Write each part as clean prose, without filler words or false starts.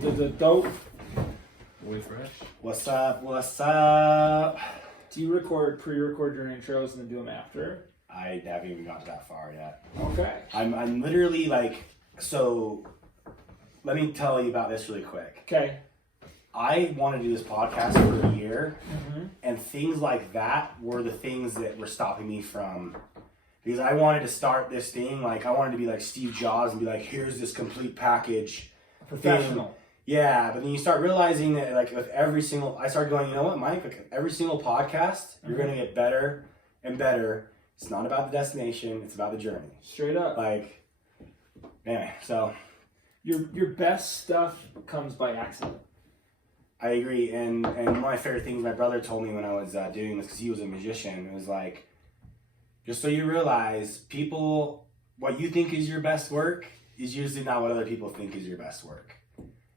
The dope. Way fresh. What's up? What's up? Do you pre-record your intros and then do them after? I haven't even got that far yet. Okay. I'm literally like, so let me tell you about this really quick. Okay. I wanted to do this podcast for a year, and things like that were the things that were stopping me from, because I wanted to start this thing, like I wanted to be like Steve Jobs and be like, here's this complete package. Professional. Thing. Yeah, but then you start realizing that like with every single, I started going, you know what, Mike, like every single podcast, you're going to get better and better. It's not about the destination, it's about the journey. Straight up. Like, anyway, so. Your best stuff comes by accident. I agree, and one of my favorite things my brother told me when I was doing this, because he was a musician, it was like, just so you realize, people, what you think is your best work is usually not what other people think is your best work.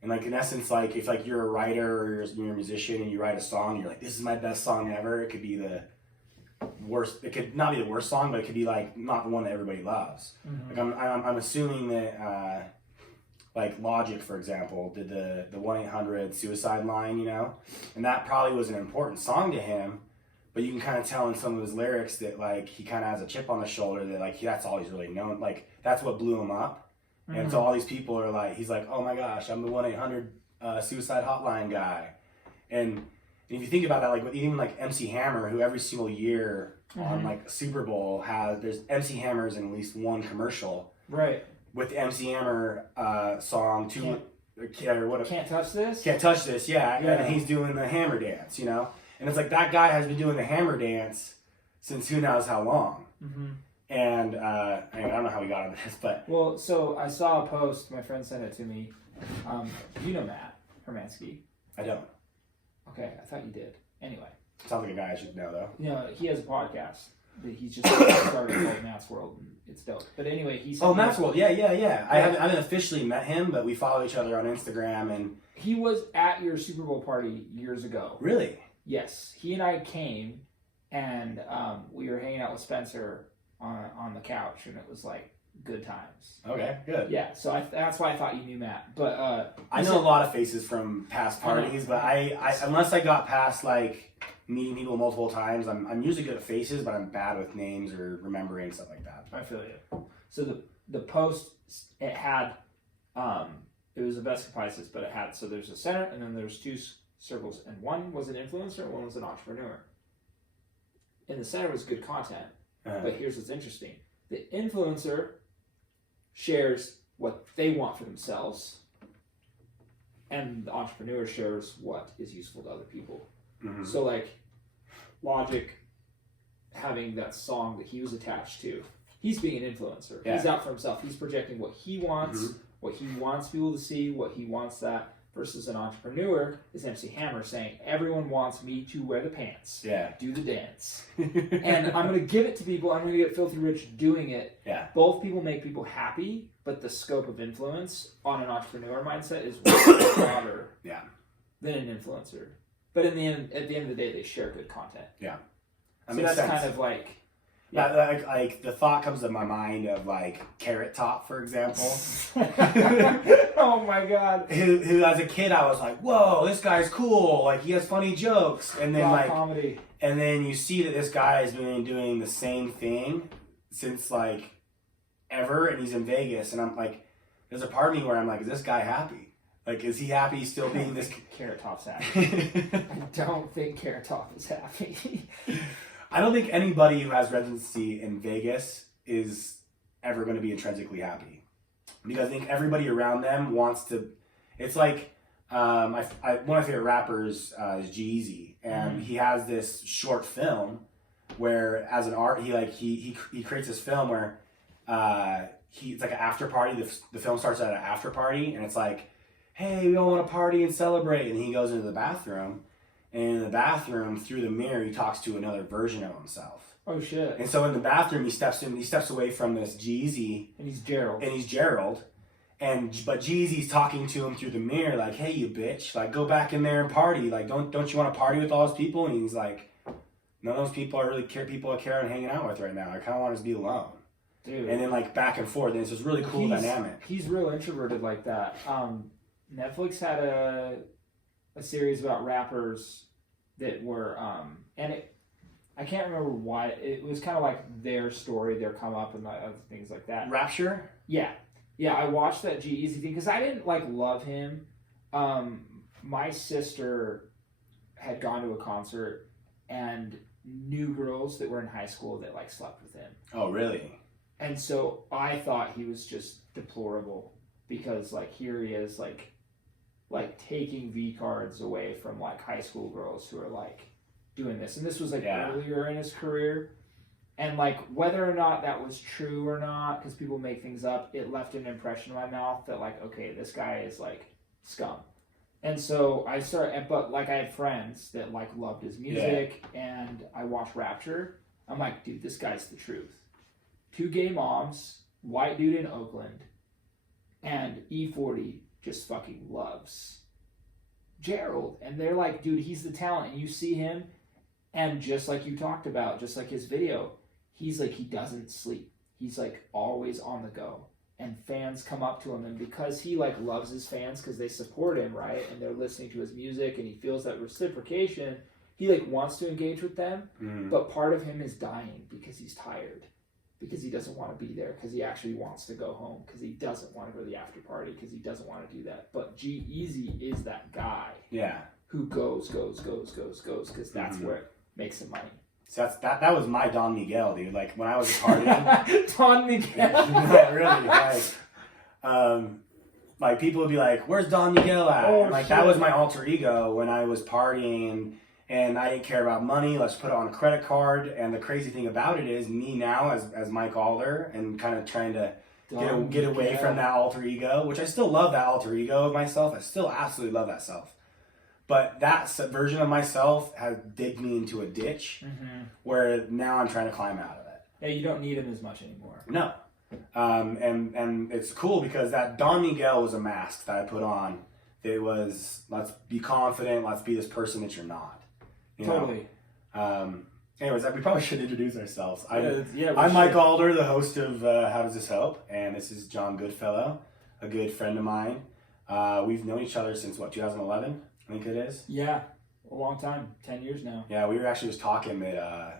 And like in essence, like if like you're a writer or you're a musician and you write a song, you're like, this is my best song ever. It could be the worst. It could not be the worst song, but it could be like not the one that everybody loves. Like I'm assuming that like Logic, for example, did the 1-800 suicide line, you know, and that probably was an important song to him. But you can kind of tell in some of his lyrics that like he kind of has a chip on the shoulder that like that's all he's really known. Like that's what blew him up. And so all these people are like, he's like, oh my gosh, I'm the 1-800 suicide hotline guy. And if you think about that, like with even like MC Hammer, who every single year on like Super Bowl there's MC Hammer's in at least one commercial. Right. With the MC Hammer song, Can't Touch This? Can't Touch This, yeah. And he's doing the hammer dance, you know? And it's like that guy has been doing the hammer dance since who knows how long. And I don't know how we got on this, but... Well, so I saw a post, my friend sent it to me. You know Matt Hermansky? I don't. Okay, I thought you did. Anyway. Sounds like a guy I should know, though. You know, he has a podcast that he's just started called Matt's World, and it's dope. But anyway, he said... Oh, Matt's World, yeah. I haven't officially met him, but we follow each other on Instagram, and... He was at your Super Bowl party years ago. Really? Yes. He and I came, and we were hanging out with Spencer on the couch, and it was like good times. Okay, good. Yeah, so that's why I thought you knew Matt. But I know a lot of faces from past parties, but I unless I got past like meeting people multiple times, I'm usually good at faces, but I'm bad with names or remembering stuff like that. I feel you. So the post, it had it was a best comprises, but it had, so there's a center and then there's two circles, and one was an influencer and one was an entrepreneur. In the center was good content. But here's what's interesting. The influencer shares what they want for themselves, and the entrepreneur shares what is useful to other people. So like Logic having that song that he was attached to, he's being an influencer. Yeah. He's out for himself. He's projecting what he wants, what he wants people to see, what he wants that. Versus an entrepreneur is MC Hammer saying, everyone wants me to wear the pants. Yeah. Do the dance. And I'm going to give it to people. I'm going to get filthy rich doing it. Yeah. Both people make people happy, but the scope of influence on an entrepreneur mindset is way broader than an influencer. But at the end of the day, they share good content. Yeah. So that's sense. Kind of like... Yeah, like the thought comes to my mind of like Carrot Top, for example. Oh my god! Who as a kid I was like, whoa, this guy's cool. Like he has funny jokes, and then like comedy. And then you see that this guy has been doing the same thing since like ever, and he's in Vegas, and I'm like, there's a part of me where I'm like, is this guy happy? Like, is he happy still being this? Carrot Top's happy. I don't think Carrot Top is happy. I don't think anybody who has residency in Vegas is ever going to be intrinsically happy, because I think everybody around them wants to. It's like one of my favorite rappers is G-Eazy, and he has this short film where, as an art, he creates this film where it's like an after party. The film starts at an after party, and it's like, hey, we all want to party and celebrate, and he goes into the bathroom. And in the bathroom, through the mirror, he talks to another version of himself. Oh shit! And so in the bathroom, he steps away from this G-Eazy, and he's Gerald. But G-Eazy's talking to him through the mirror, like, "Hey, you bitch! Like, go back in there and party. Like, don't you want to party with all those people?" And he's like, "None of those people are really people I care and hanging out with right now. I kind of want to be alone." Dude. And then like back and forth, and it's this really cool dynamic. He's real introverted like that. Netflix had a series about rappers that were I can't remember why. It was kind of like their story, their come up, and other things like that. Rapture? Yeah. I watched that G-Eazy thing because I didn't love him. My sister had gone to a concert and knew girls that were in high school that slept with him. Oh, really? And so I thought he was just deplorable because here he is taking V cards away from high school girls who are doing this. And this was earlier in his career. And whether or not that was true or not, because people make things up, it left an impression in my mouth that okay, this guy is scum. And so I started, but I had friends that loved his music, and I watched Rapture. I'm like, dude, this guy's the truth. 2 gay moms, white dude in Oakland, and E40 just fucking loves Gerald. And they're like, dude, he's the talent. And you see him, and just like you talked about, just like his video, he's he doesn't sleep. He's always on the go. And fans come up to him, and because he loves his fans because they support him, right? And they're listening to his music, and he feels that reciprocation, he wants to engage with them, but part of him is dying because he's tired, because he doesn't want to be there, because he actually wants to go home, because he doesn't want to go to the after party, because he doesn't want to do that. But G-Eazy is that guy who goes, because that's where it makes him money. So that was my Don Miguel, dude. When I was partying. Don Miguel. Really, people would be like, "Where's Don Miguel at?" Oh, and that was my alter ego when I was partying, and I didn't care about money. Let's put it on a credit card. And the crazy thing about it is, me now as Mike Alder, and kind of trying to get away from that alter ego, which I still love that alter ego of myself. I still absolutely love that self. But that version of myself has digged me into a ditch where now I'm trying to climb out of it. Yeah, you don't need him as much anymore. No. And it's cool because that Don Miguel was a mask that I put on. It was, let's be confident, let's be this person that you're not. You totally. Anyways, we probably should introduce ourselves. I'm Mike Alder, the host of How Does This Help? And this is John Goodfellow, a good friend of mine. We've known each other since, 2011? I think it is. Yeah, a long time, 10 years now. Yeah, we were actually just talking that I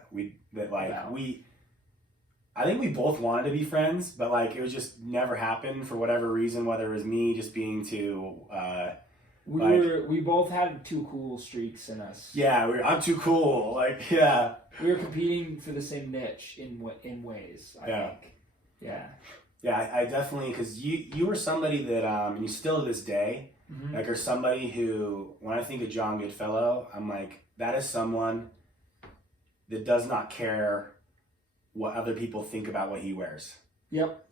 think we both wanted to be friends, but it was just never happened for whatever reason. Whether it was me just being too. We both had too cool streaks in us. Yeah, I'm too cool. We were competing for the same niche in ways. I think. Yeah. Yeah, I definitely, because you were somebody that and you still to this day. Are somebody who, when I think of John Goodfellow, I'm that is someone that does not care what other people think about what he wears. Yep.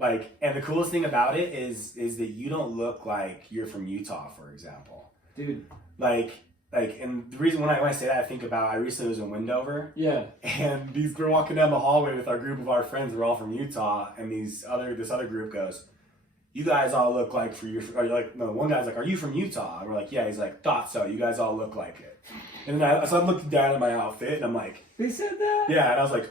And the coolest thing about it is that you don't look like you're from Utah, for example. Dude. And the reason when I say that, I think about, I recently was in Wendover. Yeah. And we're walking down the hallway with our group of our friends. We're all from Utah, and this other group goes, "You guys all look like one guy's like, are you from Utah?" And we're like, "Yeah." He's like, "Thought so. You guys all look like it." And then I'm looking down at my outfit, and I'm like, they said that? Yeah. And I was like,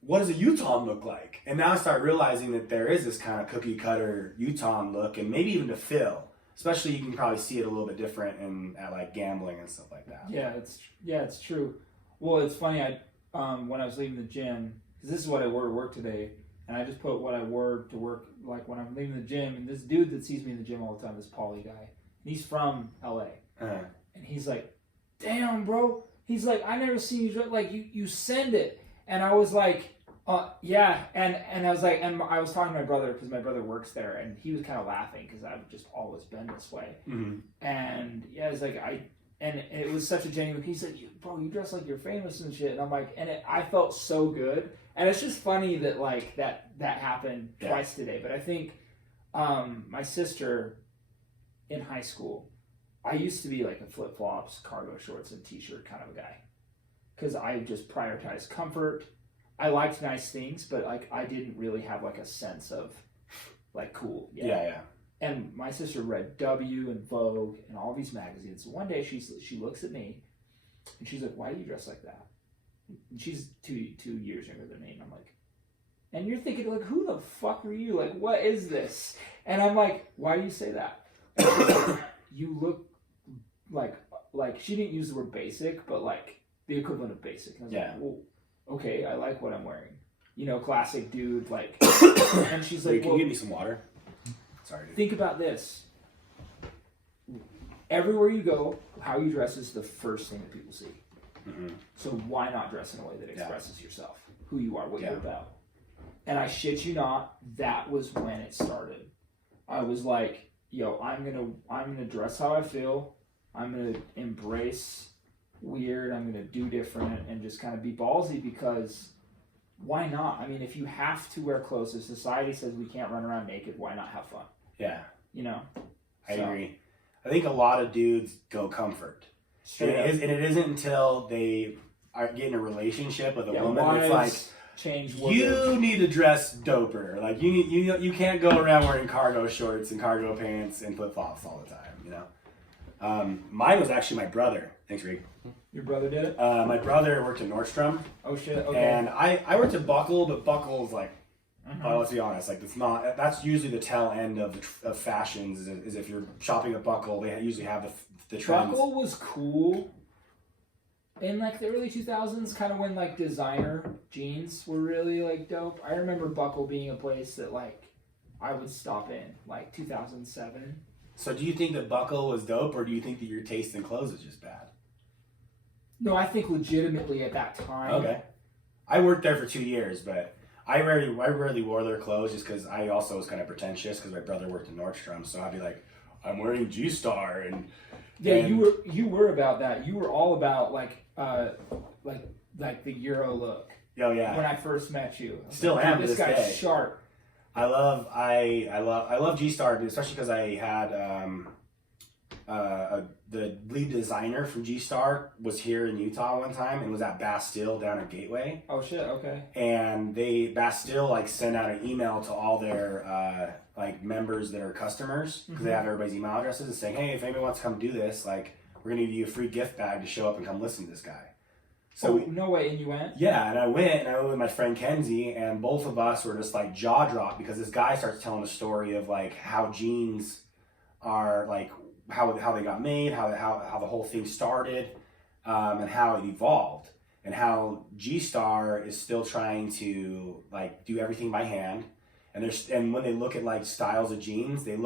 what does a Utah look like? And now I start realizing that there is this kind of cookie cutter Utah look, and maybe even to Phil. Especially, you can probably see it a little bit different at gambling and stuff like that. Yeah, it's true. Well, it's funny. When I was leaving the gym, because this is what I wore to work today. And I just put what I wore to work, when I'm leaving the gym. And this dude that sees me in the gym all the time, this Pauly guy, and he's from LA. And he's like, "Damn, bro." He's like, "I never seen you, you send it." And I was like, yeah. And I was like, and I was talking to my brother, because my brother works there, and he was kind of laughing, because I've just always been this way. And yeah, it's and it was such a genuine, he's like, "Bro, you dress like you're famous and shit." And I'm like, I felt so good. And it's just funny that that happened twice today. But I think my sister in high school, I used to be a flip-flops, cargo shorts, and t-shirt kind of a guy. Because I just prioritized comfort. I liked nice things, but I didn't really have a sense of cool. Yeah. And my sister read W and Vogue and all these magazines. One day she looks at me and she's like, "Why do you dress like that?" And she's two years younger than me, and I'm like, And you're thinking, like, who the fuck are you? Like, what is this? And I'm like, why do you say that? And she's like, you look like she didn't use the word basic, but like the equivalent of basic. And I was like, well, okay, I like what I'm wearing. You know, classic dude, like. And she's like, can you give me some water? Sorry. Dude. Think about this. Everywhere you go, how you dress is the first thing that people see. Mm-hmm. So why not dress in a way that expresses yourself, who you are, what you're about? And I shit you not, that was when it started. I was like, yo, I'm gonna dress how I feel. I'm gonna embrace weird. I'm gonna do different and just kind of be ballsy, because why not? I mean, if you have to wear clothes, if society says we can't run around naked, why not have fun? Yeah. You know? I agree. I think a lot of dudes go comfort. And it isn't until they are getting a relationship with a woman, it's like, change you need to dress doper. Like you can't go around wearing cargo shorts and cargo pants and flip flops all the time. You know, mine was actually my brother. Thanks, Rick. Your brother did it? My brother worked at Nordstrom. Oh shit! Okay. And I worked at Buckle, but Buckle's like, let's be honest, like it's not. That's usually the tail end of fashions. Is if you're shopping at Buckle, they usually have the trends. Buckle was cool in like the early 2000s, kind of when like designer jeans were really like dope. I remember Buckle being a place that like I would stop in, like 2007. So do you think that Buckle was dope, or do you think that your taste in clothes is just bad? No, I think legitimately at that time. Okay. I worked there for 2 years, but I rarely wore their clothes just because I also was kind of pretentious because my brother worked at Nordstrom, so I'd be like, I'm wearing G-Star and you were about that. You were all about like the Euro look. Oh yeah. When I first met you, Still am to this this guy's day. sharp. I love G-Star, especially because I had the lead designer from G-Star was here in Utah one time and was at Bastille down at Gateway. Oh shit, okay. And Bastille like sent out an email to all their like members that are customers, because they have everybody's email addresses, and saying, hey, if anybody wants to come do this, like we're gonna give you a free gift bag to show up and come listen to this guy. So no way, and you went? Yeah, and I went with my friend Kenzie, and both of us were just like jaw dropped, because this guy starts telling a story of like how jeans are like how they got made, how the whole thing started, and how it evolved, and how G-Star is still trying to like do everything by hand. And when they look at like styles of jeans, they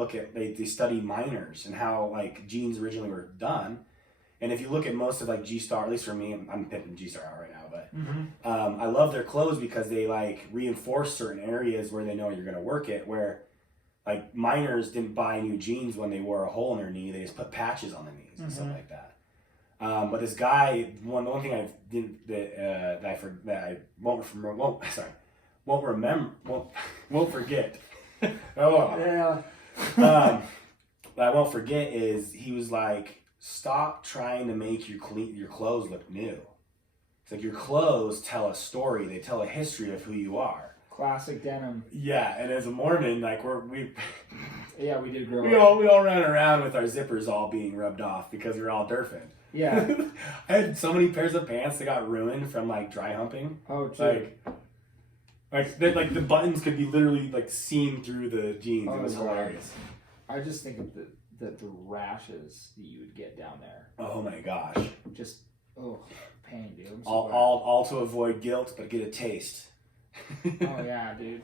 study miners and how like jeans originally were done. And if you look at most of like G-Star, at least for me, I'm pimping G-Star out right now, but I love their clothes because they like reinforce certain areas where they know you're gonna work it. Where like miners didn't buy new jeans when they wore a hole in their knee; they just put patches on their knees and stuff like that. But this guy, one thing I didn't that I won't forget. Yeah. That I won't forget is he was like, stop trying to make your clothes look new. It's like your clothes tell a story. They tell a history of who you are. Classic denim. Yeah, and as a Mormon, like we did grow up. We all ran around with our zippers all being rubbed off because we were all derfing. Yeah. I had so many pairs of pants that got ruined from like dry humping. Oh, true. Like the buttons could be literally like seen through the jeans. It was hilarious. I just think of the rashes that you would get down there. Oh my gosh. Just pain, dude. All to avoid guilt, but get a taste. Oh yeah, dude.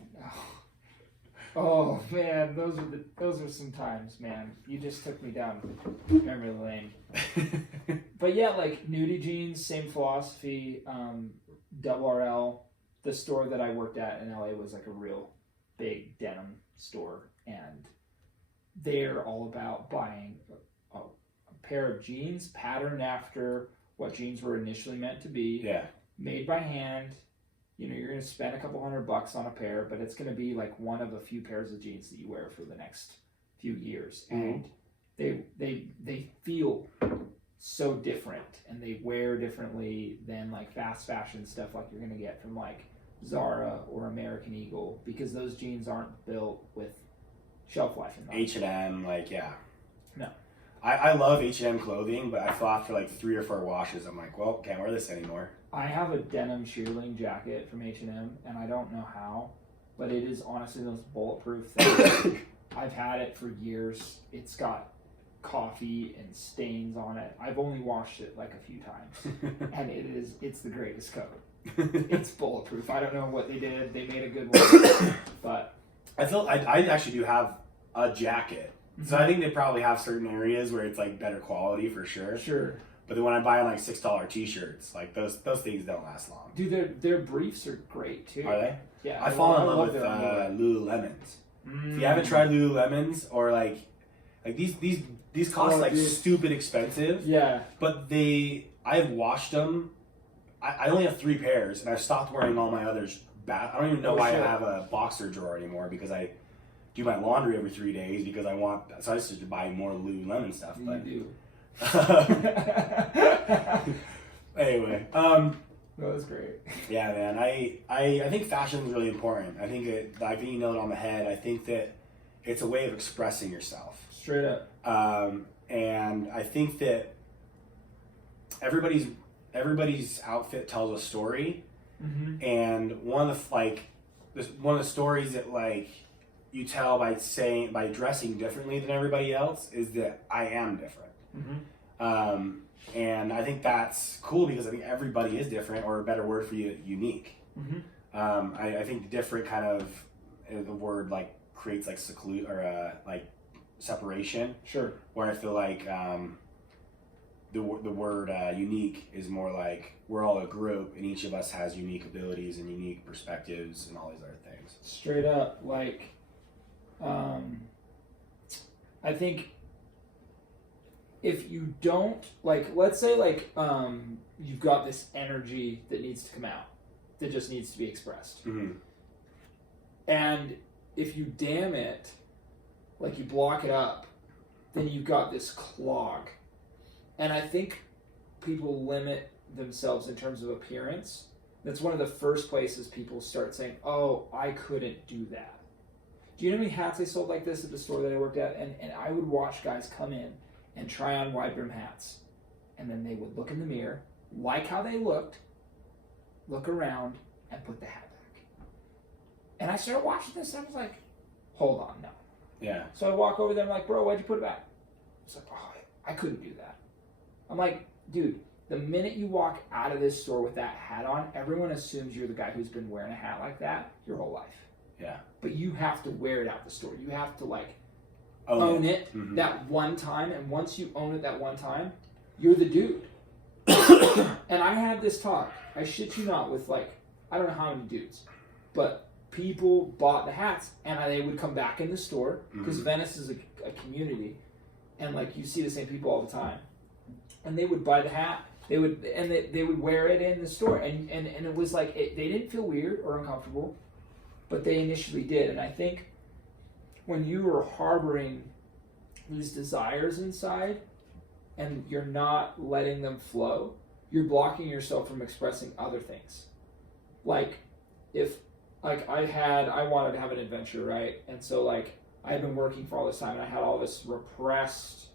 Oh man, those are some times, man. You just took me down memory lane. But yeah, like nudie jeans, same philosophy. Double RL. The store that I worked at in LA was like a real big denim store, and they're all about buying a pair of jeans patterned after what jeans were initially meant to be. Yeah. Made by hand. You know, you're going to spend a couple $100 on a pair, but it's going to be like one of a few pairs of jeans that you wear for the next few years. And they feel so different, and they wear differently than like fast fashion stuff like you're going to get from like Zara or American Eagle, because those jeans aren't built with shelf life in them. H&M, like, yeah. No. I love H&M clothing, but I thought for like 3 or 4 washes, I'm like, well, can't wear this anymore. I have a denim shearling jacket from H&M, and I don't know how, but it is honestly the most bulletproof thing. I've had it for years. It's got coffee and stains on it. I've only washed it like a few times, and it's the greatest coat. It's bulletproof. I don't know what they did. They made a good one, but I actually do have a jacket, so I think they probably have certain areas where it's like better quality for sure. Sure. But then when I buy like $6 t-shirts, like those things don't last long. Dude, their briefs are great too. Are they? Yeah. I fall in love with their underwear. Lululemons. If you haven't tried Lululemons, or like these cost like dude. stupid expensive. Yeah. But I've washed them. I only have 3 pairs, and I've stopped wearing all my others. I don't even know why I have a boxer drawer anymore, because I do my laundry every 3 days because I want. So I just buy more Lululemon stuff. But You anyway, do. That was great. yeah, man. I think fashion is really important. I think you nailed it on the head. I think that it's a way of expressing yourself. Straight up. And I think that everybody's outfit tells a story. Mm-hmm. And one of the stories that like you tell by dressing differently than everybody else is that I am different. Mm-hmm. And I think that's cool, because I think everybody is different, or a better word for you, unique. Mm-hmm. I think different kind of the word like creates like like separation. Sure. Where I feel like the word unique is more like we're all a group, and each of us has unique abilities and unique perspectives and all these other things. Straight up, like, I think if you don't, like, let's say, like, you've got this energy that needs to come out, that just needs to be expressed. Mm-hmm. And if you dam it, like, you block it up, then you've got this clog. And I think people limit themselves in terms of appearance. That's one of the first places people start saying, oh, I couldn't do that. Do you know how many hats they sold like this at the store that I worked at? And I would watch guys come in and try on wide brim hats. And then they would look in the mirror, like how they looked, look around, and put the hat back. And I started watching this, and I was like, hold on, no. Yeah. So I walk over there, I'm like, bro, why'd you put it back? It's like, oh, I couldn't do that. I'm like, dude, the minute you walk out of this store with that hat on, everyone assumes you're the guy who's been wearing a hat like that your whole life. Yeah. But you have to wear it out the store. You have to, like, own it mm-hmm. that one time, and once you own it that one time, you're the dude. And I had this talk, I shit you not, with, like, I don't know how many dudes, but people bought the hats, and they would come back in the store, because Mm-hmm. Venice is a community, and, like, you see the same people all the time. And they would buy the hat, they would wear it in the store, and it was like, they didn't feel weird or uncomfortable, but they initially did. And I think when you are harboring these desires inside and you're not letting them flow, you're blocking yourself from expressing other things. Like, I wanted to have an adventure, right? And so, like, I had been working for all this time, and I had all this repressed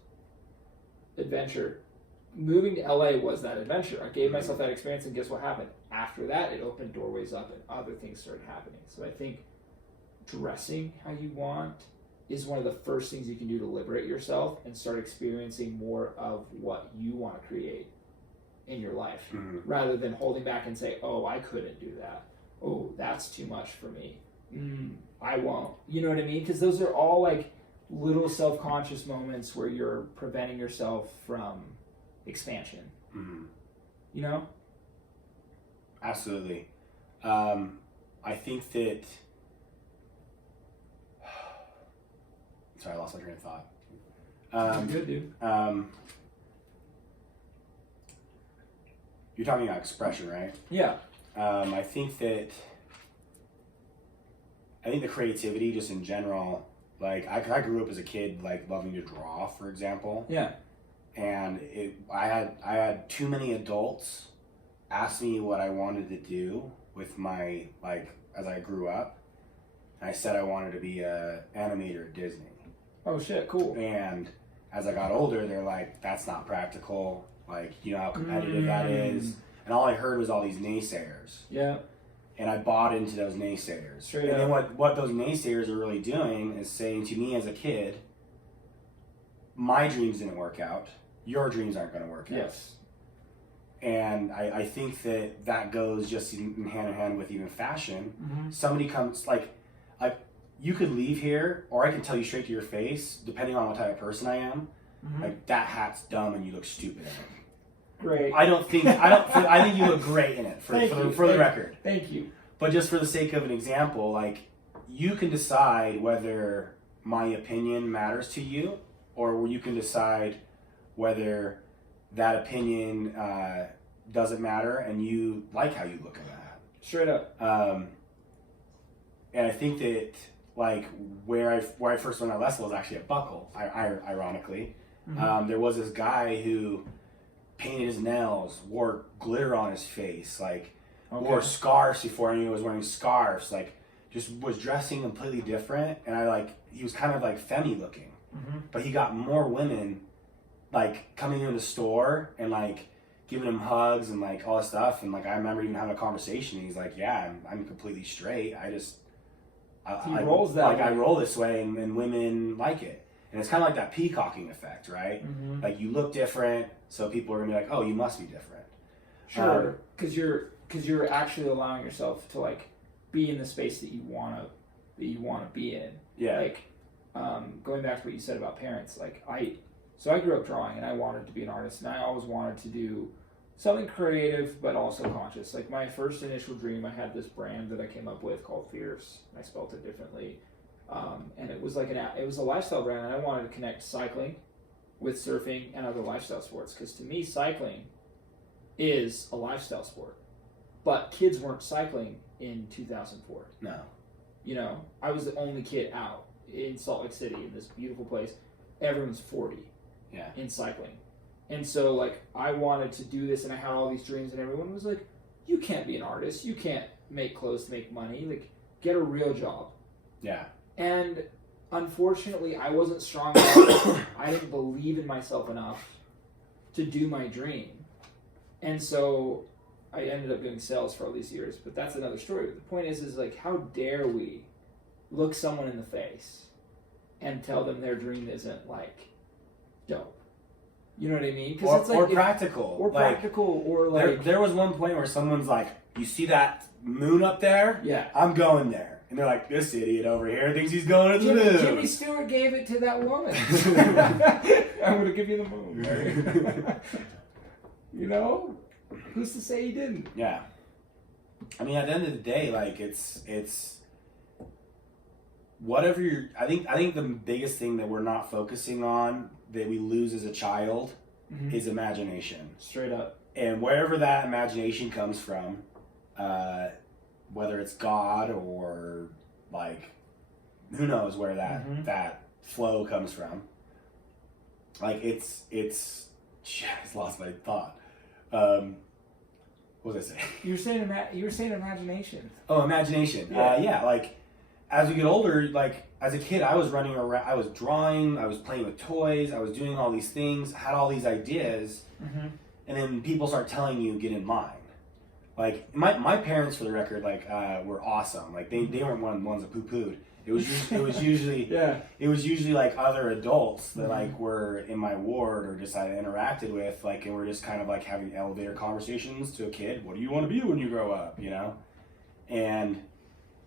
adventure. Moving to LA was that adventure. I gave myself that experience, and guess what happened? After that, it opened doorways up, and other things started happening. So I think dressing how you want is one of the first things you can do to liberate yourself and start experiencing more of what you want to create in your life, rather than holding back and say, oh, I couldn't do that. Oh, that's too much for me. I won't. You know what I mean? Because those are all, like, little self-conscious moments where you're preventing yourself from expansion. You know? Absolutely. I think that. Sorry, I lost my train of thought. Good, dude. You're talking about expression, right? Yeah. I think the creativity, just in general, like I grew up as a kid, like loving to draw, for example. Yeah. And I had too many adults ask me what I wanted to do with my, like, as I grew up. I said I wanted to be a animator at Disney. Oh shit, cool. And as I got older, they're like, that's not practical. Like, you know how competitive that is. And all I heard was all these naysayers. Yeah. And I bought into those naysayers. Straight and up. then what those naysayers are really doing is saying to me as a kid, my dreams didn't work out. Your dreams aren't going to work out. Yes. And I think that goes just in hand in hand with even fashion. Mm-hmm. Somebody comes, like, you could leave here, or I can tell you straight to your face, depending on what type of person I am, Mm-hmm. like, that hat's dumb and you look stupid in it. Great. I think you look great in it for the record. Thank you. But just for the sake of an example, like, you can decide whether my opinion matters to you, or you can decide whether that opinion doesn't matter and you like how you look in that. Straight up. And I think that, like, where I first learned that lesson was actually at Buckle, ironically. Mm-hmm. There was this guy who painted his nails, wore glitter on his face, like, wore scarves before anyone was wearing scarves, like, just was dressing completely different. And he was kind of like femme looking, Mm-hmm. but he got more women, like, coming into the store and, like, giving him hugs and, like, all this stuff. And, like, I remember even having a conversation, and he's like, yeah, I'm completely straight. I rolls that way. I roll this way, and women like it. And it's kind of like that peacocking effect, right? Mm-hmm. Like, you look different, so people are gonna be like, "Oh, you must be different." Sure, because you're actually allowing yourself to, like, be in the space that you wanna be in. Yeah. Like, going back to what you said about parents, like, I grew up drawing, and I wanted to be an artist, and I always wanted to do something creative but also conscious. Like, my first initial dream, I had this brand that I came up with called Fierce. I spelled it differently. And it was it was a lifestyle brand, and I wanted to connect cycling with surfing and other lifestyle sports, because to me, cycling is a lifestyle sport. But kids weren't cycling in 2004. No. You know, I was the only kid out in Salt Lake City, in this beautiful place. Everyone's 40 in cycling. And so, like, I wanted to do this, and I had all these dreams, and everyone was like, you can't be an artist. You can't make clothes to make money. Like, get a real job. Yeah. And unfortunately, I wasn't strong enough. I didn't believe in myself enough to do my dream. And so I ended up doing sales for all these years. But that's another story. But the point is like, how dare we look someone in the face and tell them their dream isn't, like, dope? You know what I mean? Or, it's like, or practical. Or practical, or like... There was one point where someone's like, you see that moon up there? Yeah. I'm going there. And they're like, this idiot over here thinks he's going to the moon. Jimmy Stewart gave it to that woman. I'm going to give you the moon. Right? You know? Who's to say he didn't? Yeah. I mean, at the end of the day, like, it's whatever you're... I think the biggest thing that we're not focusing on, that we lose as a child, is imagination. Straight up. And wherever that imagination comes from, whether it's God or, like, who knows where that flow comes from. Like, it's I lost my thought. What was I saying? You were saying imagination. Oh, imagination. Yeah, like, as we get older, like, as a kid, I was running around, I was drawing, I was playing with toys, I was doing all these things, had all these ideas, and then people start telling you, get in line. Like, my parents, for the record, like, were awesome. Like, they weren't one of the ones that poo-pooed. It was usually it was usually like other adults that like were in my ward or just I interacted with, like, and we're just kind of like having elevator conversations to a kid. What do you want to be when you grow up? You know, and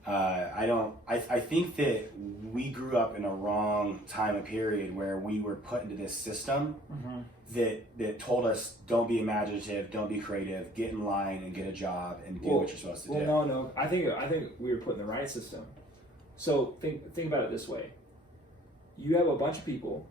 I think that we grew up in a wrong time and period where we were put into this system that told us, don't be imaginative, don't be creative, get in line and get a job and do what you're supposed to do. No. I think we were put in the right system. So think about it this way. You have a bunch of people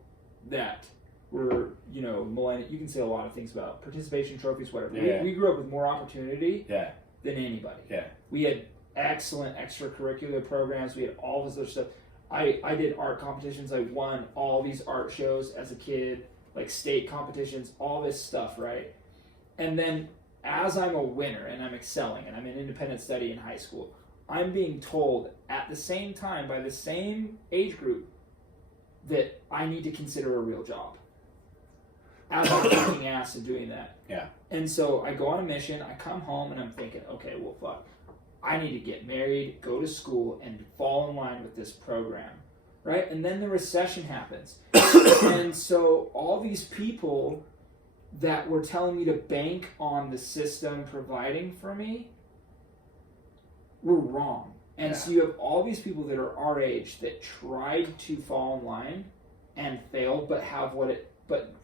that were, you know, millennial. You can say a lot of things about participation trophies, whatever. We grew up with more opportunity than anybody. Yeah. We had excellent extracurricular programs. We had all this other stuff. I did art competitions. I won all these art shows as a kid, like state competitions, all this stuff, right? And then as I'm a winner and I'm excelling and I'm in independent study in high school, I'm being told at the same time by the same age group that I need to consider a real job as I'm kicking ass and doing that. Yeah. And so I go on a mission, I come home and I'm thinking, okay, well, fuck. I need to get married, go to school, and fall in line with this program, right? And then the recession happens. And so all these people that were telling me to bank on the system providing for me were wrong. And so you have all these people that are our age that tried to fall in line and failed, but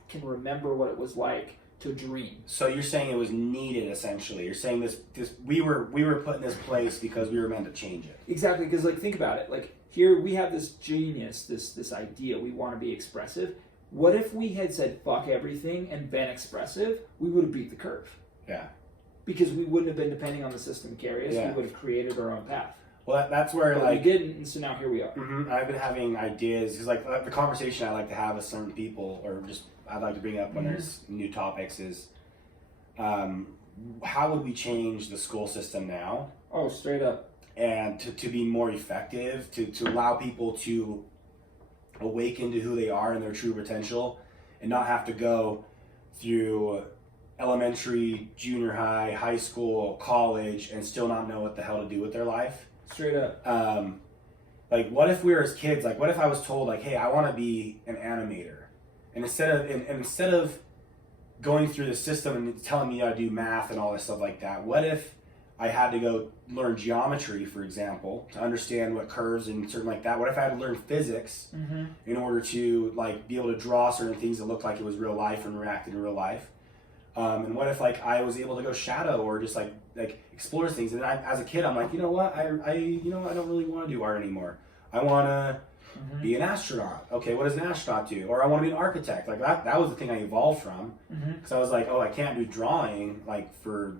can remember what it was like to dream. So you're saying it was needed, essentially. You're saying this we were put in this place because we were meant to change it. Exactly, because like think about it. Like here we have this genius, this idea. We want to be expressive. What if we had said fuck everything and been expressive? We would have beat the curve. Yeah. Because we wouldn't have been depending on the system to carry us. Yeah. We would have created our own path. Well, that's where but like we didn't, and so now here we are. Mm-hmm. I've been having ideas because like the conversation I like to have with certain people, or just I'd like to bring up when there's new topics is, how would we change the school system now? Oh, straight up. And to be more effective, to allow people to awaken to who they are and their true potential, and not have to go through elementary, junior high, high school, college, and still not know what the hell to do with their life. Straight up. Like, what if we were as kids? Like, what if I was told, like, hey, I want to be an animator, and instead of going through the system and telling me how to do math and all this stuff like that, what if I had to go learn geometry, for example, to understand what curves and certain like that? What if I had to learn physics in order to like be able to draw certain things that looked like it was real life and react in real life? And what if like I was able to go shadow or just like explore things? And as a kid, I'm like, you know what? I don't really want to do art anymore. I want to be an astronaut. Okay, what does an astronaut do? Or I want to be an architect. Like that was the thing I evolved from. Because I was like, oh, I can't do drawing like for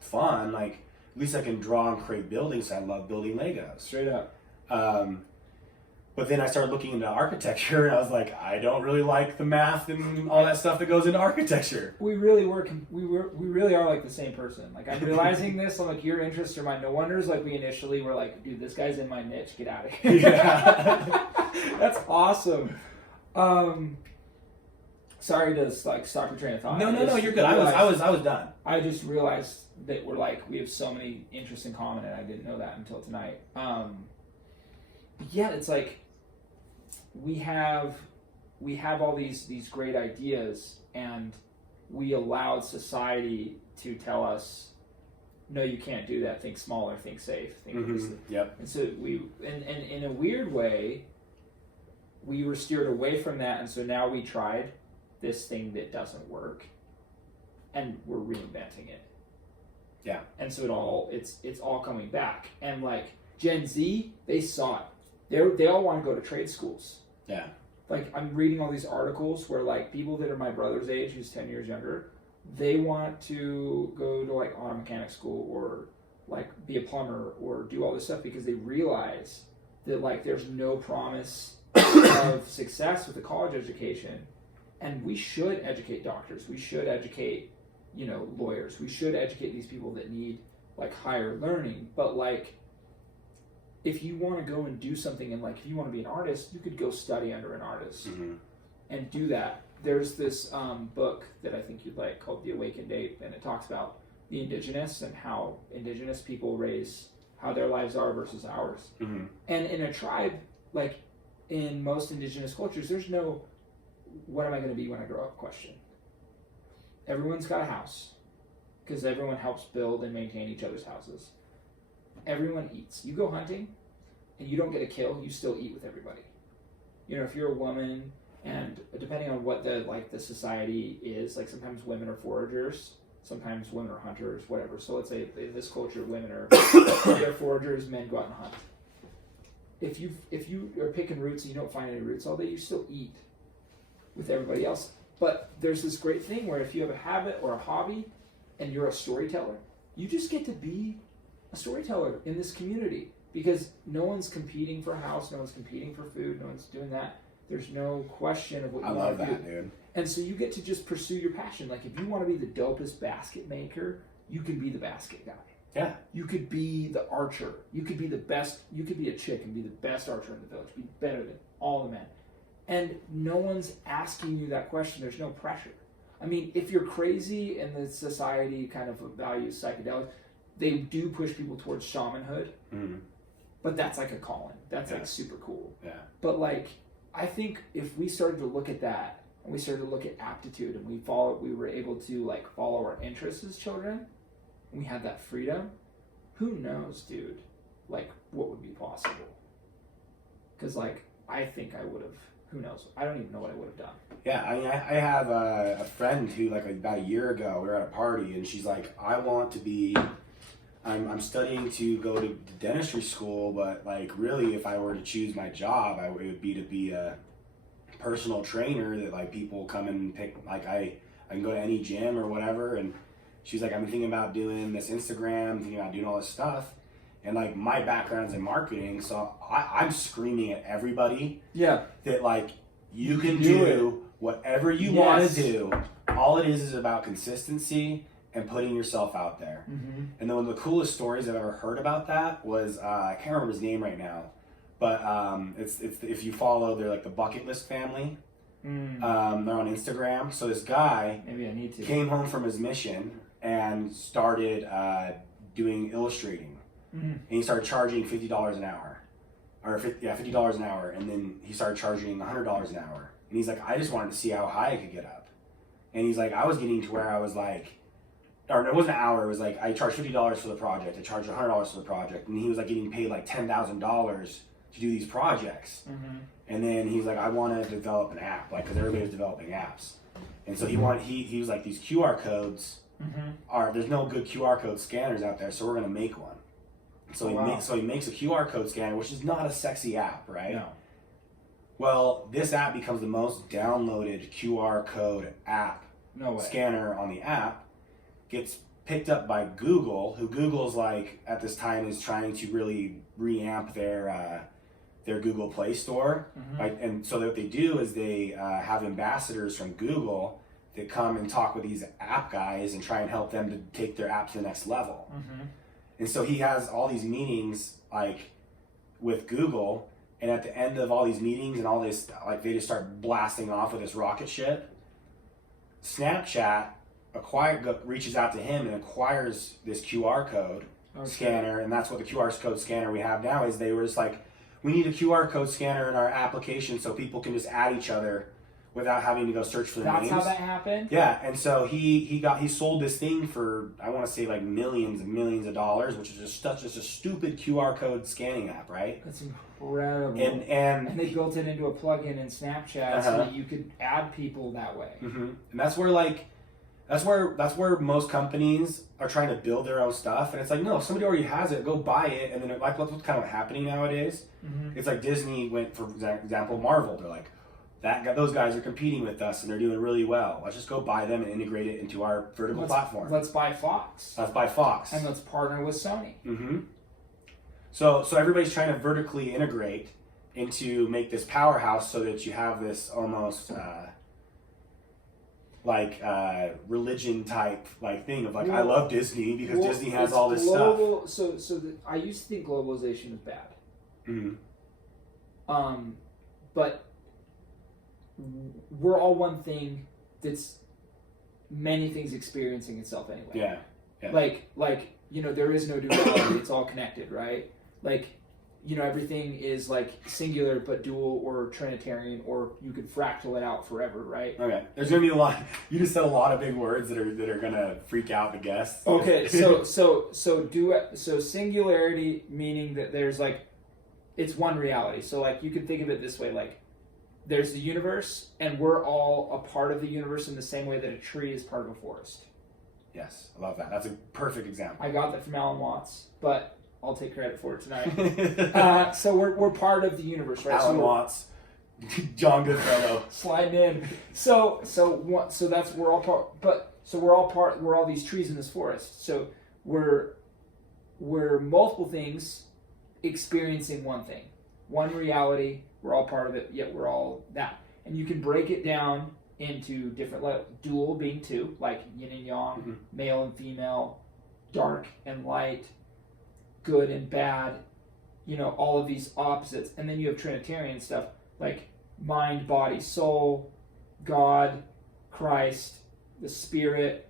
fun. Like at least I can draw and create buildings. I love building Legos. Straight up. But then I started looking into architecture, and I was like, I don't really like the math and all that stuff that goes into architecture. We really are like the same person. Like I'm realizing this. I'm like, your interests are mine. No wonders like we initially were like, dude, this guy's in my niche. Get out of here. Yeah. That's awesome. Sorry to like stop your train of thought. No, you're good. I was done. I just realized that we have so many interests in common, and I didn't know that until tonight. Yeah, it's like we have all these great ideas, and we allowed society to tell us, no, you can't do that. Think smaller. Think safe. Think this. Yep. And so and in a weird way, we were steered away from that, and so now we tried this thing that doesn't work, and we're reinventing it. Yeah. And so it's all coming back, and like Gen Z, they saw it. They all want to go to trade schools. Yeah. Like I'm reading all these articles where like people that are my brother's age, who's 10 years younger, they want to go to like auto mechanic school or like be a plumber or do all this stuff because they realize that like there's no promise of success with a college education. And we should educate doctors. We should educate, lawyers. We should educate these people that need like higher learning. But like, if you want to go and do something and like if you want to be an artist, you could go study under an artist and do that. There's this book that I think you'd like called The Awakened Ape, and it talks about the indigenous and how indigenous people raise, how their lives are versus ours. And in a tribe, like in most indigenous cultures, there's no what am I going to be when I grow up question. Everyone's got a house because everyone helps build and maintain each other's houses. Everyone eats. You go hunting and you don't get a kill, you still eat with everybody. If you're a woman, and depending on what the society is, like sometimes women are foragers, sometimes women are hunters, whatever. So let's say in this culture, women are they're foragers, men go out and hunt. If you are picking roots and you don't find any roots all day, you still eat with everybody else. But there's this great thing where if you have a habit or a hobby and you're a storyteller, you just get to be a storyteller in this community because no one's competing for a house, no one's competing for food, no one's doing that. There's no question of what you want to do. I love that, dude. And so you get to just pursue your passion. Like if you want to be the dopest basket maker, you can be the basket guy. Yeah. You could be the archer. You could be the best. You could be a chick and be the best archer in the village. Be better than all the men. And no one's asking you that question. There's no pressure. I mean, if you're crazy and the society kind of values psychedelics, they do push people towards shamanhood, Mm-hmm. but that's like a calling. That's Yeah. like super cool. Yeah. But like, I think if we started to look at that, and we started to look at aptitude, and we were able to like follow our interests as children, and we had that freedom, who knows, dude, like what would be possible? Because like, I think I would have, who knows? I don't even know what I would have done. Yeah, I mean, I have a friend who, like, about a year ago, we were at a party, and she's like, I want to be, I'm studying to go to dentistry school, but, like, really, if I were to choose my job, it would be to be a personal trainer that, like, people come and pick, like, I can go to any gym or whatever, and she's like, I'm thinking about doing this Instagram, thinking about doing all this stuff, and, like, my background's in marketing, so I'm screaming at everybody Yeah. that, like, you can Do do whatever you want to do. All it is about consistency and putting yourself out there. Mm-hmm. And then one of the coolest stories I've ever heard about that was, I can't remember his name right now, but it's if you follow, they're like the Bucket List family. Mm. They're on Instagram. So this guy Maybe I need to. came home from his mission and started doing illustrating. Mm-hmm. And he started charging $50 an hour. Or $50 an hour, and then he started charging $100 an hour. And he's like, I just wanted to see how high I could get up. And he's like, I was getting to where I was like, or it wasn't an hour, it was like, I charged $50 for the project, I charged $100 for the project, and he was like getting paid like $10,000 to do these projects. Mm-hmm. And then he's like, I want to develop an app, like, because everybody was developing apps. And so he was like, these QR codes there's no good QR code scanners out there, so we're going to make one. So he makes a QR code scanner, which is not a sexy app, right? No. Well, this app becomes the most downloaded QR code app No way. scanner on the app, gets picked up by Google, who Google's like at this time is trying to really reamp their Google Play Store. Mm-hmm. And so what they do is they have ambassadors from Google that come and talk with these app guys and try and help them to take their app to the next level. Mm-hmm. And so he has all these meetings like with Google, and at the end of all these meetings and all this, like, they just start blasting off with this rocket ship. Snapchat reaches out to him and acquires this QR code scanner, and that's what the QR code scanner we have now is. They were just like, we need a QR code scanner in our application so people can just add each other without having to go search for the names. That's how that happened? Yeah, and so he sold this thing for, I want to say, like millions and millions of dollars, which is just a stupid QR code scanning app, right? That's incredible. And they built it into a plugin in Snapchat so that you could add people that way. Mm-hmm. And that's where most companies are trying to build their own stuff, and it's like, no, if somebody already has it, go buy it. And then like what's kind of happening nowadays? Mm-hmm. It's like Disney went, for example, Marvel. They're like, those guys are competing with us and they're doing really well. Let's just go buy them and integrate it into our vertical platform. Let's buy Fox. Let's buy Fox. And let's partner with Sony. Mm-hmm. So everybody's trying to vertically integrate into make this powerhouse so that you have this almost religion type like thing of like, I love Disney because Disney has all this global, stuff. I used to think globalization is bad. Mm-hmm. But we're all one thing that's many things experiencing itself anyway. Yeah. Like there is no duality. It's all connected, right? Like, everything is like singular but dual or Trinitarian, or you could fractal it out forever, right? Okay. There's gonna be a lot. You just said a lot of big words that are gonna freak out the guests. Okay. So singularity meaning that there's like, it's one reality. So like you could think of it this way, like, there's the universe, and we're all a part of the universe in the same way that a tree is part of a forest. Yes, I love that. That's a perfect example. I got that from Alan Watts, but I'll take credit for it tonight. So we're part of the universe, right? Alan Watts, John Goodfellow, sliding in. So that's we're all part. But so we're all part. We're all these trees in this forest. So we're multiple things experiencing one thing, one reality. We're all part of it, yet we're all that. And you can break it down into different levels. Dual being two, like yin and yang, male and female, dark and light, good and bad, all of these opposites. And then you have Trinitarian stuff, like mind, body, soul, God, Christ, the Spirit.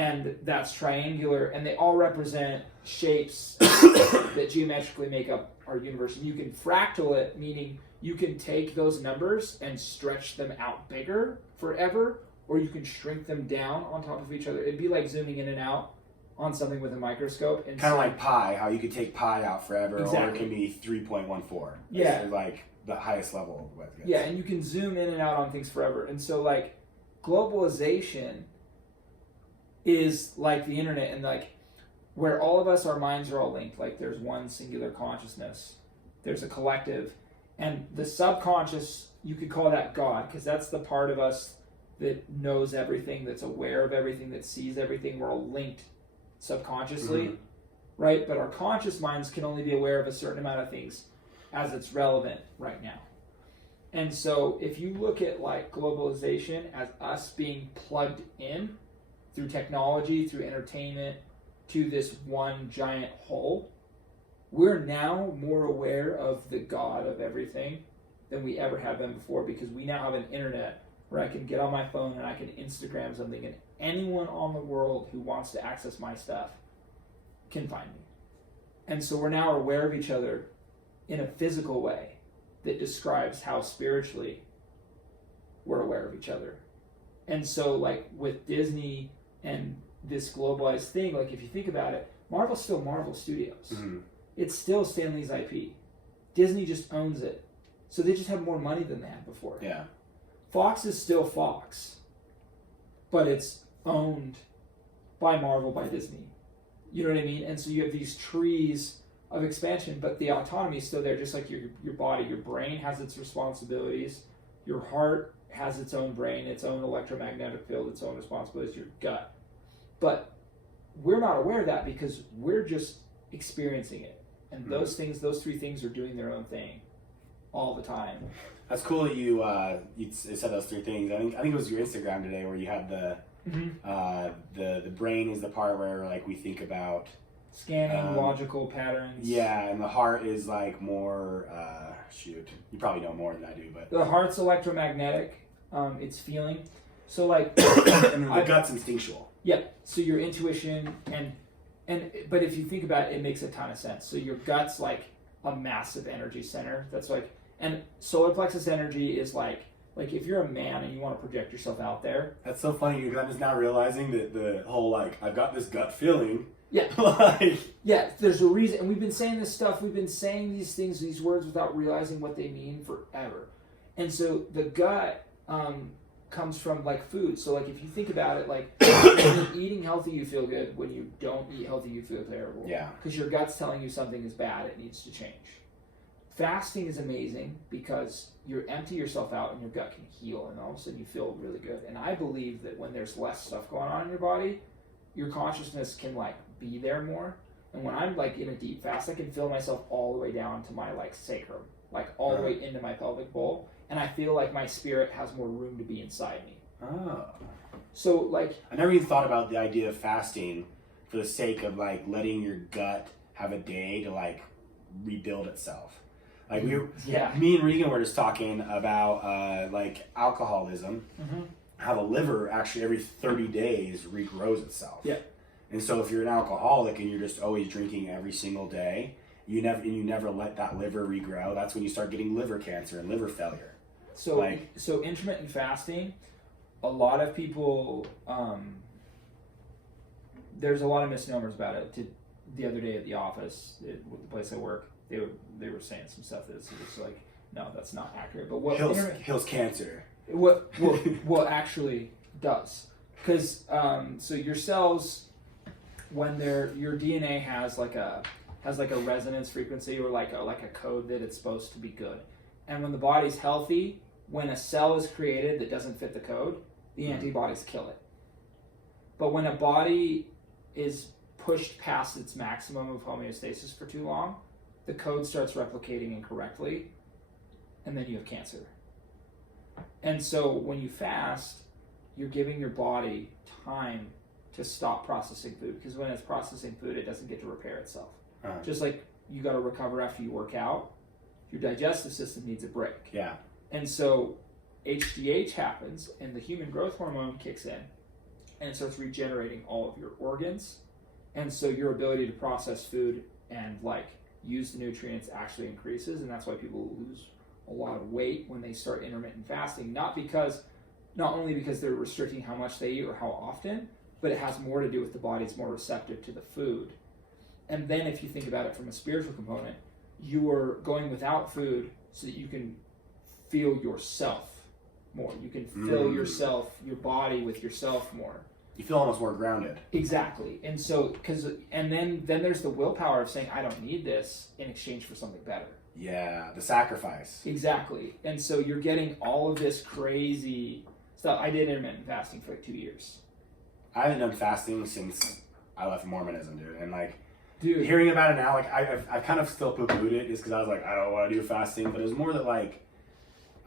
and that's triangular, and they all represent shapes that geometrically make up our universe. And you can fractal it, meaning you can take those numbers and stretch them out bigger forever, or you can shrink them down on top of each other. It'd be like zooming in and out on something with a microscope. And kind of like pi, how you could take pi out forever, exactly. or it can be 3.14. Yeah. It's like the highest level of what it gets. Yeah, and you can zoom in and out on things forever. And so, like, globalization is like the internet, and like where all of us, our minds are all linked. Like, there's one singular consciousness, there's a collective, and the subconscious, you could call that God, because that's the part of us that knows everything, that's aware of everything, that sees everything. We're all linked subconsciously, right? But our conscious minds can only be aware of a certain amount of things as it's relevant right now. And so if you look at like globalization as us being plugged in through technology, through entertainment, to this one giant whole, we're now more aware of the God of everything than we ever have been before, because we now have an internet where I can get on my phone and I can Instagram something, and anyone on the world who wants to access my stuff can find me. And so we're now aware of each other in a physical way that describes how spiritually we're aware of each other. And so like with Disney and this globalized thing, like if you think about it, Marvel's still Marvel Studios. It's still Stan Lee's IP. Disney just owns it. So they just have more money than they had before. Yeah. Fox is still Fox, but it's owned by Marvel, by Disney. You know what I mean? And so you have these trees of expansion, but the autonomy is still there, just like your body. Your brain has its responsibilities. Your heart has its own brain, its own electromagnetic field, its own responsibilities, your gut. But we're not aware of that because we're just experiencing it. And those things, those three things are doing their own thing all the time. That's cool that you said those three things. I think it was your Instagram today where you had the brain is the part where like we think about scanning logical patterns. Yeah, and the heart is like more you probably know more than I do, but the heart's electromagnetic. It's feeling. So like and the gut's instinctual. Yeah. So your intuition but if you think about it, it makes a ton of sense. So your gut's like a massive energy center. That's like, and solar plexus energy is like if you're a man and you want to project yourself out there. That's so funny because I'm just now realizing that the whole like I've got this gut feeling. Yeah. Like yeah, there's a reason, and we've been saying this stuff, we've been saying these things, these words without realizing what they mean forever. And so the gut comes from like food. So like if you think about it, like when you're eating healthy, you feel good. When you don't eat healthy, you feel terrible. Yeah. Because your gut's telling you something is bad, it needs to change. Fasting is amazing because you empty yourself out and your gut can heal, and all of a sudden you feel really good. And I believe that when there's less stuff going on in your body, your consciousness can like be there more. And when I'm like in a deep fast, I can feel myself all the way down to my like sacrum, like all the way into my pelvic bowl, and I feel like my spirit has more room to be inside me. Oh. So like I never even thought about the idea of fasting for the sake of like letting your gut have a day to like rebuild itself. Like me and Regan were just talking about like alcoholism, how the liver actually every 30 days regrows itself. Yeah. And so if you're an alcoholic and you're just always drinking every single day, you never let that liver regrow. That's when you start getting liver cancer and liver failure. So intermittent fasting, a lot of people, there's a lot of misnomers about it. The other day at the office, the place I work, they were saying some stuff that's just like, no, that's not accurate. But what kills cancer. What actually does, because so your cells, when your DNA has like a resonance frequency or like a code that it's supposed to be good, and when the body's healthy, when a cell is created that doesn't fit the code, the antibodies kill it. But when a body is pushed past its maximum of homeostasis for too long, the code starts replicating incorrectly, and then you have cancer. And so when you fast, you're giving your body time to stop processing food, because when it's processing food, it doesn't get to repair itself. Just like you got to recover after you work out, your digestive system needs a break. Yeah. And so HGH happens, and the human growth hormone kicks in, and it starts regenerating all of your organs. And so your ability to process food and like use the nutrients actually increases, and that's why people lose a lot of weight when they start intermittent fasting. Not only because they're restricting how much they eat or how often, but it has more to do with the body's more receptive to the food. And then if you think about it from a spiritual component, you are going without food so that you can feel yourself more. You can fill yourself, your body with yourself more. You feel almost more grounded. Exactly. And so, then there's the willpower of saying, I don't need this in exchange for something better. Yeah, the sacrifice. Exactly. And so you're getting all of this crazy stuff. I did intermittent fasting for like 2 years. I haven't done fasting since I left Mormonism, dude. And like, dude, hearing about it now, like I kind of still poo-pooed it just because I was like, I don't want to do fasting. But it was more that like,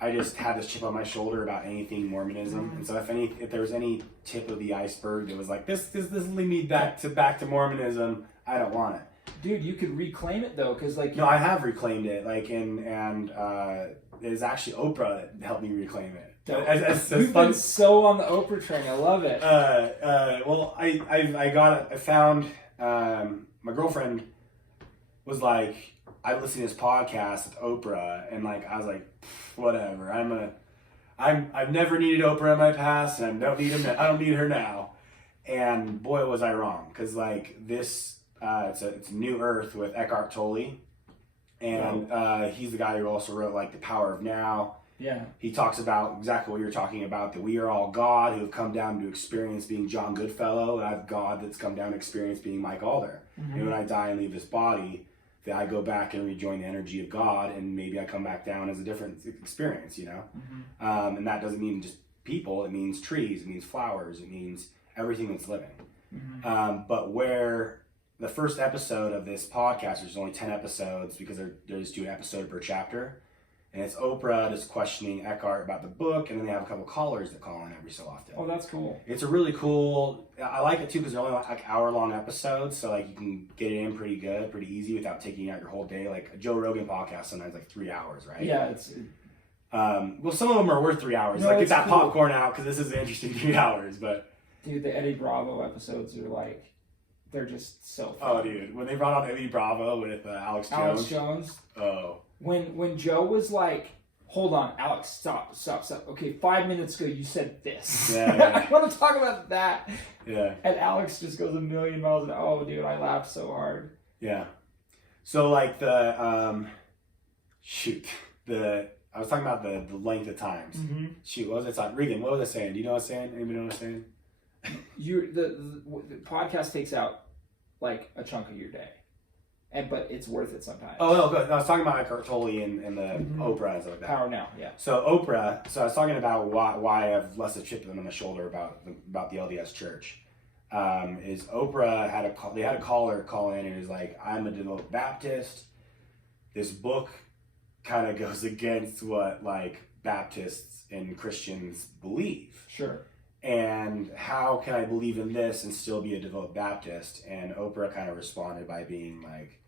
I just had this chip on my shoulder about anything Mormonism, and so if there was any tip of the iceberg that was like this lead me back to Mormonism, I don't want it. Dude, you could reclaim it though, because like no, I have reclaimed it, like and it's actually Oprah that helped me reclaim it. You've been so on the Oprah train. I love it. Well, I found my girlfriend was like, I listened to this podcast with Oprah, and like I was like, whatever. I've never needed Oprah in my past, and I don't need her now. And boy, was I wrong, because like this, it's a New Earth with Eckhart Tolle, and he's the guy who also wrote like The Power of Now. Yeah. He talks about exactly what you're talking about, that we are all God who have come down to experience being John Goodfellow, and I have God that's come down to experience being Mike Alder. Mm-hmm. And when I die and leave this body, that I go back and rejoin the energy of God, and maybe I come back down as a different experience, you know? Mm-hmm. And that doesn't mean just people, it means trees, it means flowers, it means everything that's living. Mm-hmm. But where the first episode of this podcast, there's only 10 episodes because they're just doing an episode per chapter, and it's Oprah just questioning Eckhart about the book, and then they have a couple callers that call in every so often. Oh, that's cool. It's a really cool, I like it too because they're only like hour-long episodes, so like you can get it in pretty good, pretty easy without taking out your whole day. Like a Joe Rogan podcast sometimes like 3 hours, right? Yeah, it's... well, some of them are worth 3 hours. No, like get that cool popcorn out because this is an interesting 3 hours, but... Dude, the Eddie Bravo episodes are like, they're just so fun. Oh, dude, when they brought on Eddie Bravo with Alex Jones. Oh. When Joe was like, hold on, Alex, stop. Okay, 5 minutes ago you said this. Yeah. I want to talk about that. Yeah. And Alex just goes a million miles an hour. Oh, dude, I laughed so hard. Yeah. So like the, I was talking about the length of times. Mm-hmm. Shoot, what was it talking? Regan, what was I saying? Do you know what I'm saying? Anybody know what I'm saying? The podcast takes out like a chunk of your day. But it's worth it sometimes. Oh, no, good. I was talking about Eckhart Tolle and the Oprah and stuff like that. Power Now, yeah. So Oprah, I was talking about why I have less of a chip on my shoulder about the LDS Church. Is Oprah they had a caller call in and was like, I'm a devout Baptist. This book kind of goes against what like Baptists and Christians believe. Sure. And how can I believe in this and still be a devout Baptist? And Oprah kind of responded by being like,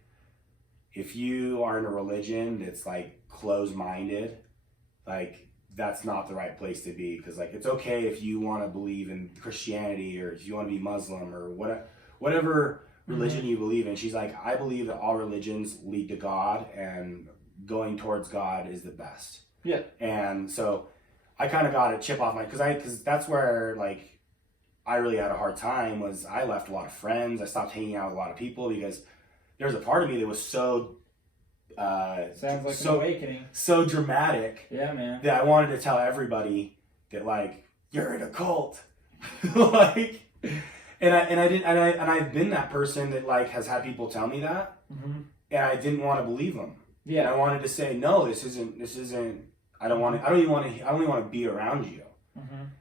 if you are in a religion that's like closed-minded, like that's not the right place to be. Because like it's okay if you want to believe in Christianity or if you want to be Muslim or whatever religion you believe in. She's like, I believe that all religions lead to God, and going towards God is the best. Yeah. And so I kind of got a chip off because that's where like I really had a hard time. Was I left a lot of friends. I stopped hanging out with a lot of people because there was a part of me that was so sounds like an awakening, so dramatic. Yeah, man. That I wanted to tell everybody that like you're in a cult, like, and I've been that person that like has had people tell me that, and I didn't want to believe them. Yeah, and I wanted to say no, this isn't. I don't only want to be around you.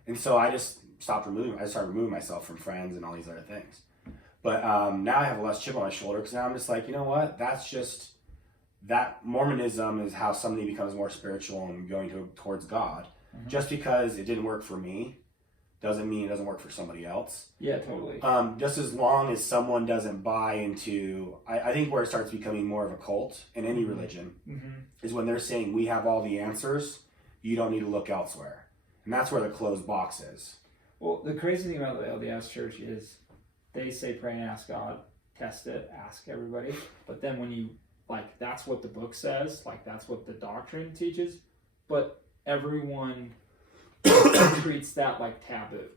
And so I just started removing myself from friends and all these other things. But now I have a less chip on my shoulder because now I'm just like, you know what? That's just that Mormonism is how somebody becomes more spiritual and going towards God. Just because it didn't work for me doesn't mean it doesn't work for somebody else. Yeah, totally. Just as long as someone doesn't buy into, I think where it starts becoming more of a cult in any religion is when they're saying we have all the answers, you don't need to look elsewhere. And that's where the closed box is. Well, the crazy thing about the LDS Church is they say pray and ask God, test it, ask everybody. But then when you, like, that's what the book says, like, that's what the doctrine teaches. But everyone treats that like taboo.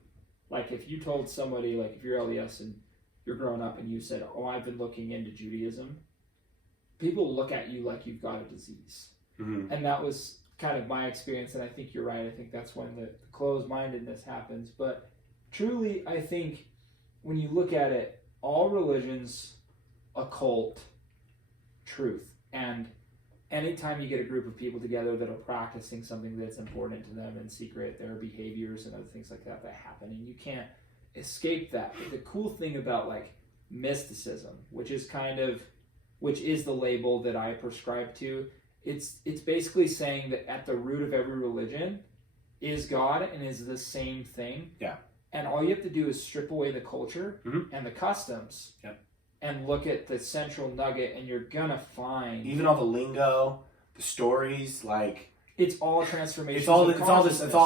Like, if you told somebody, like, if you're LDS and you're growing up and you said, oh, I've been looking into Judaism, people look at you like you've got a disease. Mm-hmm. And that was kind of my experience, and I think you're right. I think that's when the closed-mindedness happens. But truly, I think when you look at it, all religions occult truth. And anytime you get a group of people together that are practicing something that's important to them in secret, there are behaviors and other things like that that happen, and you can't escape that. But the cool thing about, like, mysticism, which is the label that I prescribe to, it's basically saying that at the root of every religion is God and is the same thing. Yeah. And all you have to do is strip away the culture Mm-hmm. and the customs. Yep. And look at the central nugget, and you're gonna find Even all the lingo, the stories, like it's all transformation. it's all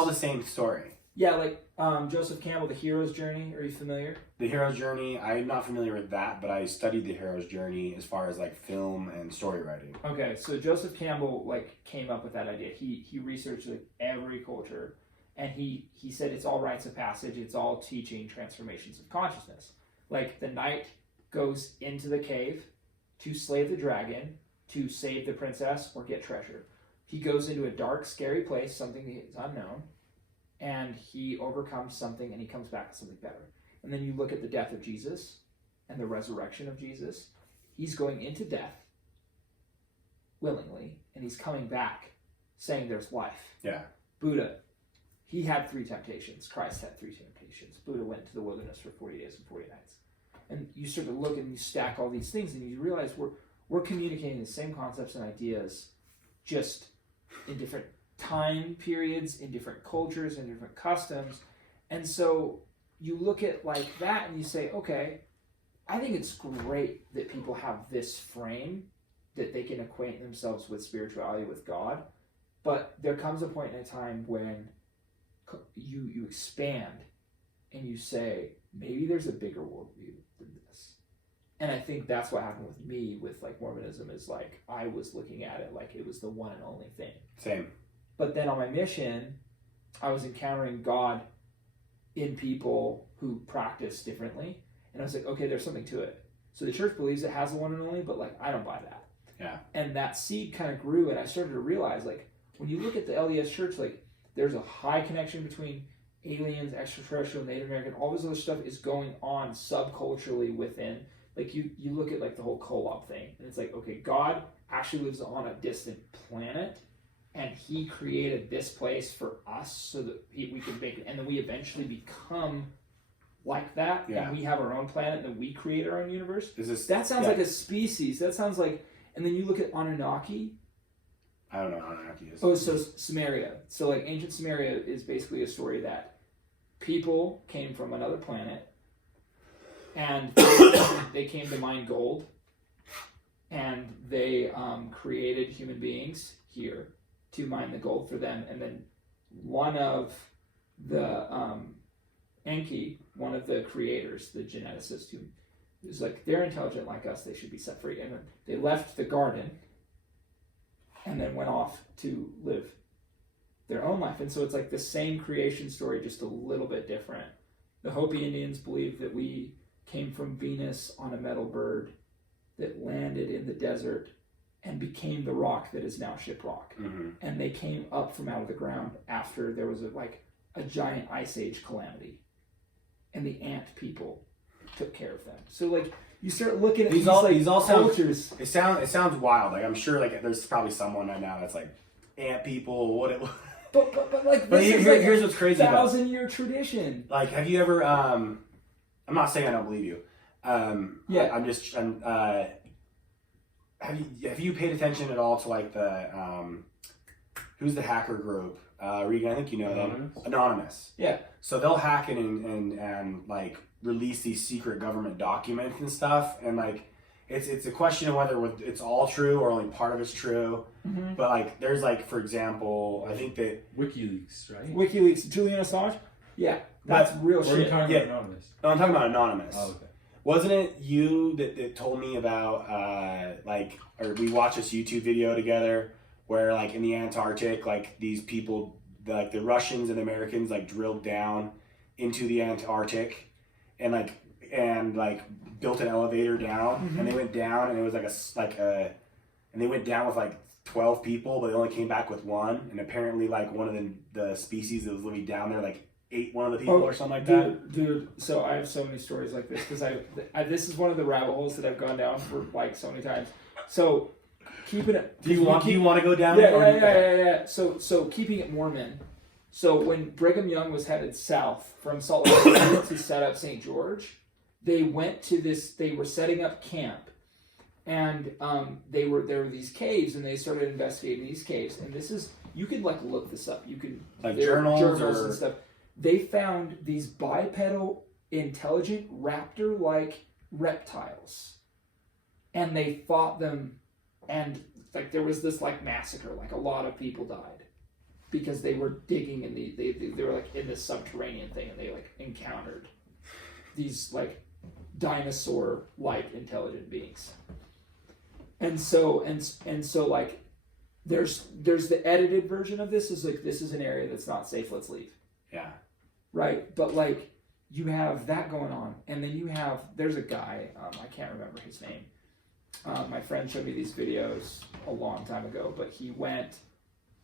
the same story. Yeah, like Joseph Campbell, The Hero's Journey. Are you familiar? The Hero's Journey, I'm not familiar with that, but I studied The Hero's Journey as far as like film and story writing. Okay, so Joseph Campbell came up with that idea. He researched like every culture, and he said it's all rites of passage. It's all teaching transformations of consciousness. Like the knight goes into the cave to slay the dragon, to save the princess, or get treasure. He goes into a dark, scary place, something that is unknown, and he overcomes something, and he comes back with something better. And then you look at the death of Jesus and the resurrection of Jesus. He's going into death willingly, and he's coming back saying there's life. Yeah. Buddha, he had 3 temptations. Christ had 3 temptations. Buddha went to the wilderness for 40 days and 40 nights. And you sort of look and you stack all these things, and you realize we're communicating the same concepts and ideas, just in different time periods, in different cultures, in different customs. And so you look at like that and you say, okay, I think it's great that people have this frame that they can acquaint themselves with spirituality, with God. But there comes a point in a time when you expand and you say, maybe there's a bigger worldview than this. And I think that's what happened with me with like Mormonism, is like I was looking at it like it was the one and only thing. Same. But then on my mission, I was encountering God in people who practice differently. And I was like, okay, there's something to it. So the church believes it has the one and only, but like I don't buy that. Yeah. And that seed kind of grew, and I started to realize, like, when you look at the LDS Church, like there's a high connection between aliens, extraterrestrial, Native American, all this other stuff is going on subculturally within. Like you look at like the whole Kolob thing, and it's like, okay, God actually lives on a distant planet, and he created this place for us so that we can make it, and then we eventually become like that, Yeah. and we have our own planet, and then we create our own universe. That sounds yeah. like a species. That sounds like, and then you look at Anunnaki. I don't know what Anarchy is. Oh, so Sumeria. So like ancient Sumeria is basically a story that people came from another planet, and they came to mine gold, and they created human beings here to mine the gold for them. And then one of the Enki, one of the creators, the geneticist, who is like, they're intelligent like us, they should be set free. And then they left the garden and then went off to live their own life. And so it's like the same creation story, just a little bit different. The Hopi Indians believe that we came from Venus on a metal bird that landed in the desert and became the rock that is now Shiprock. Mm-hmm. And they came up from out of the ground after there was a giant ice age calamity. And the ant people took care of them. So like you start looking at these all cultures. It sounds wild. Like I'm sure like there's probably someone right now that's like ant people. But like But this is here's what's crazy about 1,000-year tradition. Like, have you ever? I'm not saying I don't believe you. Yeah. Have you paid attention at all to like the who's the hacker group? Regan, I think you know them. Anonymous. Yeah. So they'll hack in and like release these secret government documents and stuff, and like it's a question of whether it's all true or only part of it's true. Mm-hmm. But like there's like, for example, I think that WikiLeaks, right? WikiLeaks, Julian Assange. Yeah, that's real Or are you shit. talking Yeah. about anonymous? No, I'm talking about anonymous. Oh, okay. Wasn't it you that told me about or we watched this YouTube video together where like in the Antarctic, like these people, like the Russians and Americans, like drilled down into the Antarctic and built an elevator down, and they went down, and it was and they went down with like 12 people, but they only came back with one, and apparently like one of the species that was living down there like ate one of the people or something like that. Dude, so I have so many stories like this because I this is one of the rabbit holes that I've gone down for like so many times. So keeping it. Do you want to go down Yeah, there? yeah. So keeping it Mormon. So when Brigham Young was headed south from Salt Lake City to set up St. George, they went to this. They were setting up camp, and there were these caves, and they started investigating these caves. And this is, you can like look this up. You can Like there are journals and stuff. They found these bipedal, intelligent, raptor-like reptiles, and they fought them, and like there was this like massacre, like a lot of people died because they were digging in they were like in this subterranean thing, and they like encountered these like dinosaur-like intelligent beings, and so like there's the edited version of this is like, this is an area that's not safe, let's leave. Yeah. Right, but like you have that going on, and then there's a guy, I can't remember his name. My friend showed me these videos a long time ago, but he went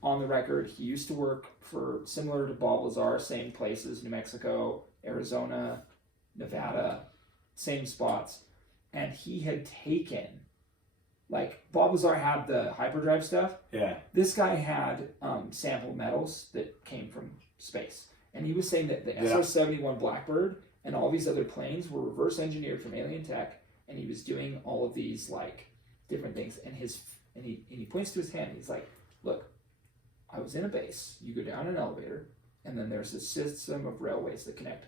on the record. He used to work for, similar to Bob Lazar, same places, New Mexico, Arizona, Nevada, same spots, and he had taken, like Bob Lazar had the hyperdrive stuff. Yeah. This guy had sample metals that came from space. And he was saying that the SR-71 Blackbird and all these other planes were reverse engineered from alien tech, and he was doing all of these like different things. And he points to his hand. And he's like, "Look, I was in a base. You go down an elevator, and then there's a system of railways that connect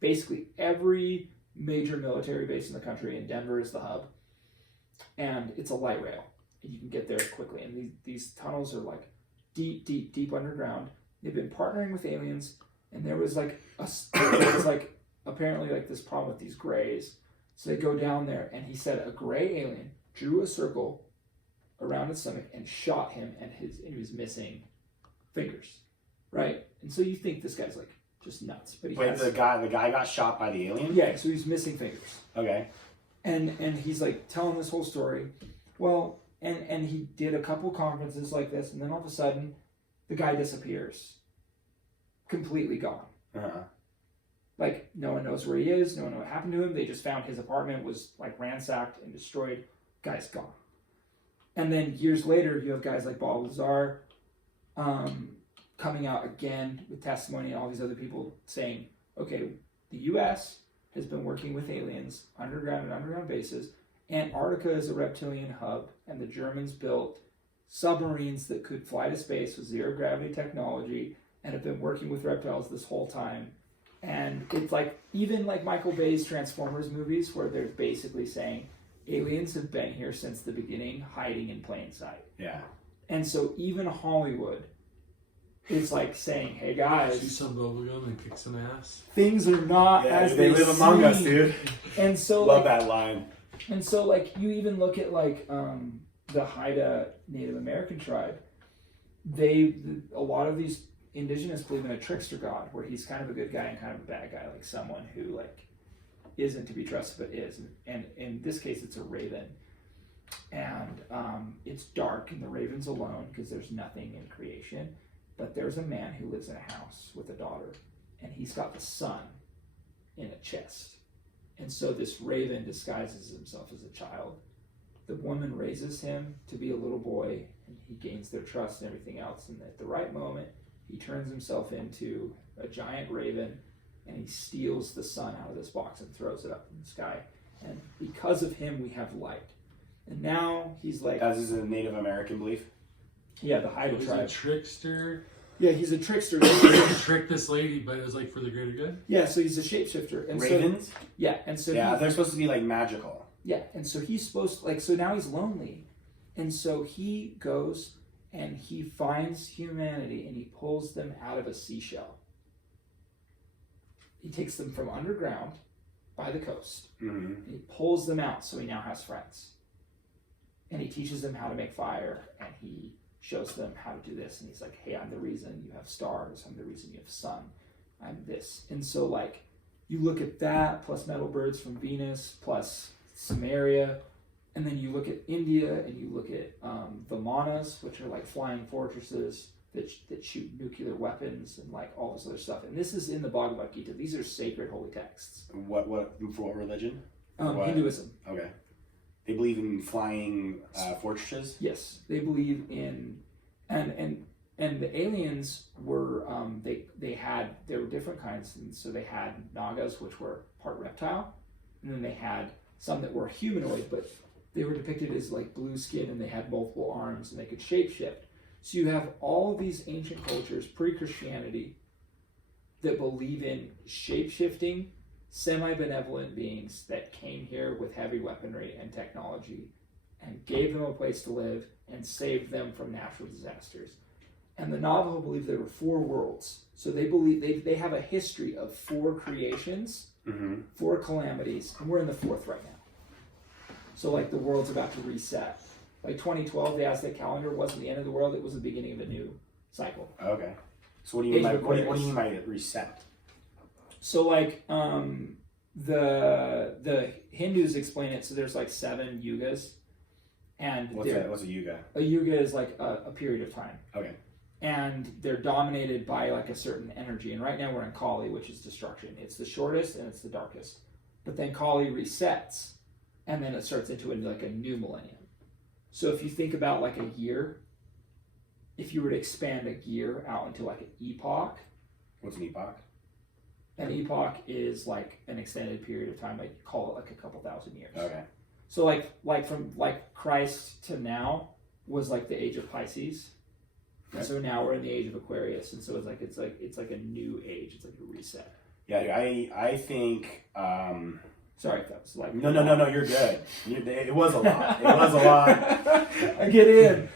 basically every major military base in the country. And Denver is the hub, and it's a light rail, and you can get there quickly. And these tunnels are like deep underground." They've been partnering with aliens, and there was apparently like this problem with these grays. So they go down there, and he said a gray alien drew a circle around his stomach and shot him, and he was missing fingers, right? And so you think this guy's like just nuts, but the guy got shot by the alien? Yeah, so he's missing fingers. Okay. And he's like telling this whole story. Well, and he did a couple conferences like this, and then all of a sudden, the guy disappears. Completely gone. Uh-huh. Like, no one knows where he is. No one knows what happened to him. They just found his apartment was like ransacked and destroyed. Guy's gone. And then years later, you have guys like Bob Lazar coming out again with testimony, and all these other people saying, okay, the U.S. has been working with aliens underground and underground bases. Antarctica is a reptilian hub, and the Germans built submarines that could fly to space with zero gravity technology and have been working with reptiles this whole time. And it's like, even like Michael Bay's Transformers movies, where they're basically saying aliens have been here since the beginning, hiding in plain sight. Yeah. And so even Hollywood is like saying, hey guys, See some bubblegum and kick some ass. things are not as they live among us, dude. And so Love that line. And so like you even look at like the Haida Native American tribe, a lot of these indigenous believe in a trickster god, where he's kind of a good guy and kind of a bad guy, like someone who like isn't to be trusted but is. And in this case, it's a raven, and it's dark, and the raven's alone because there's nothing in creation. But there's a man who lives in a house with a daughter, and he's got the sun in a chest. And so this raven disguises himself as a child. The woman raises him to be a little boy, and he gains their trust and everything else. And at the right moment, he turns himself into a giant raven, and he steals the sun out of this box and throws it up in the sky. And because of him, we have light. And now he's like... As is a Native American belief? Yeah, the Haida He's tribe. a trickster. Yeah, he's a trickster. He tricked this lady, but it was like for the greater good. Yeah, so he's a shapeshifter. And Ravens? They're supposed to be like magical. Yeah, and so he's supposed to, so now he's lonely. And so he goes and he finds humanity and he pulls them out of a seashell. he takes them from underground by the coast, Mm-hmm. and he pulls them out so he now has friends. And he teaches them how to make fire, and he shows them how to do this. And he's like, hey, I'm the reason you have stars. I'm the reason you have sun. I'm this. And so, like, you look at that, plus metal birds from Venus, plus Samaria, and then you look at India, and you look at the Manas, which are like flying fortresses that shoot nuclear weapons, and like all this other stuff. And this is in the Bhagavad Gita. These are sacred holy texts. What for what religion? What? Hinduism. Okay. They believe in flying fortresses? Yes, they believe in, and the aliens were there were different kinds, and so they had Nagas, which were part reptile, and then they had some that were humanoid, but they were depicted as like blue skin, and they had multiple arms, and they could shapeshift. So you have all of these ancient cultures pre-Christianity that believe in shape-shifting, semi-benevolent beings that came here with heavy weaponry and technology and gave them a place to live and saved them from natural disasters. And the Navajo believe there were 4 worlds. So they believe they have a history of 4 creations, 4 calamities, and we're in the 4th right now. So like the world's about to reset. Like 2012, the Aztec calendar wasn't the end of the world, it was the beginning of a new cycle. Okay. So what do you mean by reset? So like the Hindus explain it, so there's like 7 yugas, and what's a yuga? A yuga is like a period of time. Okay. And they're dominated by like a certain energy. And right now we're in Kali, which is destruction. It's the shortest and it's the darkest. But then Kali resets, and then it starts into like a new millennium. So if you think about like a year, if you were to expand a year out into like an epoch. What's an epoch? An epoch is like an extended period of time. Like call it like a couple thousand years. Okay. So like from like Christ to now was like the age of Pisces. Okay. And so now we're in the age of Aquarius, and so it's like a new age. It's like a reset. Yeah, I think. Sorry if that was like No, you're good. It was a lot. It was a lot. I get in.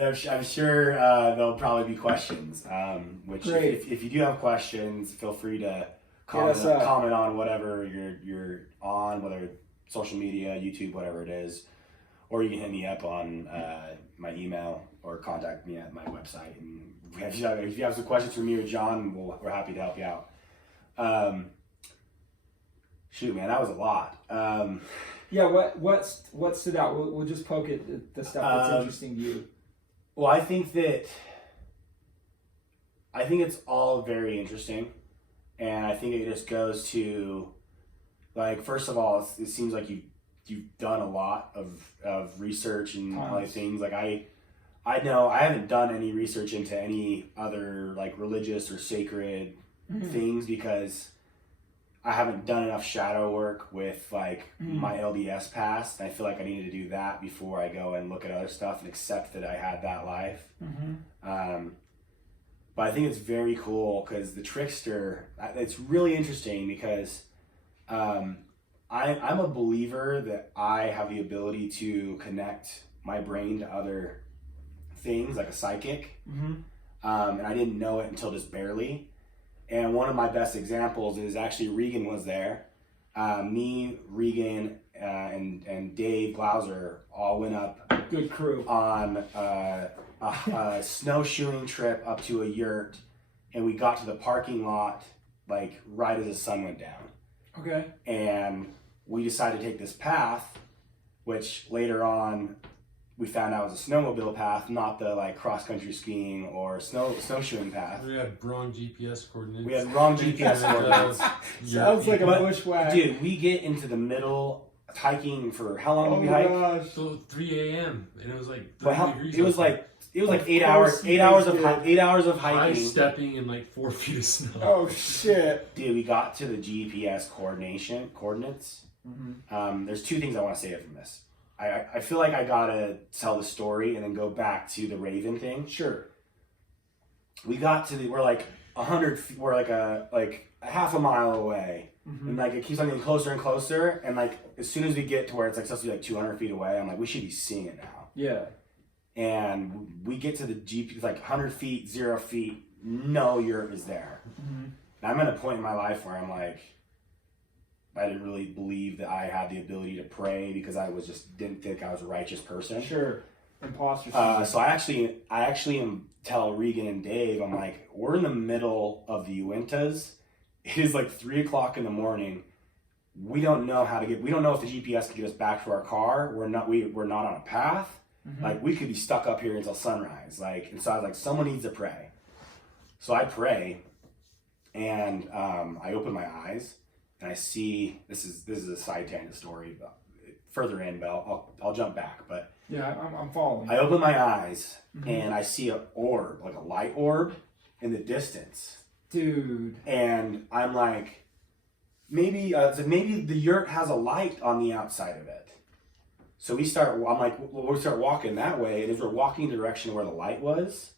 I'm sure there'll probably be questions. Which if you do have questions, feel free to comment on whatever you're on, whether social media, YouTube, whatever it is, or you can hit me up on my email or contact me at my website. And if you have some questions for me or John, we're happy to help you out. Shoot, man, that was a lot. Yeah, what stood out? We'll just poke at the stuff that's interesting to you. Well, I think it's all very interesting, and I think it just goes to, like, first of all, it seems like you've done a lot of research and all these things. Like I know I haven't done any research into any other like religious or sacred things because I haven't done enough shadow work with like my LDS past. I feel like I needed to do that before I go and look at other stuff and accept that I had that life. But I think it's very cool because the Trickster, it's really interesting because I'm a believer that I have the ability to connect my brain to other things like a psychic. And I didn't know it until just barely. And one of my best examples is actually Regan was there. Me, Regan, and Dave Glauser all went up. Good crew. On a snowshoeing trip up to a yurt, and we got to the parking lot like right as the sun went down. Okay. And we decided to take this path, which later on we found out was a snowmobile path, not the like cross country skiing or snowshoeing path. We had wrong GPS coordinates. We had wrong GPS coordinates. Sounds like a bushwhack. Dude, we get into the middle hiking for how long did we hike? Gosh. So 3 a.m. and it was like it was like 8 hours. 8 hours of 8 hours of hiking. High stepping in like 4 feet of snow. Oh shit, dude! We got to the GPS coordinates. There's 2 things I want to say from this. I feel like I gotta tell the story and then go back to the Raven thing. Sure. We got to we're like 100 feet, we're like a half a mile away, and like it keeps on getting closer and closer, and like as soon as we get to where it's like supposed to be like 200 feet away, I'm like, we should be seeing it now. Yeah. And we get to the GPS like 100 feet, 0 feet, no yurt is there. And I'm at a point in my life where I'm like, I didn't really believe that I had the ability to pray because I didn't think I was a righteous person. Sure. Imposter syndrome. So I actually tell Regan and Dave, I'm like, we're in the middle of the Uintas. It is like 3:00 in the morning. We don't know we don't know if the GPS can get us back to our car. We're not on a path. Mm-hmm. Like, we could be stuck up here until sunrise. Like, and so I was like, someone needs to pray. So I pray, and I open my eyes, and I see, this is a side tangent story, but further in, but I'll jump back. But yeah, I'm following. I open my eyes, Mm-hmm. and I see an orb, like a light orb, in the distance. Dude. And I'm like, maybe the yurt has a light on the outside of it. So we start walking that way, and as we're walking in the direction where the light was,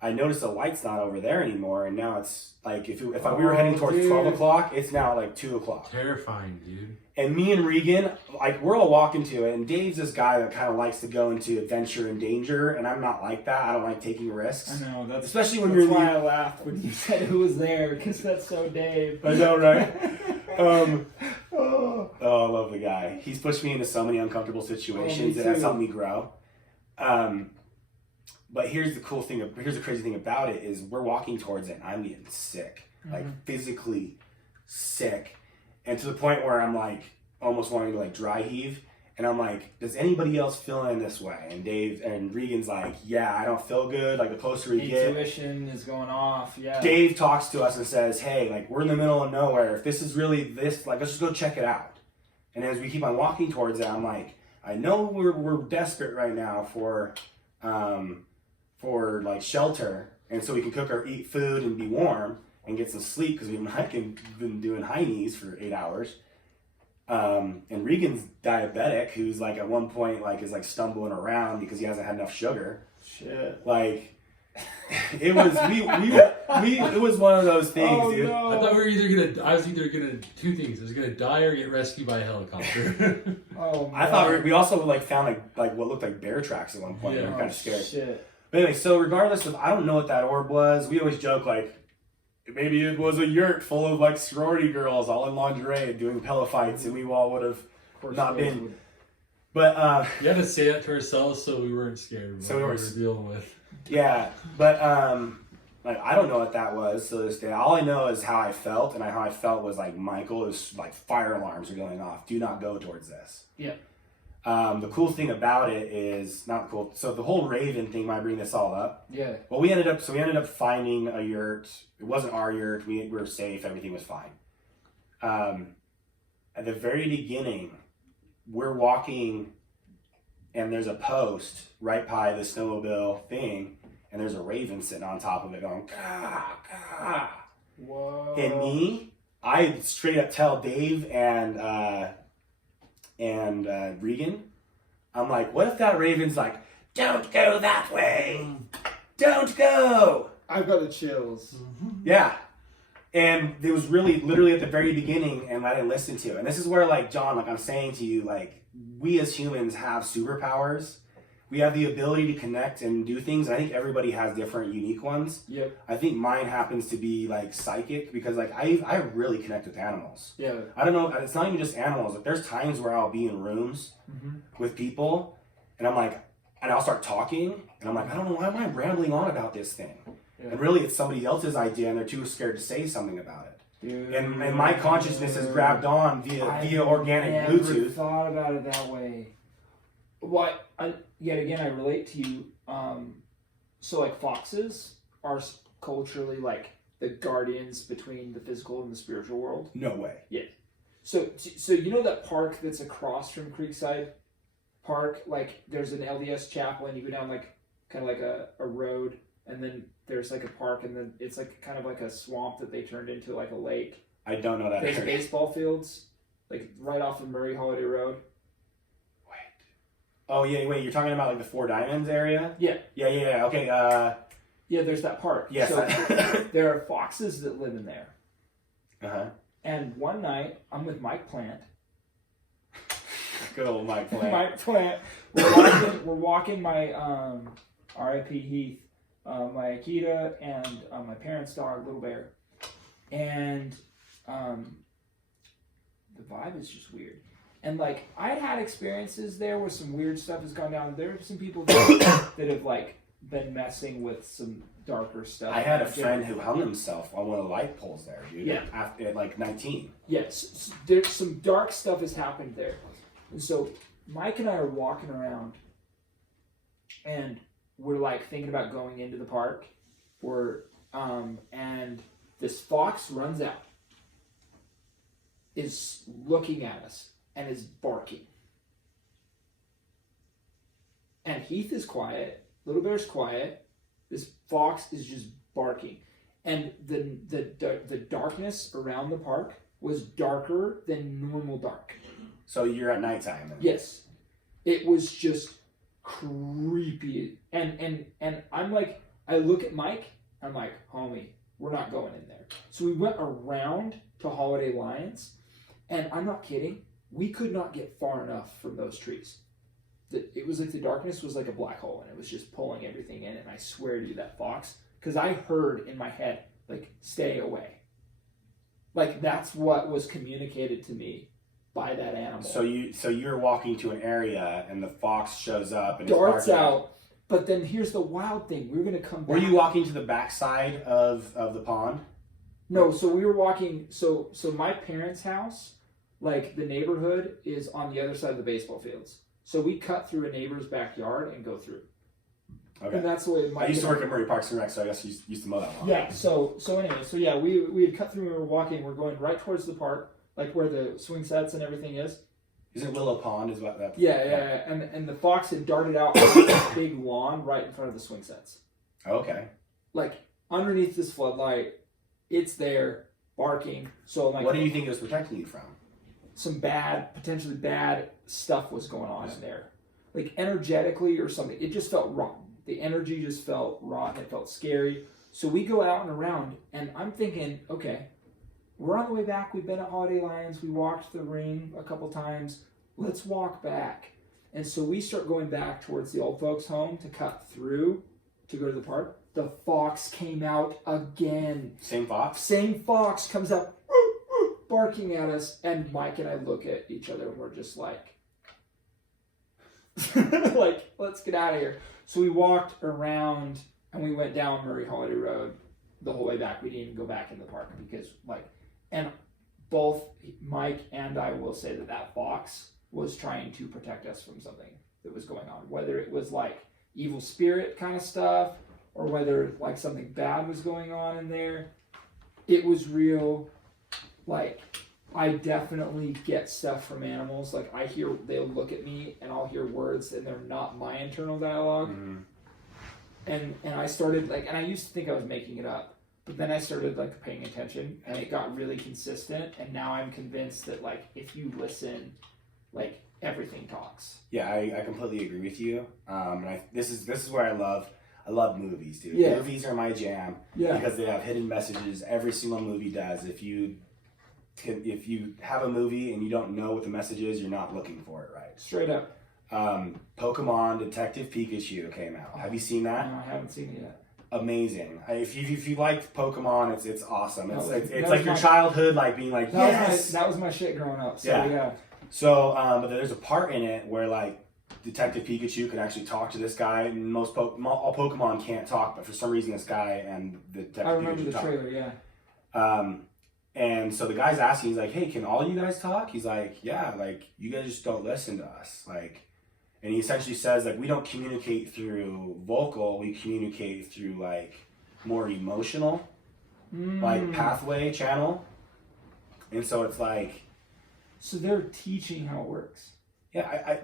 I noticed the light's not over there anymore, and now it's like, if we were heading towards 12 o'clock, it's now like 2 o'clock. Terrifying, dude. And me and Regan, like, we're all walking to it, and Dave's this guy that kind of likes to go into adventure and danger, and I'm not like that. I don't like taking risks. I know, especially when that's you're why I laughed when you said who was there, because that's so Dave. I know, right? Oh, I love the guy. He's pushed me into so many uncomfortable situations, and that's helped me grow. But here's the crazy thing about it is we're walking towards it, and I'm getting sick, like physically sick, and to the point where I'm like almost wanting to like dry heave. And I'm like, does anybody else feel in this way? And Dave and Regan's like, yeah, I don't feel good. Like, the closer we get, intuition is going off. Yeah. Dave talks to us and says, hey, like, we're in the middle of nowhere. If this is really this, like, let's just go check it out. And as we keep on walking towards it, I'm like, I know we're desperate right now for like shelter, and so we can eat food and be warm and get some sleep because we've been doing high knees for 8 hours. And Regan's diabetic, who's like at one point like is like stumbling around because he hasn't had enough sugar. Shit. Like, it was it was one of those things, dude. No. I thought I was either gonna two things. I was gonna die or get rescued by a helicopter. Oh, I thought we also like found like what looked like bear tracks at one point. Yeah. We were kind of scared. Shit. But anyway, so regardless of, I don't know what that orb was. We always joke like, maybe it was a yurt full of like sorority girls all in lingerie doing pillow fights, and we all would have not been. But you had to say that to ourselves so we weren't scared. So we were dealing with. Yeah, but like, I don't know what that was to this day. All I know is how I felt, and how I felt was like, Michael, is like fire alarms are going off. Do not go towards this. Yeah. The cool thing about it is not cool. So the whole Raven thing might bring this all up. Yeah. Well, we ended up finding a yurt. It wasn't our yurt. We were safe. Everything was fine. At the very beginning, we're walking, and there's a post right by the snowmobile thing, and there's a raven sitting on top of it going, "Caw, caw." Whoa. And me, I straight up tell Dave and Regan, I'm like, what if that raven's like, don't go that way, don't go. I've got the chills. Yeah. And it was literally at the very beginning, and I didn't listen to it. And this is where, like, John, like I'm saying to you, like, we as humans have superpowers. We have the ability to connect and do things. I think everybody has different, unique ones. Yep. I think mine happens to be, like, psychic, because, like, I really connect with animals. Yeah. I don't know, it's not even just animals. Like, there's times where I'll be in rooms with people, and I'm like, and I'll start talking, and I'm like, I don't know, why am I rambling on about this thing? Yeah. And really, it's somebody else's idea, and they're too scared to say something about it. Dude. And my consciousness has grabbed on via organic Bluetooth. I never thought about it that way. What? Yet again, I relate to you. So, like, foxes are culturally, like, the guardians between the physical and the spiritual world. No way. Yeah. So you know that park that's across from Creekside Park? Like, there's an LDS chapel, and you go down, like, kind of like a road, and then there's, like, a park, and then it's, like, kind of like a swamp that they turned into, like, a lake. I don't know that. There's baseball fields, like, right off of Murray Holiday Road. Oh, yeah, wait, you're talking about, like, the Four Diamonds area? Yeah. Yeah, okay, Yeah, there's that park. Yes. So there are foxes that live in there. Uh-huh. And one night, I'm with Mike Plant. Good old Mike Plant. Mike Plant. We're walking my R.I.P. Heath, my Akita, and my parents' dog, Little Bear. and the vibe is just weird. And like I'd had experiences there where some weird stuff has gone down. There are some people that have like been messing with some darker stuff. I had a friend who hung himself on one of the light poles there, dude. Yeah. At like 19. Yes, there's some dark stuff has happened there. And so Mike and I are walking around and we're like thinking about going into the park. And this fox runs out, is looking at us, and is barking. And Heath is quiet, Little Bear's quiet, this fox is just barking. And the darkness around the park was darker than normal dark. So you're at nighttime then? Yes. It was just creepy. And I'm like, I look at Mike, I'm like, homie, we're not going in there. So we went around to Holiday Lions, and I'm not kidding, we could not get far enough from those trees. It was like the darkness was like a black hole, and it was just pulling everything in, and I swear to you, that fox, because I heard in my head, like, stay away. Like, that's what was communicated to me by that animal. So you're walking to an area, and the fox shows up and darts out. But then here's the wild thing. We were going to come back. Were you walking to the backside of the pond? No, so we were walking. So my parents' house, like the neighborhood, is on the other side of the baseball fields. So we cut through a neighbor's backyard and go through. Okay. And that's the way I used to work at Murray Parks and Rec, so I guess you used to mow that lawn. Yeah, so anyway, so yeah, we had cut through and we were walking. We're going right towards the park, like where the swing sets and everything is. Is it Willow Pond? Is what that? Yeah. And the fox had darted out on this big lawn right in front of the swing sets. Okay. Like underneath this floodlight, it's there, barking. So I'm like, what do you think it was protecting you from? Some potentially bad stuff was going on in there, like energetically or something. It just felt rotten. The energy just felt rotten. It felt scary. So we go out and around, and I'm thinking, okay, we're on the way back. We've been at Holiday Lions. We walked the ring a couple times. Let's walk back. And so we start going back towards the old folks' home to cut through to go to the park. The fox came out again. Same fox? Same fox comes out barking at us. And Mike and I look at each other and we're just like, let's get out of here. So we walked around and we went down Murray Holiday Road the whole way back. We didn't even go back in the park because and both Mike and I will say that fox was trying to protect us from something that was going on, whether it was like evil spirit kind of stuff or whether like something bad was going on in there. It was real. Like, I definitely get stuff from animals. Like, they'll look at me and I'll hear words and they're not my internal dialogue. Mm-hmm. And I started and I used to think I was making it up, but then I started paying attention and it got really consistent. And now I'm convinced that if you listen, everything talks. Yeah, I completely agree with you. And this is where I love movies, dude. Yeah. Movies are my jam. Yeah. Because they have hidden messages. Every single movie does. If you have a movie and you don't know what the message is, you're not looking for it right. Straight up. Pokemon Detective Pikachu came out. Have you seen that? No, I haven't seen it yet. Amazing. If you liked Pokemon, it's awesome. It's like your my childhood, being like, yes. That was my shit growing up. So yeah. So, but there's a part in it where Detective Pikachu can actually talk to this guy. And all Pokemon can't talk, but for some reason this guy and the Detective Pikachu I remember the talk. trailer. Yeah. And so the guy's asking, he's like, hey, can all you guys talk? He's like, yeah, you guys just don't listen to us. And he essentially says, we don't communicate through vocal, we communicate through, more emotional, pathway channel. And so it's So they're teaching how it works. Yeah,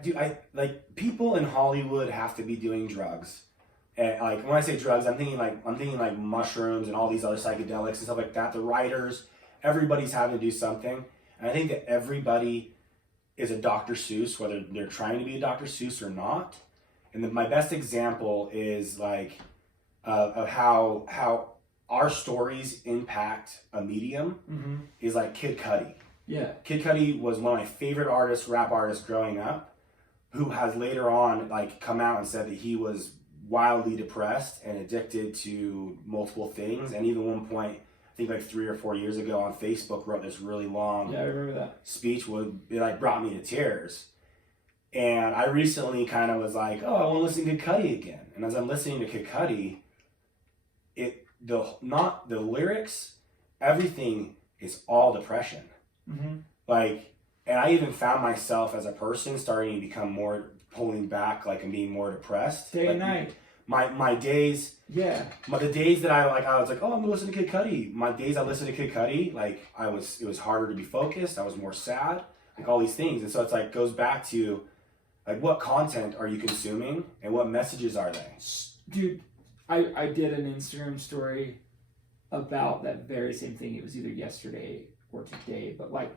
I people in Hollywood have to be doing drugs. And, when I say drugs, I'm thinking mushrooms and all these other psychedelics and stuff like that. The writers, everybody's having to do something. And I think that everybody is a Dr. Seuss, whether they're trying to be a Dr. Seuss or not. And my best example is of how our stories impact a medium is Kid Cudi. Yeah. Kid Cudi was one of my favorite rap artists growing up, who has later on come out and said that he was wildly depressed and addicted to multiple things, and even one point think like 3 or 4 years ago on Facebook, wrote this really long Yeah, I remember that. speech. It like brought me to tears. And I recently kind of was like, oh, I want to listen to Kid Cudi again. And as I'm listening to Kid Cudi, not the lyrics, everything is all depression. Mm-hmm. Like, and I even found myself as a person starting to become more pulling back, like, and being more depressed. Day and Like, night. My days, Yeah. the days that I was like, oh, I'm gonna listen to Kid Cudi. My days I listened to Kid Cudi, like, it was harder to be focused. I was more sad, like all these things. And so it's like goes back to like, what content are you consuming and what messages are they? Dude, I did an Instagram story about that very same thing. It was either yesterday or today, but like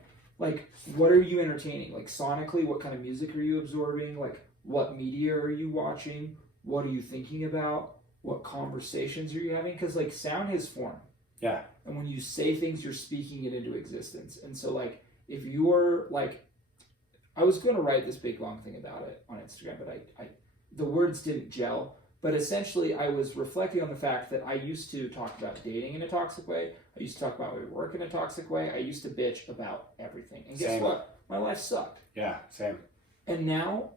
what are you entertaining? Like sonically, what kind of music are you absorbing? Like what media are you watching? What are you thinking about? What conversations are you having? Because like sound has form. Yeah. And when you say things, you're speaking it into existence. And so like if you're like, I was going to write this big long thing about it on Instagram, but I the words didn't gel. But essentially, I was reflecting on the fact that I used to talk about dating in a toxic way. I used to talk about my work in a toxic way. I used to bitch about everything. And guess Same. what? My life sucked. Yeah, same. And now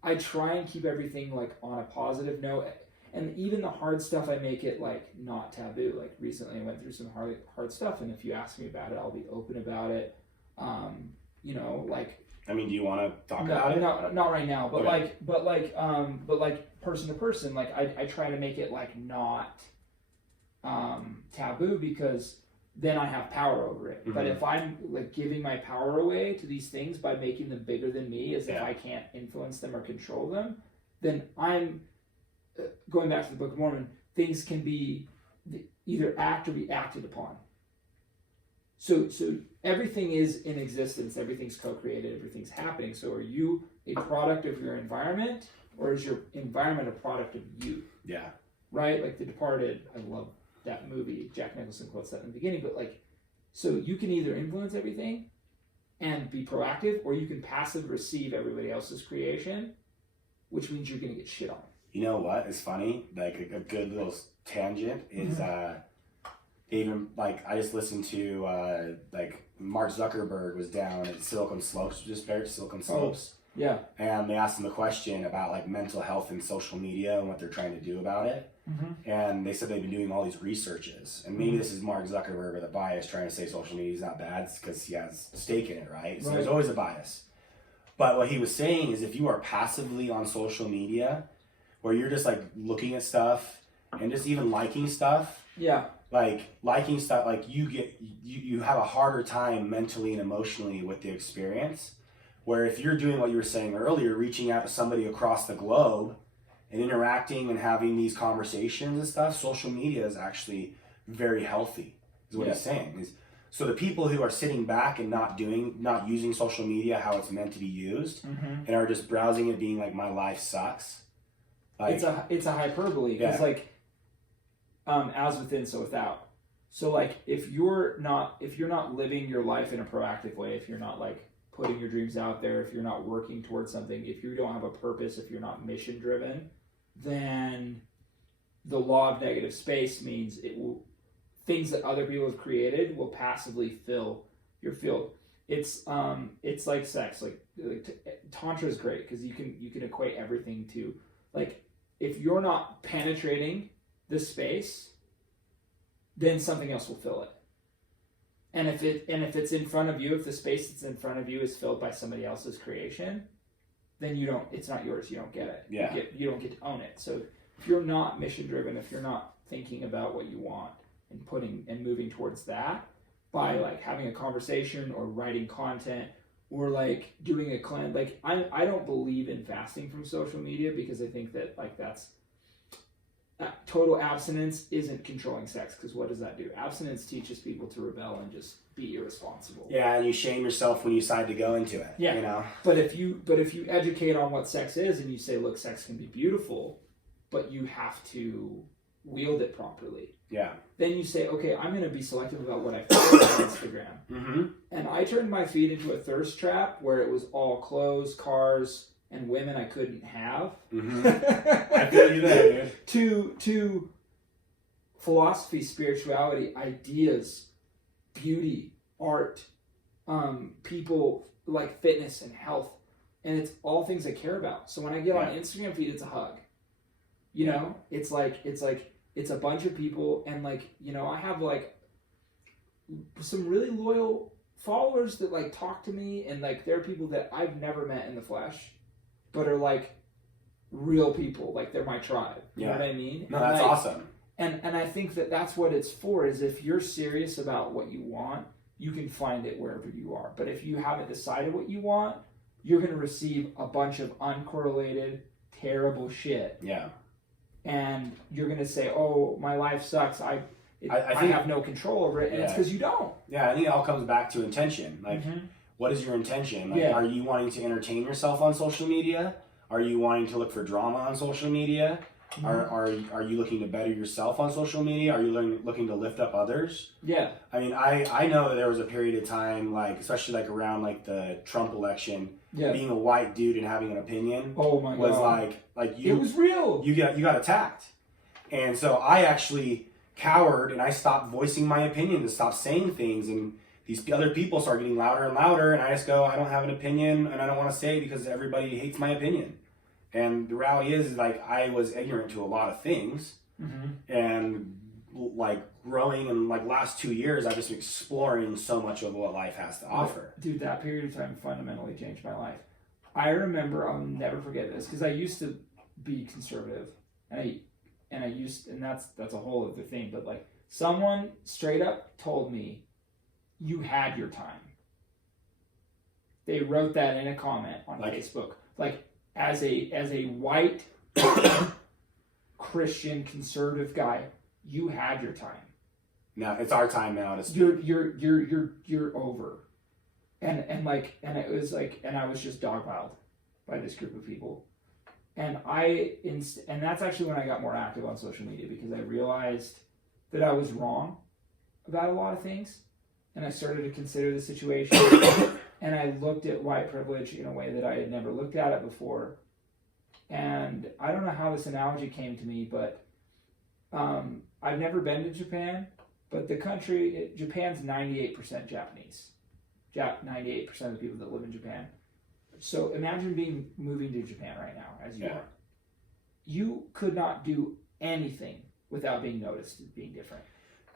I try and keep everything like on a positive note. And even the hard stuff, I make it like not taboo. Like recently I went through some hard stuff. And if you ask me about it, I'll be open about it. You know, like, I mean, do you want to talk about it? No, not right now. But Okay. like person to person, like I try to make it like not taboo because then I have power over it. Mm-hmm. But if I'm like giving my power away to these things by making them bigger than me, as if I can't influence them or control them, then I'm going back to the Book of Mormon. Things can be either act or be acted upon. So everything is in existence. Everything's co-created. Everything's happening. So are you a product of your environment, or is your environment a product of you? Yeah. Right? Like The Departed. I love that movie. Jack Nicholson quotes that in the beginning. But like, so you can either influence everything and be proactive, or you can passive receive everybody else's creation, which means you're going to get shit on. You know what is funny? Like a good little tangent is even like I just listened to like Mark Zuckerberg was down at Silicon Slopes, Silicon Slopes. Yeah. And they asked him a question about like mental health and social media and what they're trying to do about it. Mm-hmm. And they said they've been doing all these researches. And maybe this is Mark Zuckerberg with a bias trying to say social media is not bad because he has a stake in it, right? So there's always a bias. But what he was saying is if you are passively on social media, where you're just like looking at stuff and just even liking stuff. Yeah. Like liking stuff, like you have a harder time mentally and emotionally with the experience. Where if you're doing what you were saying earlier, reaching out to somebody across the globe and interacting and having these conversations and stuff, social media is actually very healthy, is what he's saying. So the people who are sitting back and not using social media how it's meant to be used and are just browsing it being like, my life sucks. Like, it's a hyperbole because like as within so without. So like if you're not living your life in a proactive way, if you're not like putting your dreams out there, if you're not working towards something, if you don't have a purpose, if you're not mission driven, then the law of negative space means things that other people have created will passively fill your field. It's like sex. Like tantra is great because you can equate everything to like if you're not penetrating the space, then something else will fill it. And if it's in front of you, if the space that's in front of you is filled by somebody else's creation, then it's not yours. You don't get it. Yeah. You don't get to own it. So if you're not mission driven, if you're not thinking about what you want and moving towards that by like having a conversation or writing content or like doing a cleanse, like I don't believe in fasting from social media because I think that like that's total abstinence isn't controlling sex, because what does that do? Abstinence teaches people to rebel and just be irresponsible. Yeah, and you shame yourself when you decide to go into it. Yeah. You know? But if you educate on what sex is and you say, look, sex can be beautiful, but you have to wield it properly. Yeah. Then you say, okay, I'm going to be selective about what I post on Instagram. Mm-hmm. And I turned my feed into a thirst trap where it was all clothes, cars, and women I couldn't have. Mm-hmm. I feel you there, dude. to philosophy, spirituality, ideas, beauty, art, people like fitness and health, and it's all things I care about. So when I get on Instagram feed, it's a hug. You know, it's a bunch of people, and like, you know, I have like some really loyal followers that like talk to me, and like they're people that I've never met in the flesh, but are like real people, like they're my tribe. You know what I mean? No, that's awesome. And I think that that's what it's for, is if you're serious about what you want, you can find it wherever you are. But if you haven't decided what you want, you're going to receive a bunch of uncorrelated, terrible shit. Yeah. And you're going to say, oh, my life sucks. I have no control over it. And it's because you don't. Yeah, I think it all comes back to intention. Like, what is your intention? Like, are you wanting to entertain yourself on social media? Are you wanting to look for drama on social media? Are you looking to better yourself on social media? Are you looking to lift up others? Yeah. I mean, I know that there was a period of time, like, especially like around like the Trump election, being a white dude and having an opinion was like you. It was real. You got attacked, and so I actually cowered and I stopped voicing my opinion and stopped saying things, and these other people start getting louder and louder, and I just go, I don't have an opinion and I don't want to say it because everybody hates my opinion. And the reality is like I was ignorant to a lot of things, and like growing in like last 2 years, I've just been exploring so much of what life has to offer. Dude, that period of time fundamentally changed my life. I remember, I'll never forget this, because I used to be conservative, and that's a whole other thing. But like someone straight up told me, "You had your time." They wrote that in a comment on Facebook, like. As a white Christian conservative guy, you had your time. Now it's our time now to speak. You're over, and it was like, and I was just dogpiled by this group of people, and that's actually when I got more active on social media, because I realized that I was wrong about a lot of things, and I started to consider the situation. And I looked at white privilege in a way that I had never looked at it before. And I don't know how this analogy came to me, but I've never been to Japan, but Japan's 98% Japanese. 98% of the people that live in Japan. So imagine moving to Japan right now, as you are. You could not do anything without being noticed as being different.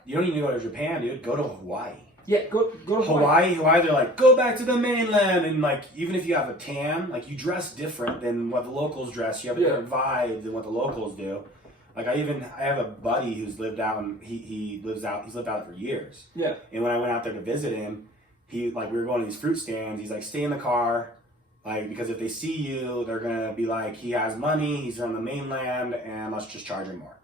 You don't even go to Japan, dude. Go to Hawaii. Yeah, go to Hawaii. They're like, go back to the mainland, and like even if you have a tan, like you dress different than what the locals dress. You have a different vibe than what the locals do. Like I have a buddy who's lived out, and he's lived out for years. Yeah. And when I went out there to visit him, we were going to these fruit stands. He's like, stay in the car, like because if they see you, they're gonna be like, he has money, he's on the mainland, and let's just charge him more.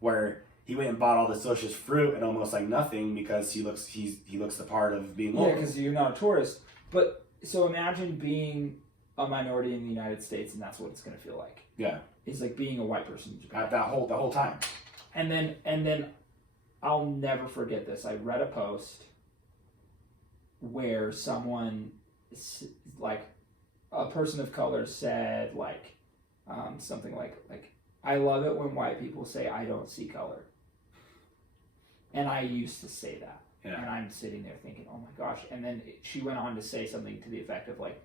Where he went and bought all this delicious fruit at almost like nothing because he looks the part of being local. Yeah, because you're not a tourist. But so imagine being a minority in the United States, and that's what it's going to feel like. Yeah, it's like being a white person in Japan. The whole time. And then I'll never forget this. I read a post where someone, like a person of color, said like something like I love it when white people say I don't see color. And I used to say that. Yeah. And I'm sitting there thinking, oh my gosh. And then she went on to say something to the effect of like,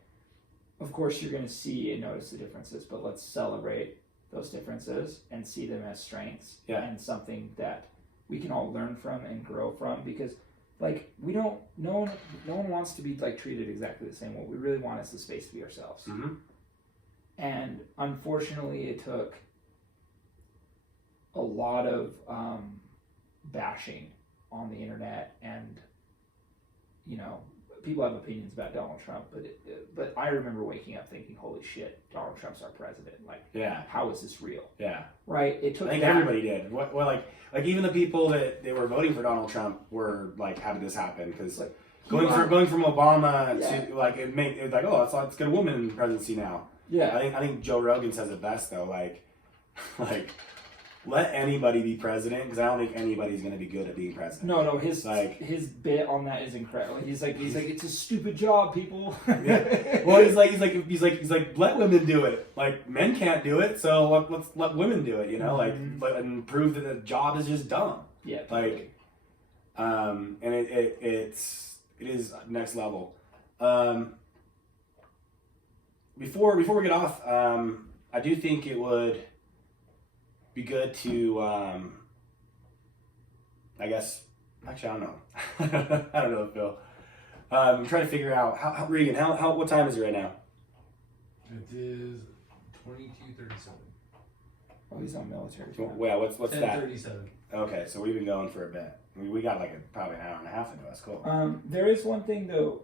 of course you're going to see and notice the differences, but let's celebrate those differences and see them as strengths and something that we can all learn from and grow from, because like no one wants to be like treated exactly the same. What we really want is the space to be ourselves. Mm-hmm. And unfortunately it took a lot of bashing on the internet, and people have opinions about Donald Trump, but I remember waking up thinking, holy shit, Donald Trump's our president. Like, how is this real? Yeah. Right? It took. I think everybody did. Like even the people that they were voting for Donald Trump were like, how did this happen? Because like, going from Obama to like it was like, oh, let's get a woman in the presidency now. Yeah. I think Joe Rogan says it best though. Like let anybody be president, because I don't think anybody's going to be good at being president. No, his bit on that is incredible. He's like, it's a stupid job, people. Yeah. Well, he's like, let women do it. Like men can't do it, so let's let women do it. Like and prove that the job is just dumb. Yeah. Like, and it is next level. Before we get off, I do think it would be good to, I guess, actually, I don't know. I don't know, Phil. I'm trying to figure out how Regan, what time is it right now? It is 22:37. Oh, he's on military. Well, what's that? 10:37. Okay, so we've been going for a bit. We got like probably an hour and a half into us. Cool. There is one thing though.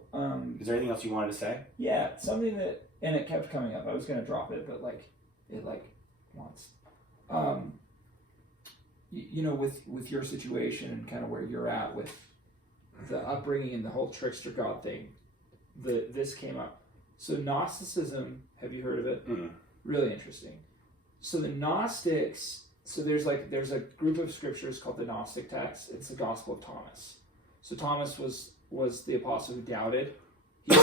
Is there anything else you wanted to say? Yeah, something that, and it kept coming up. I was gonna drop it, but it once. You know, with your situation and kind of where you're at with the upbringing and the whole trickster God thing, this came up. So Gnosticism, have you heard of it? Mm-hmm. Really interesting. So the Gnostics, there's a group of scriptures called the Gnostic texts. It's the Gospel of Thomas. So Thomas was the apostle who doubted. He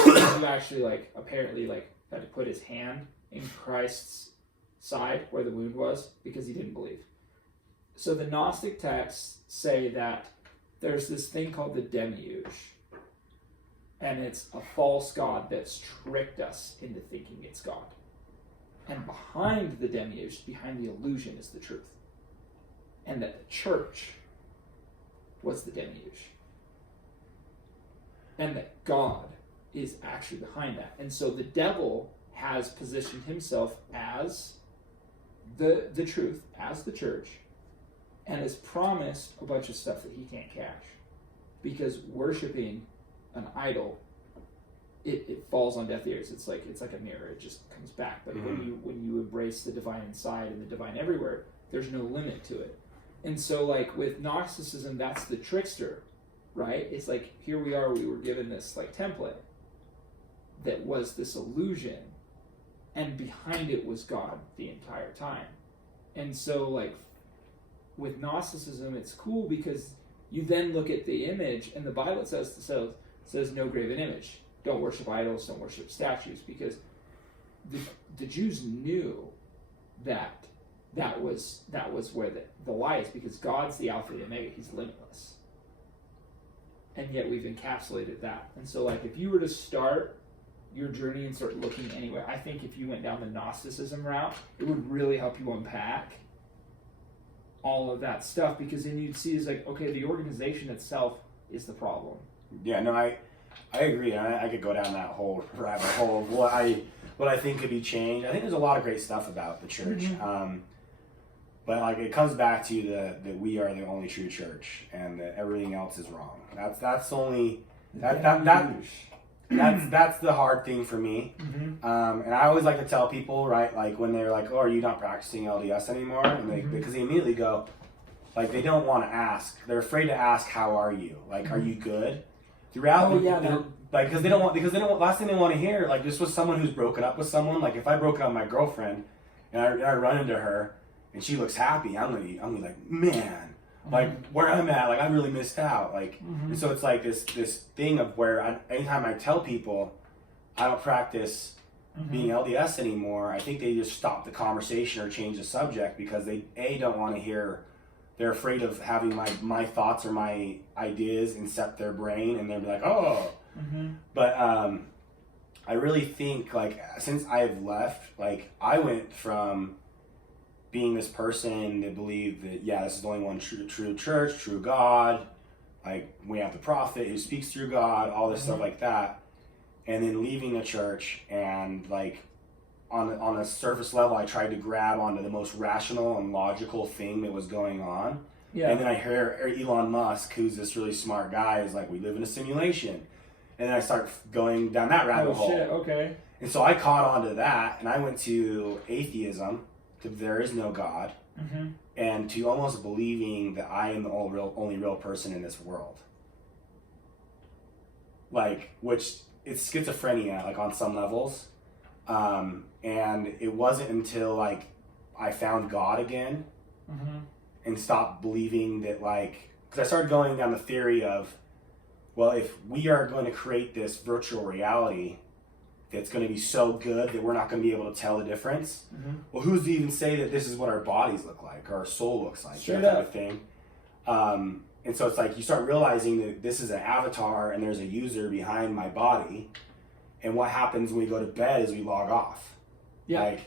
actually apparently had to put his hand in Christ's side where the wound was because he didn't believe. So the Gnostic texts say that there's this thing called the demiurge, and it's a false god that's tricked us into thinking it's God. And behind the demiurge, behind the illusion, is the truth. And that the church was the demiurge. And that God is actually behind that. And so the devil has positioned himself as the truth, as the church, and has promised a bunch of stuff that he can't cash. Because worshiping an idol, it falls on deaf ears. It's like a mirror. It just comes back. But when you embrace the divine inside and the divine everywhere, there's no limit to it. And so with Gnosticism, that's the trickster, right? It's like, here we are, we were given this template that was this illusion, and behind it was God the entire time. And so with Gnosticism, it's cool because you then look at the image, and the Bible says no graven image. Don't worship idols, don't worship statues, because the Jews knew that was where the lie is, because God's the Alpha and Omega. He's limitless. And yet we've encapsulated that. And so if you were to start your journey and start looking anywhere, I think if you went down the Gnosticism route, it would really help you unpack all of that stuff, because then you'd see okay, the organization itself is the problem. Yeah, no, I agree. I could go down that whole rabbit hole of what I think could be changed. I think there's a lot of great stuff about the church. Mm-hmm. But it comes back to that we are the only true church, and that everything else is wrong. That's only that's the hard thing for me. Mm-hmm. And I always like to tell people, right, when they're oh, are you not practicing LDS anymore? And because they immediately go, they don't want to ask. They're afraid to ask, how are you? Are you good? The reality, because they don't want. Last thing they want to hear, this was someone who's broken up with someone. If I broke up with my girlfriend, and I run into her, and she looks happy, I'm gonna be like, man, where I'm at, I really missed out, and so it's this thing of where anytime I tell people I don't practice being LDS anymore, I think they just stop the conversation or change the subject because they don't want to hear. They're afraid of having my thoughts or my ideas incept their brain, and they'll be like, oh. Mm-hmm. But I really think, since I've left, I went from being this person that believed that, this is the only one true church, true God, we have the prophet who speaks through God, all this stuff like that, and then leaving the church and, on a surface level, I tried to grab onto the most rational and logical thing that was going on. Yeah. And then I hear Elon Musk, who's this really smart guy, is we live in a simulation. And then I start going down that rabbit hole. Shit, okay. And so I caught on to that, and I went to atheism, to there is no God, and to almost believing that I am the only real person in this world. Which it's schizophrenia, on some levels. And it wasn't until I found God again and stopped believing that because I started going down the theory of, well, if we are going to create this virtual reality that's going to be so good that we're not going to be able to tell the difference, well, who's to even say that this is what our bodies look like or our soul looks like, that type of thing. And so it's like you start realizing that this is an avatar and there's a user behind my body. And what happens when we go to bed is we log off. Yeah.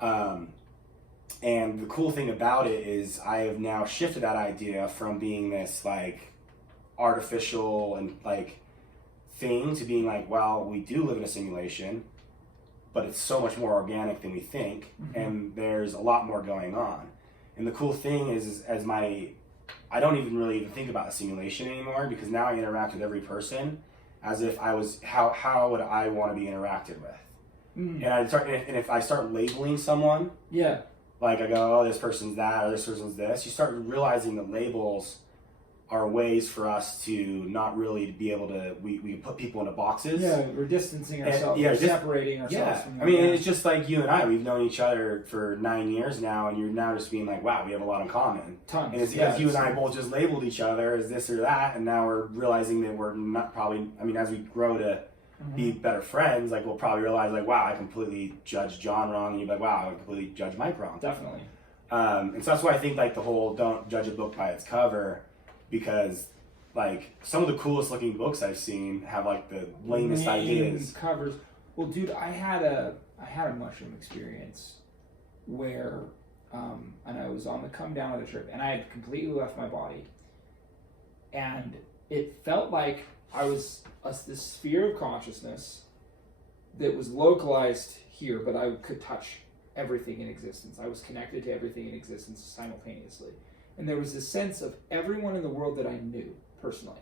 Like, and the cool thing about it is I have now shifted that idea from being this like artificial and like thing to being like, well, we do live in a simulation, but it's so much more organic than we think, and there's a lot more going on. And the cool thing is I don't even really think about a simulation anymore, because now I interact with every person as if I was, how would I want to be interacted with? And if I start labeling someone, like I go, oh, this person's that, or this person's this, you start realizing that labels are ways for us to not really be able to, we put people into boxes. Yeah, we're distancing ourselves, we're separating ourselves from them. I mean, it's just like you and I, we've known each other for 9 years now, and you're now just being like, wow, we have a lot in common. Tons. And it's because you and I both just labeled each other as this or that, and now we're realizing that we're not probably, I mean, as we grow to be better friends, like we'll probably realize like, wow, I completely judged John wrong, and you're like, wow, I completely judged Mike wrong. Definitely. And so that's why I think like the whole don't judge a book by its cover, because like some of the coolest looking books I've seen have like the lamest ideas. Covers. Well, dude, I had a mushroom experience where, and I was on the come down of the trip, and I had completely left my body, and it felt like I was this sphere of consciousness that was localized here, but I could touch everything in existence. I was connected to everything in existence simultaneously. And there was this sense of everyone in the world that I knew personally,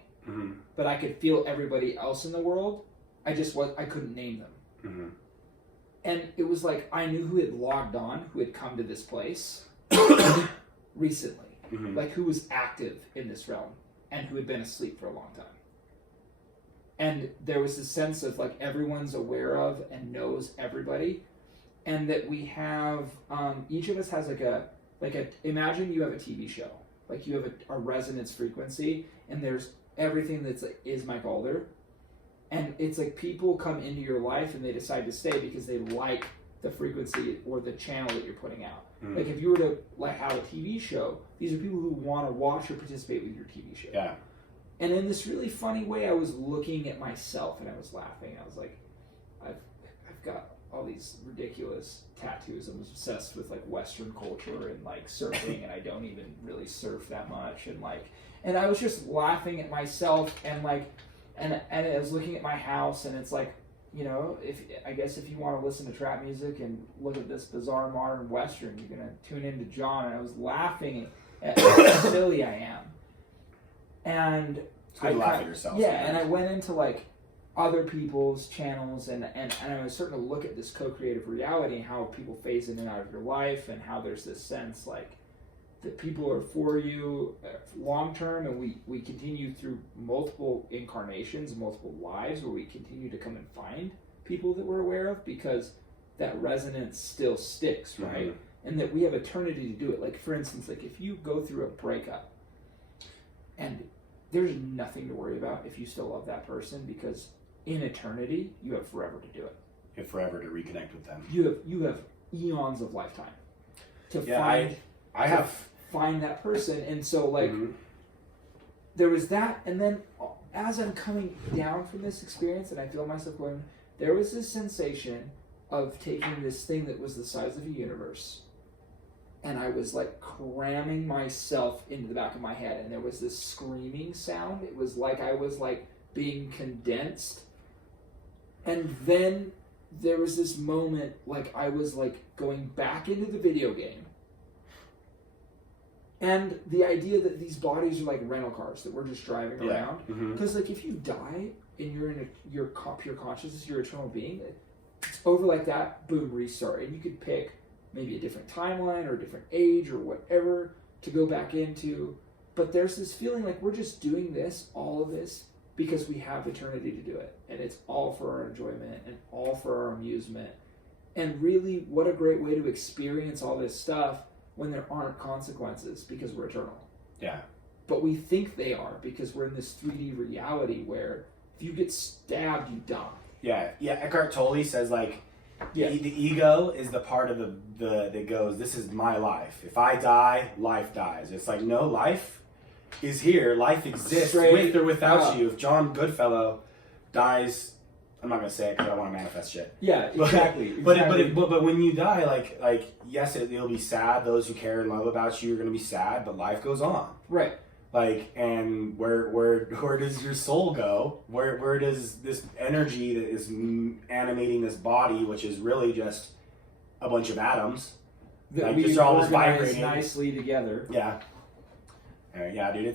but I could feel everybody else in the world. I couldn't name them. And it was like I knew who had logged on, who had come to this place recently, like who was active in this realm and who had been asleep for a long time. And there was this sense of like everyone's aware of and knows everybody, and that we have each of us has imagine you have a TV show, like you have a resonance frequency, and there's everything that's like, is Mike Alder, and it's like people come into your life and they decide to stay because they like the frequency or the channel that you're putting out. Like if you were to like have a TV show, these are people who want to watch or participate with your TV show. Yeah. And in this really funny way, I was looking at myself and I was laughing. I was like, I've got all these ridiculous tattoos. I'm obsessed with like Western culture and like surfing, and I don't even really surf that much. And I was just laughing at myself, and I was looking at my house, and it's like, you know, if you want to listen to trap music and look at this bizarre modern Western, you're gonna tune into John. And I was laughing at how silly I am. And I laugh at yourself. Yeah, and I went into like other people's channels, and I was starting to look at this co-creative reality and how people phase in and out of your life, and how there's this sense like that people are for you long term, and we continue through multiple incarnations, multiple lives, where we continue to come and find people that we're aware of, because that resonance still sticks, right? And that we have eternity to do it. Like for instance, like if you go through a breakup, and there's nothing to worry about if you still love that person, because in eternity, you have forever to do it. You have forever to reconnect with them. You have eons of lifetime to find that person. And so like there was that, and then as I'm coming down from this experience and I feel myself going, there was this sensation of taking this thing that was the size of a universe, and I was like cramming myself into the back of my head, and there was this screaming sound. It was like I was like being condensed. And then there was this moment like I was like going back into the video game. And the idea that these bodies are like rental cars that we're just driving around. Because like if you die and you're in your pure consciousness, your eternal being, it's over like that, boom, restart. And you could pick maybe a different timeline or a different age or whatever to go back into. But there's this feeling like we're just doing this, all of this, because we have eternity to do it. And it's all for our enjoyment and all for our amusement. And really, what a great way to experience all this stuff when there aren't consequences, because we're eternal. Yeah. But we think they are, because we're in this 3D reality where if you get stabbed, you die. Yeah. Eckhart Tolle says like, the ego is the part of the that goes, this is my life. If I die, life dies. It's like, no, life is here. Life exists Straight with or without up. you. If John Goodfellow dies, I'm not gonna say it because I don't want to manifest shit. Yeah, But- exactly. But when you die, like yes, it'll be sad. Those who care and love about you are gonna be sad, but life goes on. right. Like, and where does your soul go? Where does this energy that is animating this body, which is really just a bunch of atoms? That Like, we just all just organize vibrating. nicely together. Yeah, yeah, dude.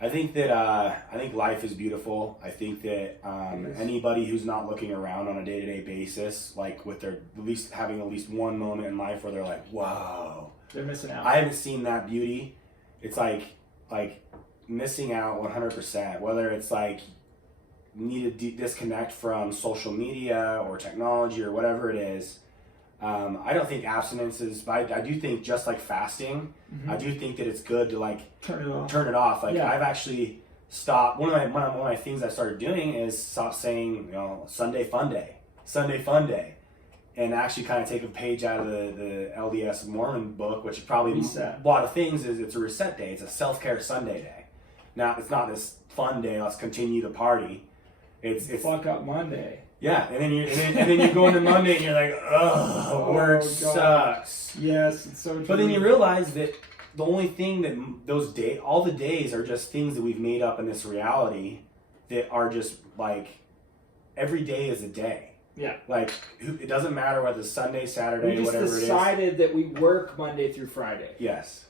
I think life is beautiful. I think that anybody who's not looking around on a day-to-day basis, like with their having at least one moment in life where they're like, "Wow," They're missing out. I haven't seen that beauty. It's like missing out 100%. Whether it's like need to disconnect from social media or technology or whatever it is. I don't think abstinence is. I do think just like fasting, I do think that it's good to like Turn it off. turn it off. Like Yeah. I've actually stopped. One of my things I started doing is stop saying Sunday fun day, and actually kind of take a page out of the LDS Mormon book, which is probably Reset. a lot of things. Is it's a reset day. It's a self-care Sunday day. Now it's not this fun day. Let's continue to party. It's Fuck up Monday. yeah, and then you go into Monday and you're like, ugh, work God. sucks. Yes, it's so true. But then you realize that the only thing that all the days are just things that we've made up in this reality that are just like every day is a day. Yeah. Like it doesn't matter whether it's Sunday, Saturday, We just whatever it is. decided that we work Monday through Friday. Yes.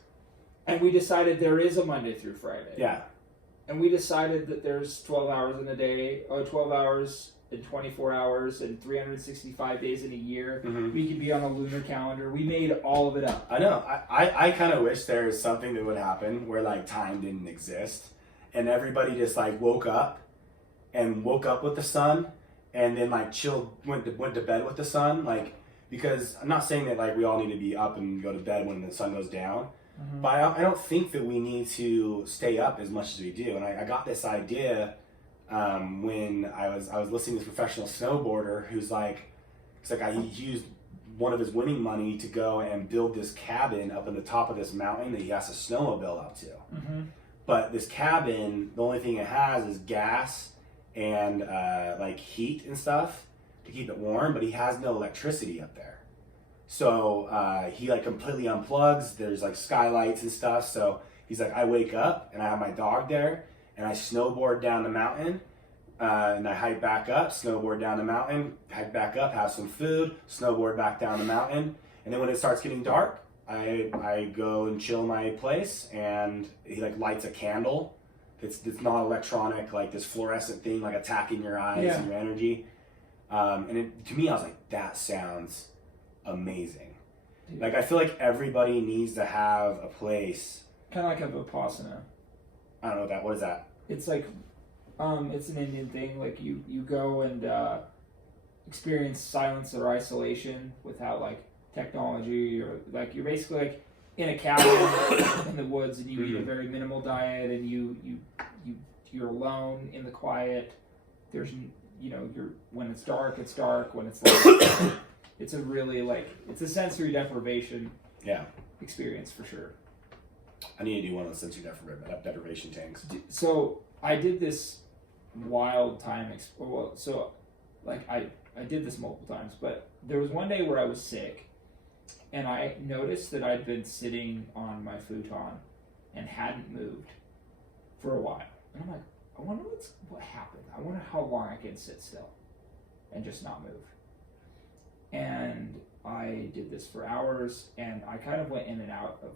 And we decided there is a Monday through Friday. Yeah. And we decided that there's 12 hours in a day, 12 hours and 24 hours and 365 days in a year. Mhm. We could be on a lunar calendar. We made all of it up. I know. I kind of wish there was something that would happen where like time didn't exist and everybody just like woke up with the sun and then like went to bed with the sun, like, because I'm not saying that like we all need to be up and go to bed when the sun goes down, but I don't think that we need to stay up as much as we do. And I got this idea when I was listening to this professional snowboarder who's like, he used one of his winning money to go and build this cabin up in the top of this mountain that he has to snowmobile up to. Mm-hmm. But this cabin, the only thing it has is gas and like heat and stuff to keep it warm, but he has no electricity up there. So he like completely unplugs. There's like skylights and stuff. So he's like, I wake up and I have my dog there and I snowboard down the mountain and I hike back up, snowboard down the mountain, hike back up, have some food, snowboard back down the mountain. And then when it starts getting dark, I go and chill in my place, and he like lights a candle. It's not electronic, like this fluorescent thing, like attacking your eyes and your energy. And to me, I was like, that sounds amazing. Dude. Like I feel like everybody needs to have a place. Kind of like a Vipassana. I don't know what is that? It's like, it's an Indian thing. Like you go and experience silence or isolation without like technology, or like you're basically like in a cabin in the woods and you eat a very minimal diet and you're alone in the quiet. There's you're when it's dark, when it's light. It's a really it's a sensory deprivation experience for sure. I need to do one of those sensory deprivation tanks. So I did this wild time. I did this multiple times, but there was one day where I was sick, and I noticed that I'd been sitting on my futon and hadn't moved for a while. And I'm like, I wonder what happened. I wonder how long I can sit still and just not move. And I did this for hours, and I kind of went in and out of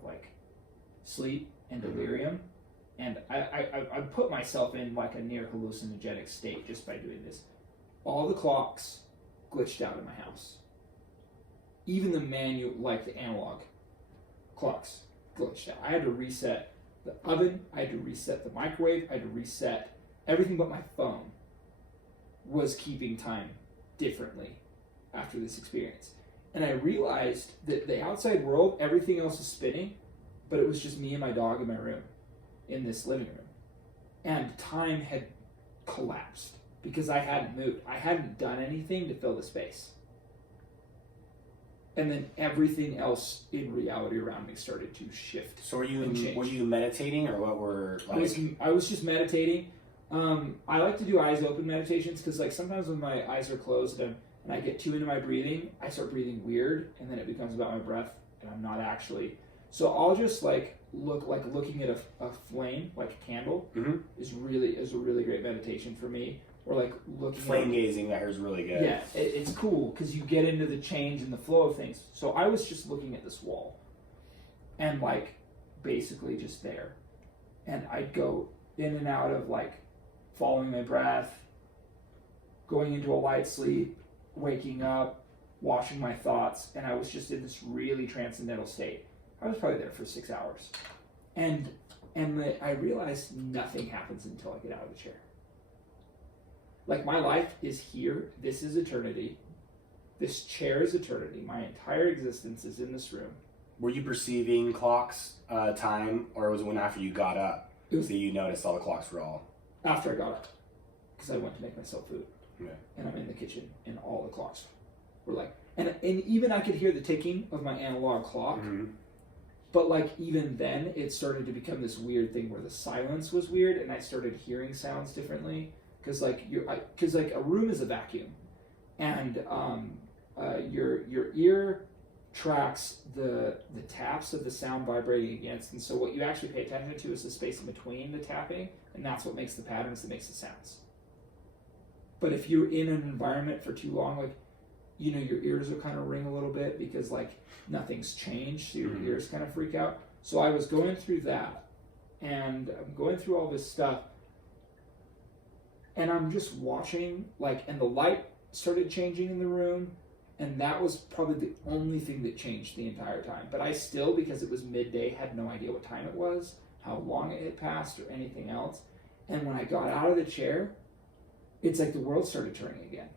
sleep and delirium. And I put myself in a near hallucinogenic state just by doing this. All the clocks glitched out in my house. Even the the analog clocks glitched out. I had to reset the oven, I had to reset the microwave, I had to reset everything but my phone was keeping time differently after this experience. And I realized that the outside world, everything else is spinning, but it was just me and my dog in my room, in this living room. And time had collapsed because I hadn't moved. I hadn't done anything to fill the space. and then everything else in reality around me started to shift. So were and change. you meditating, or what were like? I was just meditating. I like to do eyes open meditations because like sometimes when my eyes are closed and I get too into my breathing, I start breathing weird, and then it becomes about my breath, and I'm not actually. So I'll just like looking at a flame, like a candle, is a really great meditation for me. Or like looking Flame gazing, I heard is really good. Yeah, it's cool because you get into the change and the flow of things. So I was just looking at this wall, and like basically just there, and I'd go in and out of like following my breath, going into a light sleep, waking up, watching my thoughts, and I was just in this really transcendental state. I was probably there for 6 hours, and I realized nothing happens until I get out of the chair. Like, my life is here. This is eternity. This chair is eternity. My entire existence is in this room. Were you perceiving clocks, time, or was it when after you got up that you noticed all the clocks were all? After I got up, because I went to make myself food. Yeah. And I'm in the kitchen, and all the clocks were like... And even I could hear the ticking of my analog clock. Mm-hmm. But, like, even then, it started to become this weird thing where the silence was weird, and I started hearing sounds differently. Because like a room is a vacuum, and your ear tracks the taps of the sound vibrating against, and so what you actually pay attention to is the space in between the tapping, and that's what makes the patterns, that makes the sounds. But if you're in an environment for too long, like, you know, your ears will kind of ring a little bit because like nothing's changed, so your ears kind of freak out. So I was going through that, and I'm going through all this stuff. And I'm just watching, like, and the light started changing in the room, and that was probably the only thing that changed the entire time. But I still, because it was midday, had no idea what time it was, how long it had passed, or anything else. And when I got out of the chair, it's like the world started turning again.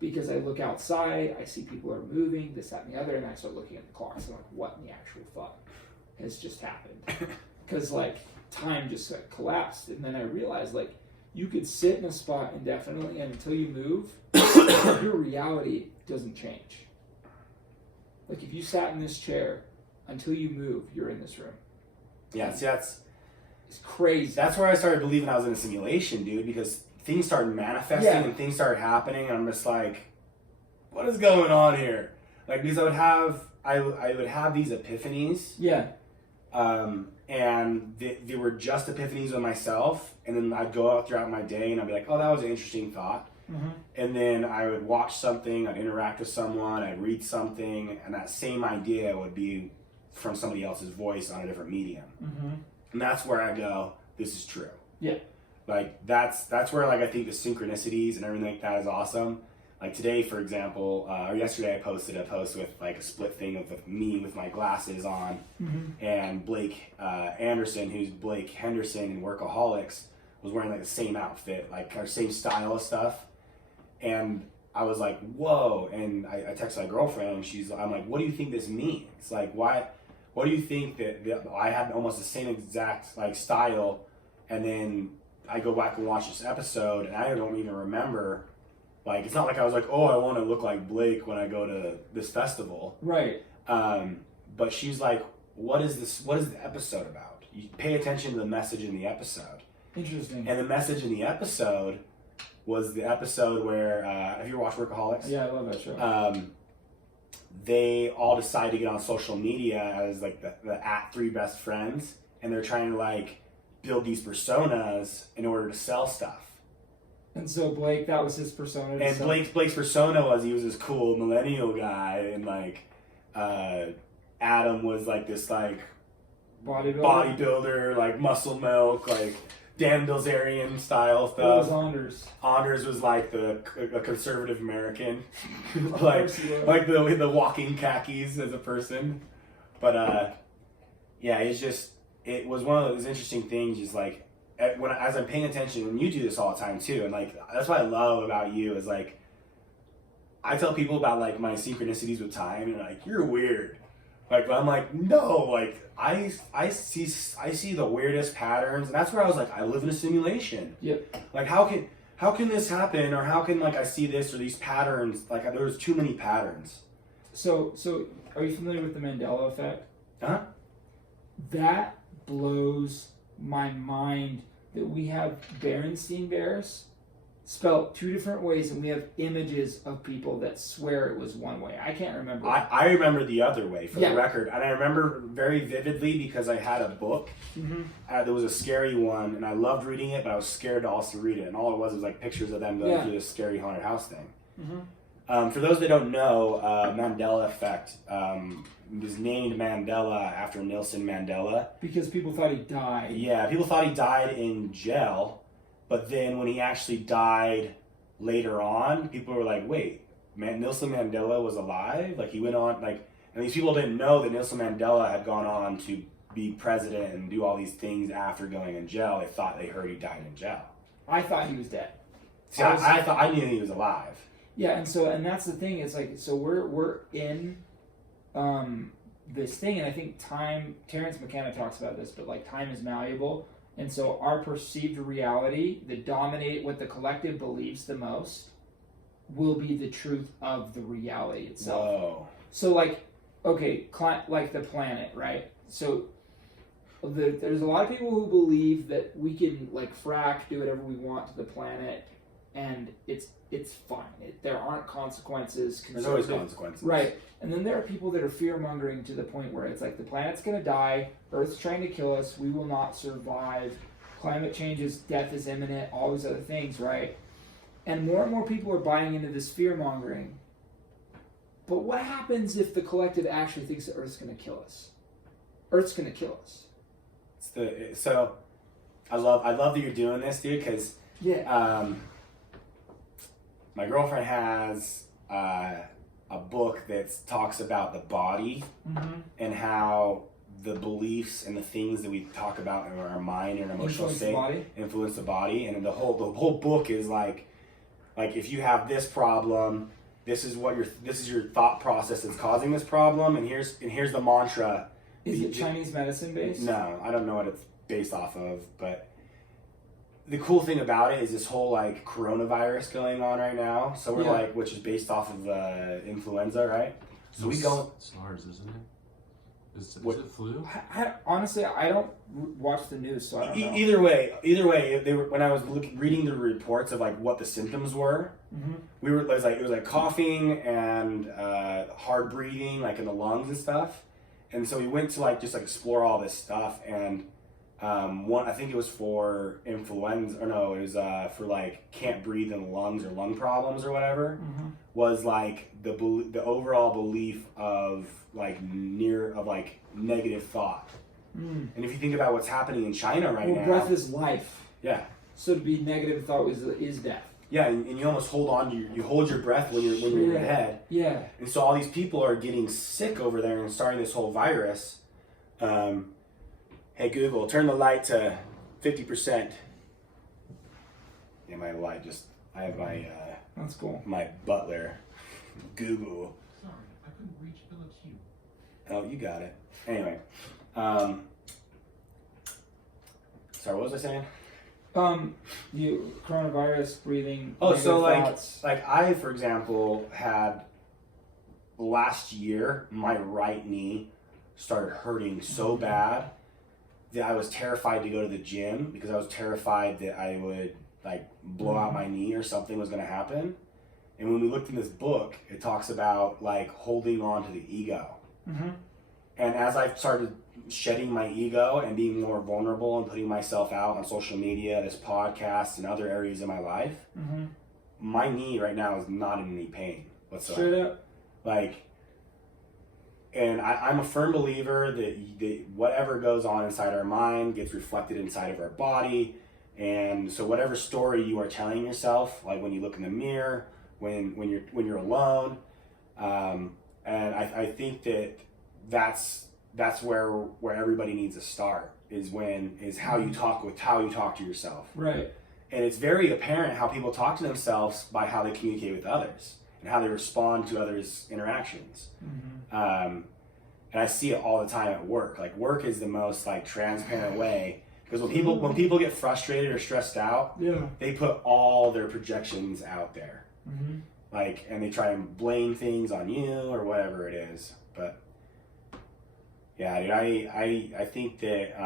Because I look outside, I see people are moving, this, that, and the other, and I start looking at the clocks. I'm like, what in the actual fuck has just happened? Because, like, time just like, collapsed. And then I realized, like, you could sit in a spot indefinitely, and until you move, your reality doesn't change. Like, if you sat in this chair, until you move, you're in this room. Yeah, see, it's crazy. That's where I started believing I was in a simulation, dude, because things started manifesting and things started happening, and I'm just like, what is going on here? Like, because I would have these epiphanies. Yeah. And they were just epiphanies with myself, and then I'd go out throughout my day and I'd be like, oh, that was an interesting thought. Mm-hmm. And then I would watch something, I'd interact with someone, I'd read something, and that same idea would be from somebody else's voice on a different medium. Mm-hmm. And that's where I go, this is true. Yeah. Like, that's where, like, I think the synchronicities and everything like that is awesome. Like today, for example, or yesterday I posted a post with like a split thing of me with my glasses on, and Blake Anderson, who's Blake Henderson in Workaholics, was wearing like the same outfit, like our same style of stuff. And I was like, whoa. And I texted my girlfriend, and I'm like, what do you think this means? Like, what do you think that I had almost the same exact like style, and then I go back and watch this episode, and I don't even remember. Like, it's not like I was like, oh, I want to look like Blake when I go to this festival. Right. But she's like, what is this? What is the episode about? You pay attention to the message in the episode. Interesting. And the message in the episode was the episode where, have you ever watched Workaholics? Yeah, I love that show. They all decide to get on social media as like the @3 best friends, and they're trying to like build these personas in order to sell stuff. And so Blake, that was his persona. And Blake's persona was he was this cool millennial guy, and like Adam was like this like bodybuilder, like muscle milk, like Dan Bilzerian style stuff. What was Anders? Anders was like a conservative American, like the walking khakis as a person. But yeah, it was one of those interesting things. Just like as I'm paying attention, and you do this all the time too, and like that's what I love about you is like I tell people about like my synchronicities with time, and like you're weird. Like I'm like no, like I see the weirdest patterns, and that's where I was like I live in a simulation. Yep. Like how can this happen, or how can like I see this or these patterns? Like there's too many patterns, So are you familiar with the Mandela effect? Huh? That blows my mind that we have Berenstein Bears spelled 2 different ways, and we have images of people that swear it was one way. I can't remember. I remember the other way, for Yeah. the record. And I remember very vividly because I had a book. There was a scary one, and I loved reading it, but I was scared to also read it. And all it was like pictures of them going through this scary haunted house thing. For those that don't know, Mandela effect was named Mandela after Nelson Mandela. Because people thought he died. Yeah, people thought he died in jail, but then when he actually died later on, people were like, wait, Nelson Mandela was alive? Like, he went on, like, and these people didn't know that Nelson Mandela had gone on to be president and do all these things after going in jail. They thought they heard he died in jail. I thought he was dead. See, I thought I knew he was alive. Yeah, and that's the thing. It's like, so we're in this thing, and I think time. Terrence McKenna talks about this, but like time is malleable, and so our perceived reality that dominate what the collective believes the most will be the truth of the reality itself. Whoa. So like, okay, like the planet, right? So there's a lot of people who believe that we can like frack, do whatever we want to the planet, and it's fine. There aren't consequences. There's always consequences. Right. And then there are people that are fear-mongering to the point where it's like the planet's going to die, Earth's trying to kill us, we will not survive, climate change is, death is imminent, all these other things, right? And more people are buying into this fear-mongering. But what happens if the collective actually thinks that Earth's going to kill us? Earth's going to kill us. So I love that you're doing this, dude, because my girlfriend has a book that talks about the body and how the beliefs and the things that we talk about in our mind and emotional state influence the body. And the whole book is like if you have this problem, this is your thought process that's causing this problem, and here's the mantra. Is it Chinese medicine based? No, I don't know what it's based off of, but the cool thing about it is this whole like coronavirus going on right now. So we're which is based off of influenza, right? So we go SARS, isn't it? Is it flu? Honestly, I don't watch the news, so I don't know. Either way, they were, when I was reading the reports of like what the symptoms were, it was like coughing and hard breathing, like in the lungs and stuff. And so we went to like just like explore all this stuff, and I think it was for influenza, or no, it was for like can't breathe in the lungs or lung problems or whatever. Was like the overall belief of like negative thought. And if you think about what's happening in China right now, breath is life. Yeah. So to be negative thought is death. Yeah, and you almost hold on to you hold your breath when you're in your head. Yeah. And so all these people are getting sick over there and starting this whole virus. Hey Google, turn the light to 50%. Yeah, my light I have my that's cool. My butler, Google. Sorry, I couldn't reach Philip's Hue. Oh, you got it. Anyway, sorry, what was I saying? Coronavirus, breathing. Oh, so thoughts. like I, for example, had last year my right knee started hurting so bad that I was terrified to go to the gym because I was terrified that I would like blow out my knee or something was going to happen. And when we looked in this book, it talks about like holding on to the ego. And as I've started shedding my ego and being more vulnerable and putting myself out on social media, this podcast, and other areas of my life, my knee right now is not in any pain whatsoever. Straight up. Like, and I'm a firm believer that whatever goes on inside our mind gets reflected inside of our body. And so whatever story you are telling yourself, like when you look in the mirror, when you're alone, and I think that's where everybody needs to start is how you talk to yourself. Right. And it's very apparent how people talk to themselves by how they communicate with others and how they respond to others' interactions. And I see it all the time at work. Like work is the most like transparent way, because when people get frustrated or stressed out, they put all their projections out there. Mm-hmm. Like, and they try and blame things on you or whatever it is. But yeah, dude, I think that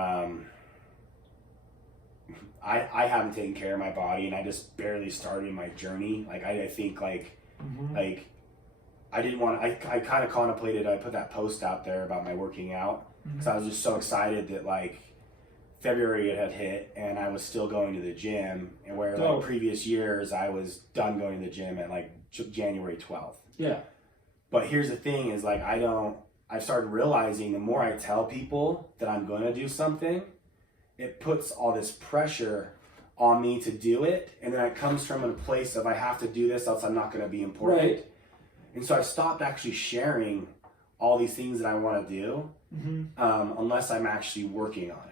I haven't taken care of my body, and I just barely started my journey. Like, I think like I didn't want to, I kind of contemplated, I put that post out there about my working out because I was just so excited that like February it had hit and I was still going to the gym, and where like previous years I was done going to the gym at like January 12th. Yeah. But here's the thing is like I've started realizing the more I tell people that I'm going to do something, it puts all this pressure on me to do it. And then it comes from a place of I have to do this else I'm not going to be important. Right. And so I've stopped actually sharing all these things that I want to do unless I'm actually working on it.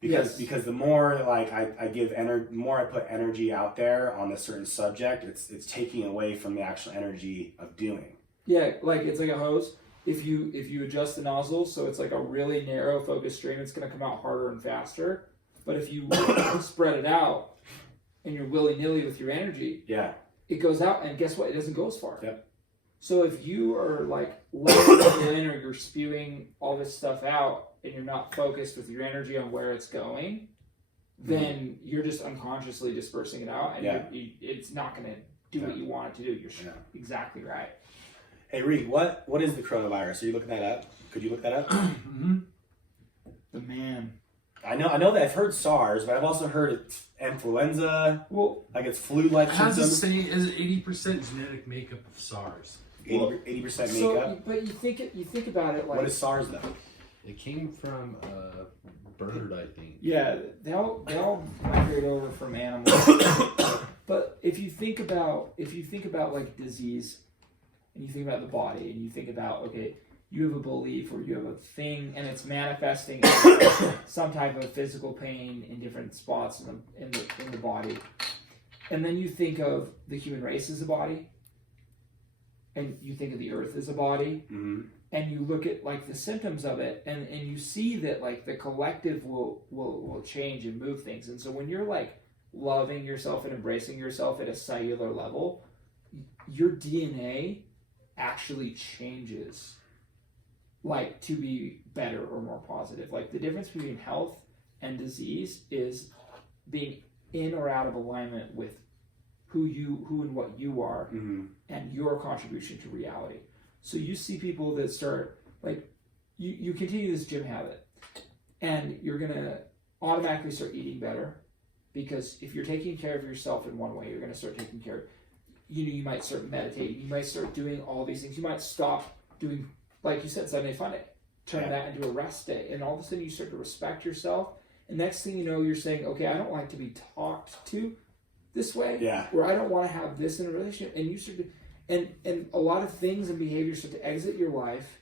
Because the more like I give the more I put energy out there on a certain subject, it's taking away from the actual energy of doing. Yeah, like it's like a hose. If you adjust the nozzle so it's like a really narrow focused stream, it's going to come out harder and faster. But if you spread it out and you're willy-nilly with your energy, it goes out, and guess what? It doesn't go as far. Yep. So if you are like letting people in, or you're spewing all this stuff out and you're not focused with your energy on where it's going, then you're just unconsciously dispersing it out, and it's not going to do what you want it to do. You're exactly right. Hey, Reed, what is the coronavirus? Are you looking that up? Could you look that up? The man. I know that I've heard SARS, but I've also heard it's influenza. Well, like it's flu-like How's it symptoms. say is 80% genetic makeup of SARS? 80% makeup. So, but you think about it like, what is SARS though? It came from a bird, I think. Yeah, they all migrate over from animals. But if you think about like disease, and you think about the body, and you think about, okay, you have a belief or you have a thing, and it's manifesting some type of physical pain in different spots in the body, and then you think of the human race as a body, and you think of the earth as a body, and you look at like the symptoms of it, and you see that like the collective will change and move things. And so when you're like loving yourself and embracing yourself at a cellular level, your DNA actually changes, like to be better or more positive. Like the difference between health and disease is being in or out of alignment with who and what you are, and your contribution to reality. So you see people that start, like, you continue this gym habit, and you're gonna automatically start eating better, because if you're taking care of yourself in one way, you're gonna start taking care of, you might start meditating, you might start doing all these things, you might stop doing, like you said, Sunday Funday, turn that into a rest day, and all of a sudden you start to respect yourself, and next thing you know, you're saying, okay, I don't like to be talked to this way, or I don't want to have this in a relationship, and you start to, and a lot of things and behaviors start to exit your life,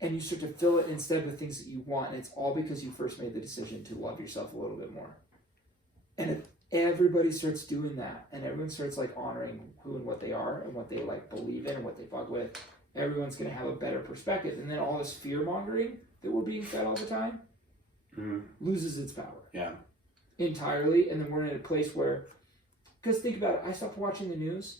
and you start to fill it instead with things that you want, and it's all because you first made the decision to love yourself a little bit more. And if everybody starts doing that, and everyone starts like honoring who and what they are, and what they like believe in, and what they fuck with, everyone's going to have a better perspective. And then all this fear mongering that we're being fed all the time loses its power entirely. And then we're in a place where, because think about it, I stopped watching the news.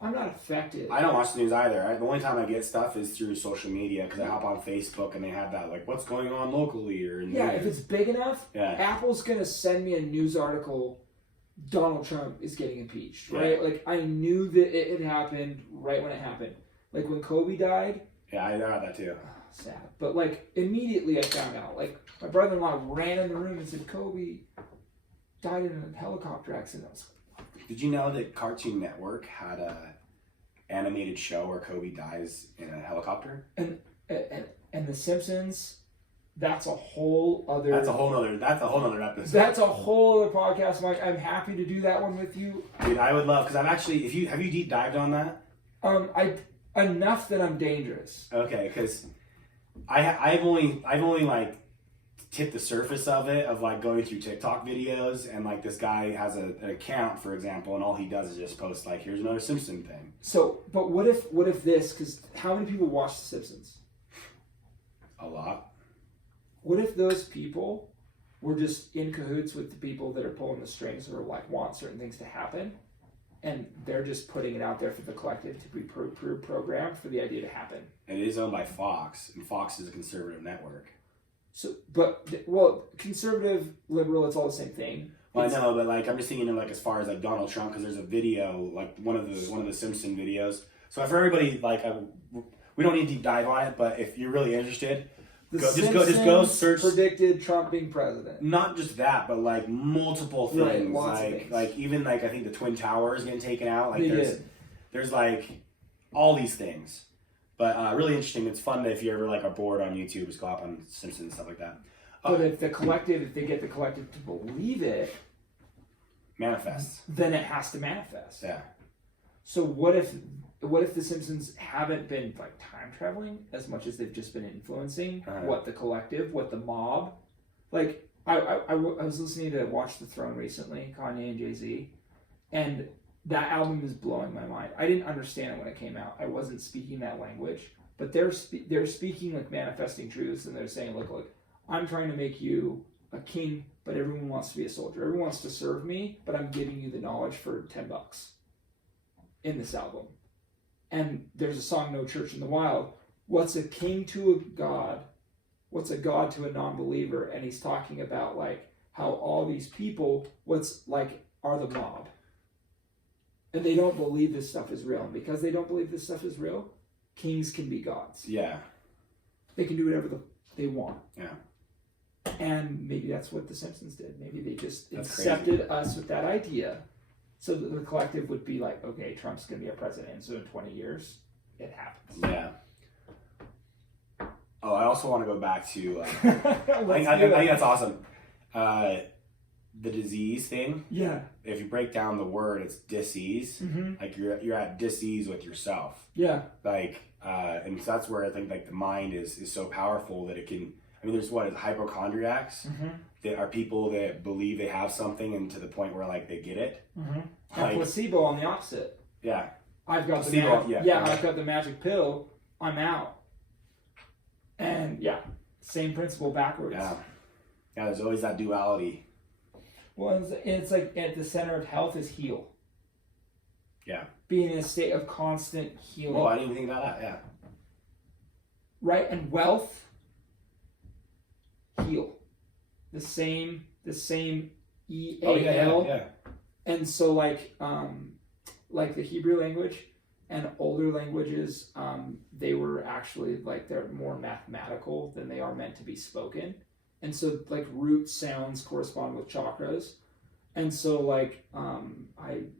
I'm not affected. I don't watch the news either. The only time I get stuff is through social media, because I hop on Facebook and they have that, like, what's going on locally or in the news. If it's big enough, Apple's going to send me a news article, Donald Trump is getting impeached, right? Like, I knew that it had happened right when it happened. Like, when Kobe died. Yeah, I heard that too. Sad. But, like, immediately I found out. Like, my brother-in-law ran in the room and said, Kobe died in a helicopter accident. I was like, did you know that Cartoon Network had a animated show where Kobe dies in a helicopter? And The Simpsons, that's a whole other... That's a whole other episode. That's a whole other podcast, Mike. I'm happy to do that one with you. Dude, I would love, because I've actually... Have you deep dived on that? Enough that I'm dangerous. Okay, because I've only like tipped the surface of it, of like going through TikTok videos, and like this guy has an account, for example, and all he does is just post like, here's another Simpson thing. So, but what if this, because how many people watch The Simpsons? A lot. What if those people were just in cahoots with the people that are pulling the strings, or like want certain things to happen, and they're just putting it out there for the collective to be programmed for the idea to happen. And it is owned by Fox, and Fox is a conservative network. So, conservative, liberal, it's all the same thing. Well, I know, but like I'm just thinking of like as far as like Donald Trump, because there's a video, like one of the Simpson videos. So for everybody, like we don't need to deep dive on it, but if you're really interested, just go search. Predicted Trump being president. Not just that, but like multiple things, right, lots of things. Like even like I think the Twin Towers getting taken out. Like they there's like all these things. But really interesting. It's fun if you ever like are bored on YouTube, just go up on Simpsons and stuff like that. But if they get the collective to believe it, manifests, then it has to manifest. Yeah. So what if the Simpsons haven't been like time traveling as much as they've just been influencing what the collective, what the mob, like I was listening to Watch the Throne recently, Kanye and Jay-Z, and that album is blowing my mind. I didn't understand it when it came out. I wasn't speaking that language, but they're speaking like manifesting truths, and they're saying, look, I'm trying to make you a king, but everyone wants to be a soldier. Everyone wants to serve me, but I'm giving you the knowledge for $10 in this album. And there's a song, No Church in the Wild. What's a king to a god? What's a god to a non-believer? And he's talking about like how all these people, are the mob. And they don't believe this stuff is real. And because they don't believe this stuff is real, kings can be gods. Yeah. They can do whatever they want. Yeah. And maybe that's what the Simpsons did. Maybe they just accepted us with that idea so that the collective would be like, okay, Trump's going to be our president. And so in 20 years, it happens. Yeah. Oh, I also want to go back to, I think that's awesome. The disease thing. Yeah. If you break down the word, it's dis-ease. Mm-hmm. Like you're at dis-ease with yourself. Yeah. Like, and so that's where I think like the mind is so powerful that it can. I mean, there's hypochondriacs that are people that believe they have something, and to the point where like they get it. Mm-hmm. And placebo on the opposite. Yeah. I've got placebo, I've got the magic pill. I'm out. And same principle backwards. Yeah. Yeah. There's always that duality. Well, it's like at the center of health is heal. Yeah. Being in a state of constant healing. Oh, I didn't even think about that. Yeah. Right, and wealth, heal. The same E-A-L. Yeah. And so like the Hebrew language and older languages, they were actually like they're more mathematical than they are meant to be spoken. And so like root sounds correspond with chakras. And so like I'm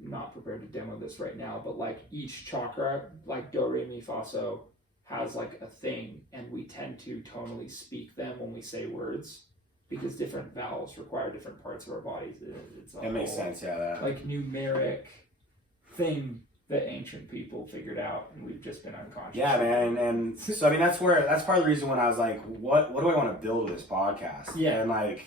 not prepared to demo this right now, but like each chakra, like do, re, mi, fa, so, has like a thing, and we tend to tonally speak them when we say words because different vowels require different parts of our bodies. It makes sense, yeah. That. Like numeric thing that ancient people figured out, and we've just been unconscious. Yeah, man, and so I mean that's part of the reason when I was like, what do I want to build with this podcast? Yeah, and like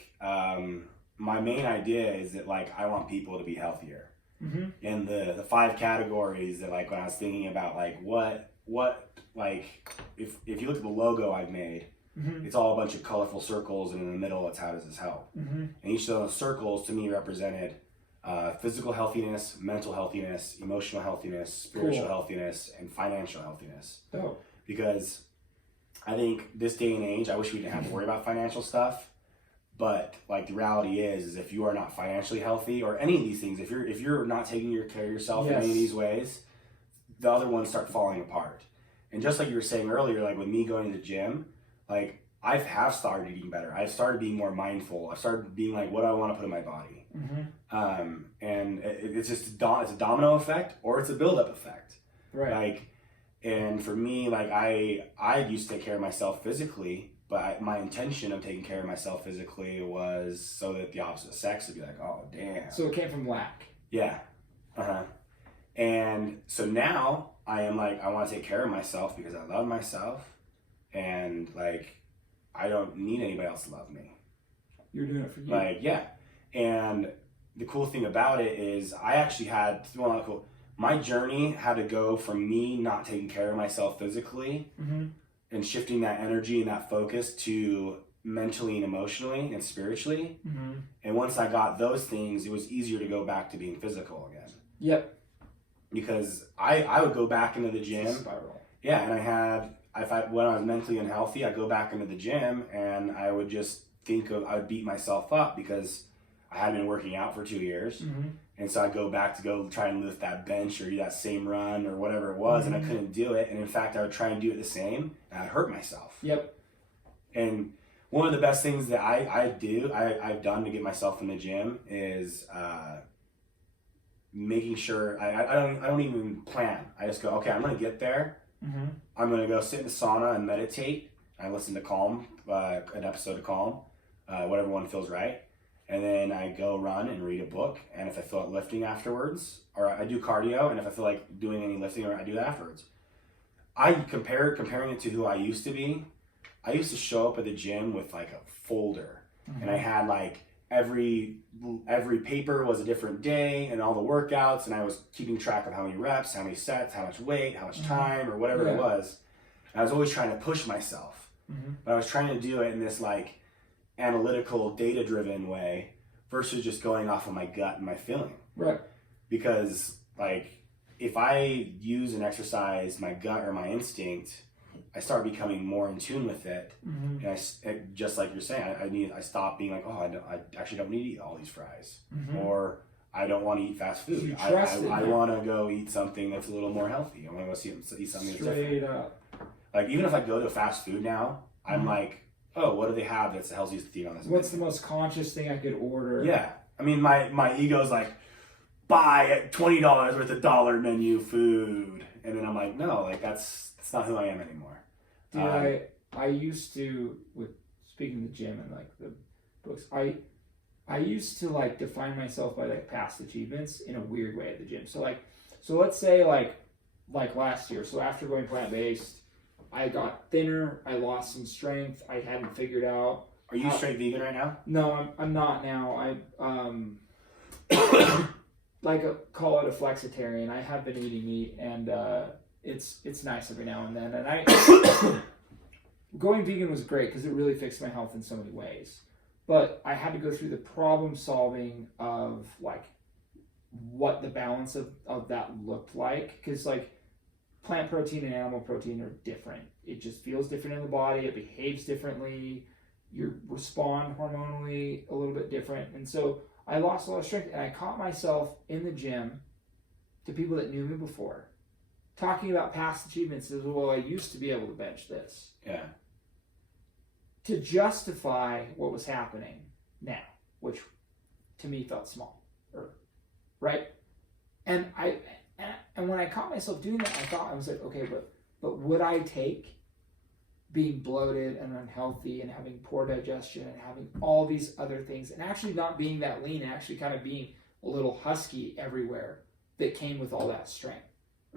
my main idea is that like I want people to be healthier. Mm-hmm. And the 5 categories that like when I was thinking about like what like if you look at the logo I've made, it's all a bunch of colorful circles, and in the middle it's how does this help? And each of those circles to me represented physical healthiness, mental healthiness, emotional healthiness, spiritual healthiness, and financial healthiness. Oh. Because I think this day and age, I wish we didn't have to worry about financial stuff. But like the reality is if you are not financially healthy, or any of these things, if you're not taking care of yourself in any of these ways, the other ones start falling apart. And just like you were saying earlier, like with me going to the gym, like I have started eating better. I've started being more mindful. I've started being like, what do I want to put in my body? And it's just it's a domino effect, or it's a build-up effect. Right. Like, and for me, like I used to take care of myself physically, but my intention of taking care of myself physically was so that the opposite sex would be like, oh damn. So it came from lack. Yeah. And so now I am like, I want to take care of myself because I love myself, and like I don't need anybody else to love me. You're doing it for you. Like, yeah. And the cool thing about it is I actually had, my journey had to go from me not taking care of myself physically and shifting that energy and that focus to mentally and emotionally and spiritually. And once I got those things, it was easier to go back to being physical again. Yep. because I would go back into the It's a gym. spiral. Yeah, and when I was mentally unhealthy, I'd go back into the gym and I would just I would beat myself up because I hadn't been working out for 2 years. Mm-hmm. And so I'd go back to go try and lift that bench or do that same run or whatever it was, and I couldn't do it. And in fact, I would try and do it the same, and I'd hurt myself. Yep. And one of the best things that I've done to get myself in the gym is making sure I don't even plan. I just go, okay, I'm gonna get there. Mm-hmm. I'm gonna go sit in the sauna and meditate. I listen to Calm, an episode of Calm, whatever one feels right. And then I go run and read a book. And if I feel like lifting afterwards, or I do cardio, and if I feel like doing any lifting, I do that afterwards. Comparing it to who I used to be. I used to show up at the gym with like a folder, and I had like every paper was a different day, and all the workouts, and I was keeping track of how many reps, how many sets, how much weight, how much time, or whatever it was. And I was always trying to push myself, but I was trying to do it in this like analytical, data-driven way versus just going off of my gut and my feeling. Right. Because like if I use and exercise my gut or my instinct, I start becoming more in tune with it. And just like you're saying, I stop being like, oh, I actually don't need to eat all these fries, or I don't want to eat fast food. I want to go eat something that's a little more healthy. I want to go eat something that's different. up. Like even if I go to fast food now, I'm like, oh, what do they have that's the healthiest thing on this What's menu? the most conscious thing I could order? Yeah. I mean, my ego's like, buy at $20 worth of dollar menu food. And then I'm like, no, like that's not who I am anymore. Dude, I used to, with speaking of the gym and like the books, I used to like define myself by like past achievements in a weird way at the gym. So let's say like last year. So after going plant-based, I got thinner. I lost some strength. I hadn't figured out. Are you straight vegan right now? No, I'm not now. Call it a flexitarian. I have been eating meat, and it's nice every now and then. And going vegan was great because it really fixed my health in so many ways. But I had to go through the problem solving of like what the balance of that looked like, because like plant protein and animal protein are different. It just feels different in the body. It behaves differently. You respond hormonally a little bit different. And so I lost a lot of strength, and I caught myself in the gym to people that knew me before talking about past achievements as well. I used to be able to bench this. Yeah. To justify what was happening now, which to me felt small, right? And when I caught myself doing that, I was like, okay, but would I take being bloated and unhealthy and having poor digestion and having all these other things and actually not being that lean, actually kind of being a little husky everywhere that came with all that strength?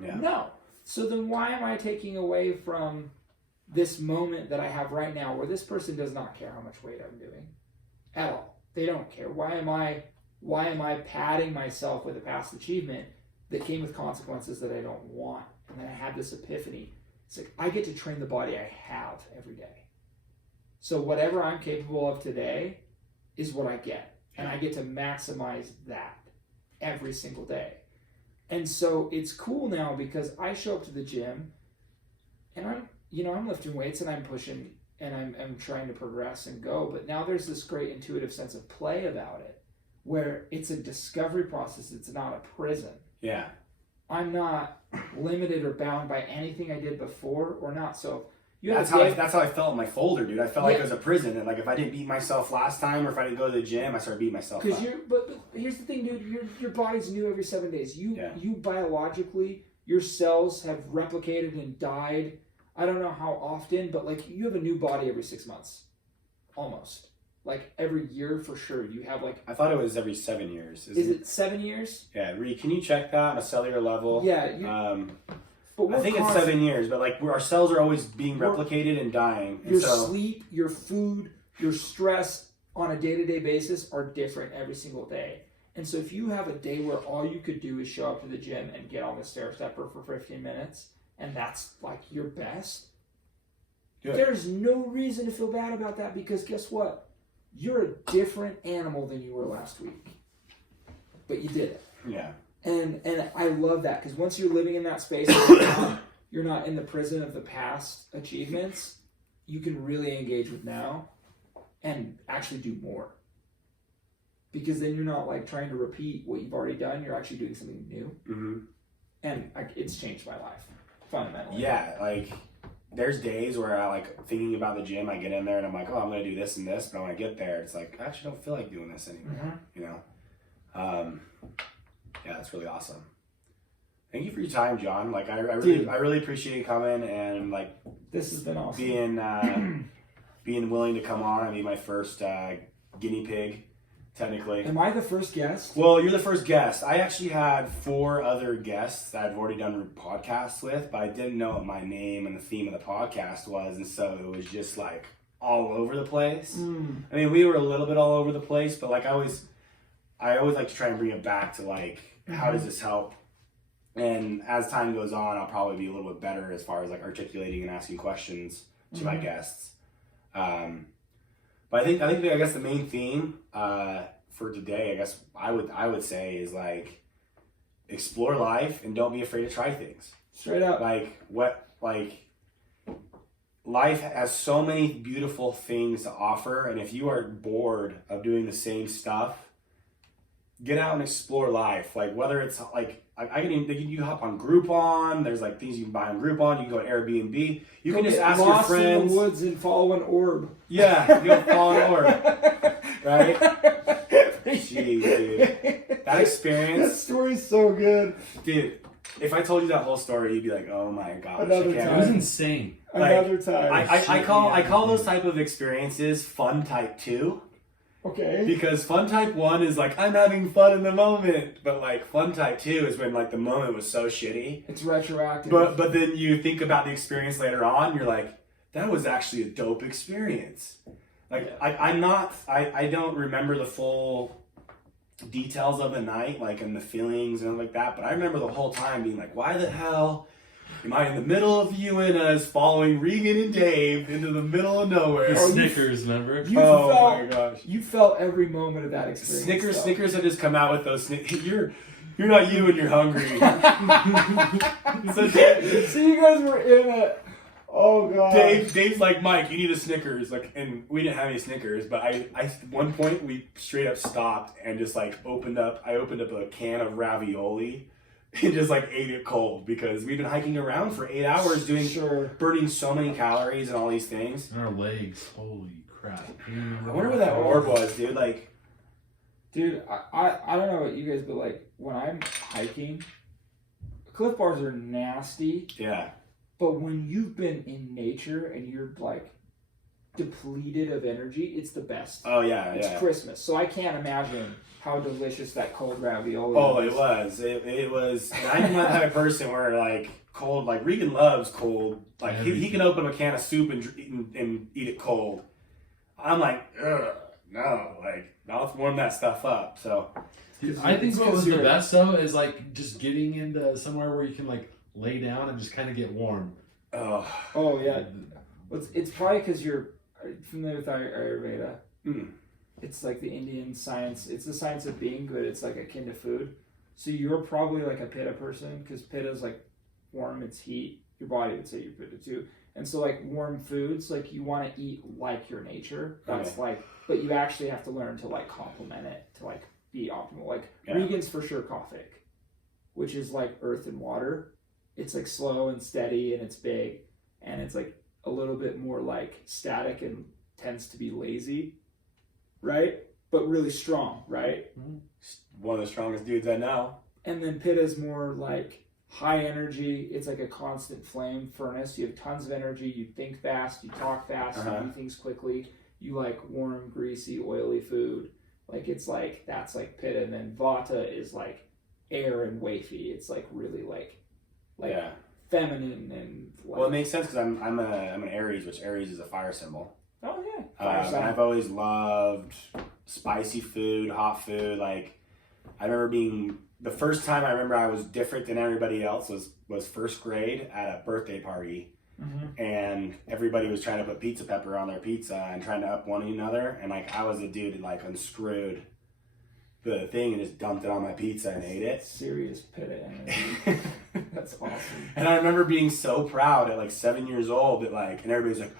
Yeah. No. So then why am I taking away from this moment that I have right now where this person does not care how much weight I'm doing at all? They don't care. Why am I padding myself with a past achievement that came with consequences that I don't want? And then I had this epiphany. It's like, I get to train the body I have every day. So whatever I'm capable of today is what I get. And I get to maximize that every single day. And so it's cool now because I show up to the gym and I'm lifting weights and I'm pushing and I'm trying to progress and go. But now there's this great intuitive sense of play about it where it's a discovery process. It's not a prison. Yeah. I'm not limited or bound by anything I did before or not. So that's how I felt in my folder, dude. I felt like it was a prison, and like if I didn't beat myself last time, or if I didn't go to the gym, I started beating myself up. But here's the thing, dude. Your body's new every 7 days. You biologically, your cells have replicated and died. I don't know how often, but like you have a new body every 6 months, almost. Like every year for sure. You have like. I thought it was every 7 years. Is it 7 years? Yeah, Reed, can you check that on a cellular level? Yeah. But I think it's 7 years, but like our cells are always being replicated and dying. And your sleep, your food, your stress on a day-to-day basis are different every single day. And so if you have a day where all you could do is show up to the gym and get on the stair stepper for 15 minutes, and that's like your best, there's no reason to feel bad about that, because guess what? You're a different animal than you were last week. But you did it. Yeah. And I love that, because once you're living in that space, you're not in the prison of the past achievements, you can really engage with now and actually do more. Because then you're not like trying to repeat what you've already done, you're actually doing something new. Mm-hmm. And it's changed my life, fundamentally. Yeah, like there's days where I like thinking about the gym, I get in there and I'm like, oh, I'm going to do this and this, but when I get there, it's like, I actually don't feel like doing this anymore, you know? Yeah, that's really awesome. Thank you for your time, John. Like, I really appreciate you coming and like this has been awesome. Being willing to come on and be my first guinea pig, technically. Am I the first guest? Well, you're the first guest. I actually had 4 other guests that I've already done podcasts with, but I didn't know what my name and the theme of the podcast was, and so it was just like all over the place. I mean, we were a little bit all over the place, but like I always like to try and bring it back to like, how does this help? And as time goes on, I'll probably be a little bit better as far as like articulating and asking questions to my guests. But I guess the main theme for today, I guess I would say is like explore life and don't be afraid to try things. Straight up. Life has so many beautiful things to offer, and if you are bored of doing the same stuff, get out and explore life. Like whether it's like you hop on Groupon. There's like things you can buy on Groupon. You can go to Airbnb. You can just ask your friends. In the woods and follow an orb. Yeah, you can follow an orb, right? Jeez, dude, that experience. That story's so good, dude. If I told you that whole story, you'd be like, "Oh my gosh, Another time. It was insane." Another time. I call those type of experiences fun type 2. Okay. Because fun type 1 is like, I'm having fun in the moment. But like fun type 2 is when like the moment was so shitty. It's retroactive. But then you think about the experience later on, you're like, that was actually a dope experience. Like yeah. I don't remember the full details of the night, like and the feelings and like that, but I remember the whole time being like, why the hell am I in the middle of UNS following Regan and Dave into the middle of nowhere? The Snickers, remember? My gosh. You felt every moment of that experience. Snickers have just come out with those You're not you and you're hungry. So you guys were in it. Oh god. Dave's like, Mike, you need a Snickers. Like, and we didn't have any Snickers, but I at one point we straight up stopped and just like opened up a can of ravioli and just like ate it cold because we've been hiking around for 8 hours burning so many calories and all these things. And our legs, holy crap. I wonder where that orb was, dude. Like, dude, I don't know about you guys, but like when I'm hiking, Cliff Bars are nasty. Yeah. But when you've been in nature and you're like depleted of energy, it's the best. Oh yeah, it's Christmas, so I can't imagine how delicious that cold ravioli. Oh, it was. It was. I'm not the type of person where like cold. Like Regan loves cold. Like he can open a can of soup and eat it cold. I'm like, ugh, no. Like I'll warm that stuff up. So I think what was the best though is like just getting into somewhere where you can like lay down and just kind of get warm. Oh yeah. It's probably because you're familiar with Ayurveda. It's like the Indian science. It's the science of being good. It's like akin to food. So you're probably like a Pitta person because Pitta is like warm. It's heat. Your body would say you're Pitta too. And so like warm foods, like you want to eat like your nature. That's like, but you actually have to learn to like complement it to like be optimal. Like Regan's for sure Kaufik, which is like earth and water. It's like slow and steady and it's big and it's like a little bit more like static and tends to be lazy, right? But really strong, right? One of the strongest dudes I know. And then Pitta's more like high energy. It's like a constant flame furnace. You have tons of energy. You think fast. You talk fast. You do things quickly. You like warm, greasy, oily food. Like it's like, that's like Pitta. And then Vata is like air and wafy. It's like really like feminine and like, well, it makes sense because I'm an Aries, which Aries is a fire symbol. Oh yeah, and I've always loved spicy food, hot food. Like I remember being the first time I remember I was different than everybody else was first grade at a birthday party, and everybody was trying to put pizza pepper on their pizza and trying to up one another, and like I was the dude that like unscrewed the thing and just dumped it on my pizza and ate it. Serious pit of energy. That's awesome. And I remember being so proud at like 7 years old that like, and everybody's like,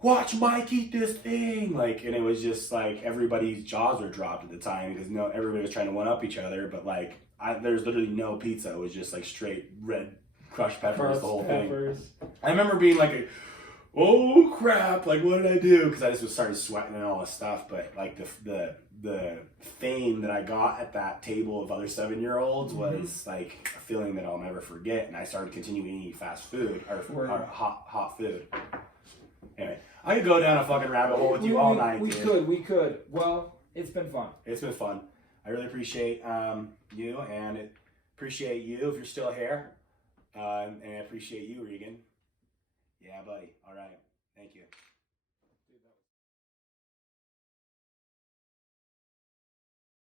watch Mike eat this thing. Like, and it was just like everybody's jaws were dropped at the time because everybody was trying to one up each other. But like, there's literally no pizza. It was just like straight red crushed peppers, the whole thing. I remember being like, oh crap, like what did I do? Because I just started sweating and all this stuff. But like the fame that I got at that table of other 7-year-olds was like a feeling that I'll never forget. And I started continuing eating fast food or hot food. Anyway, I could go down a fucking rabbit hole with you all night. We could. Well, it's been fun. It's been fun. I really appreciate you and appreciate you if you're still here. And I appreciate you, Regan. Yeah, buddy. All right. Thank you.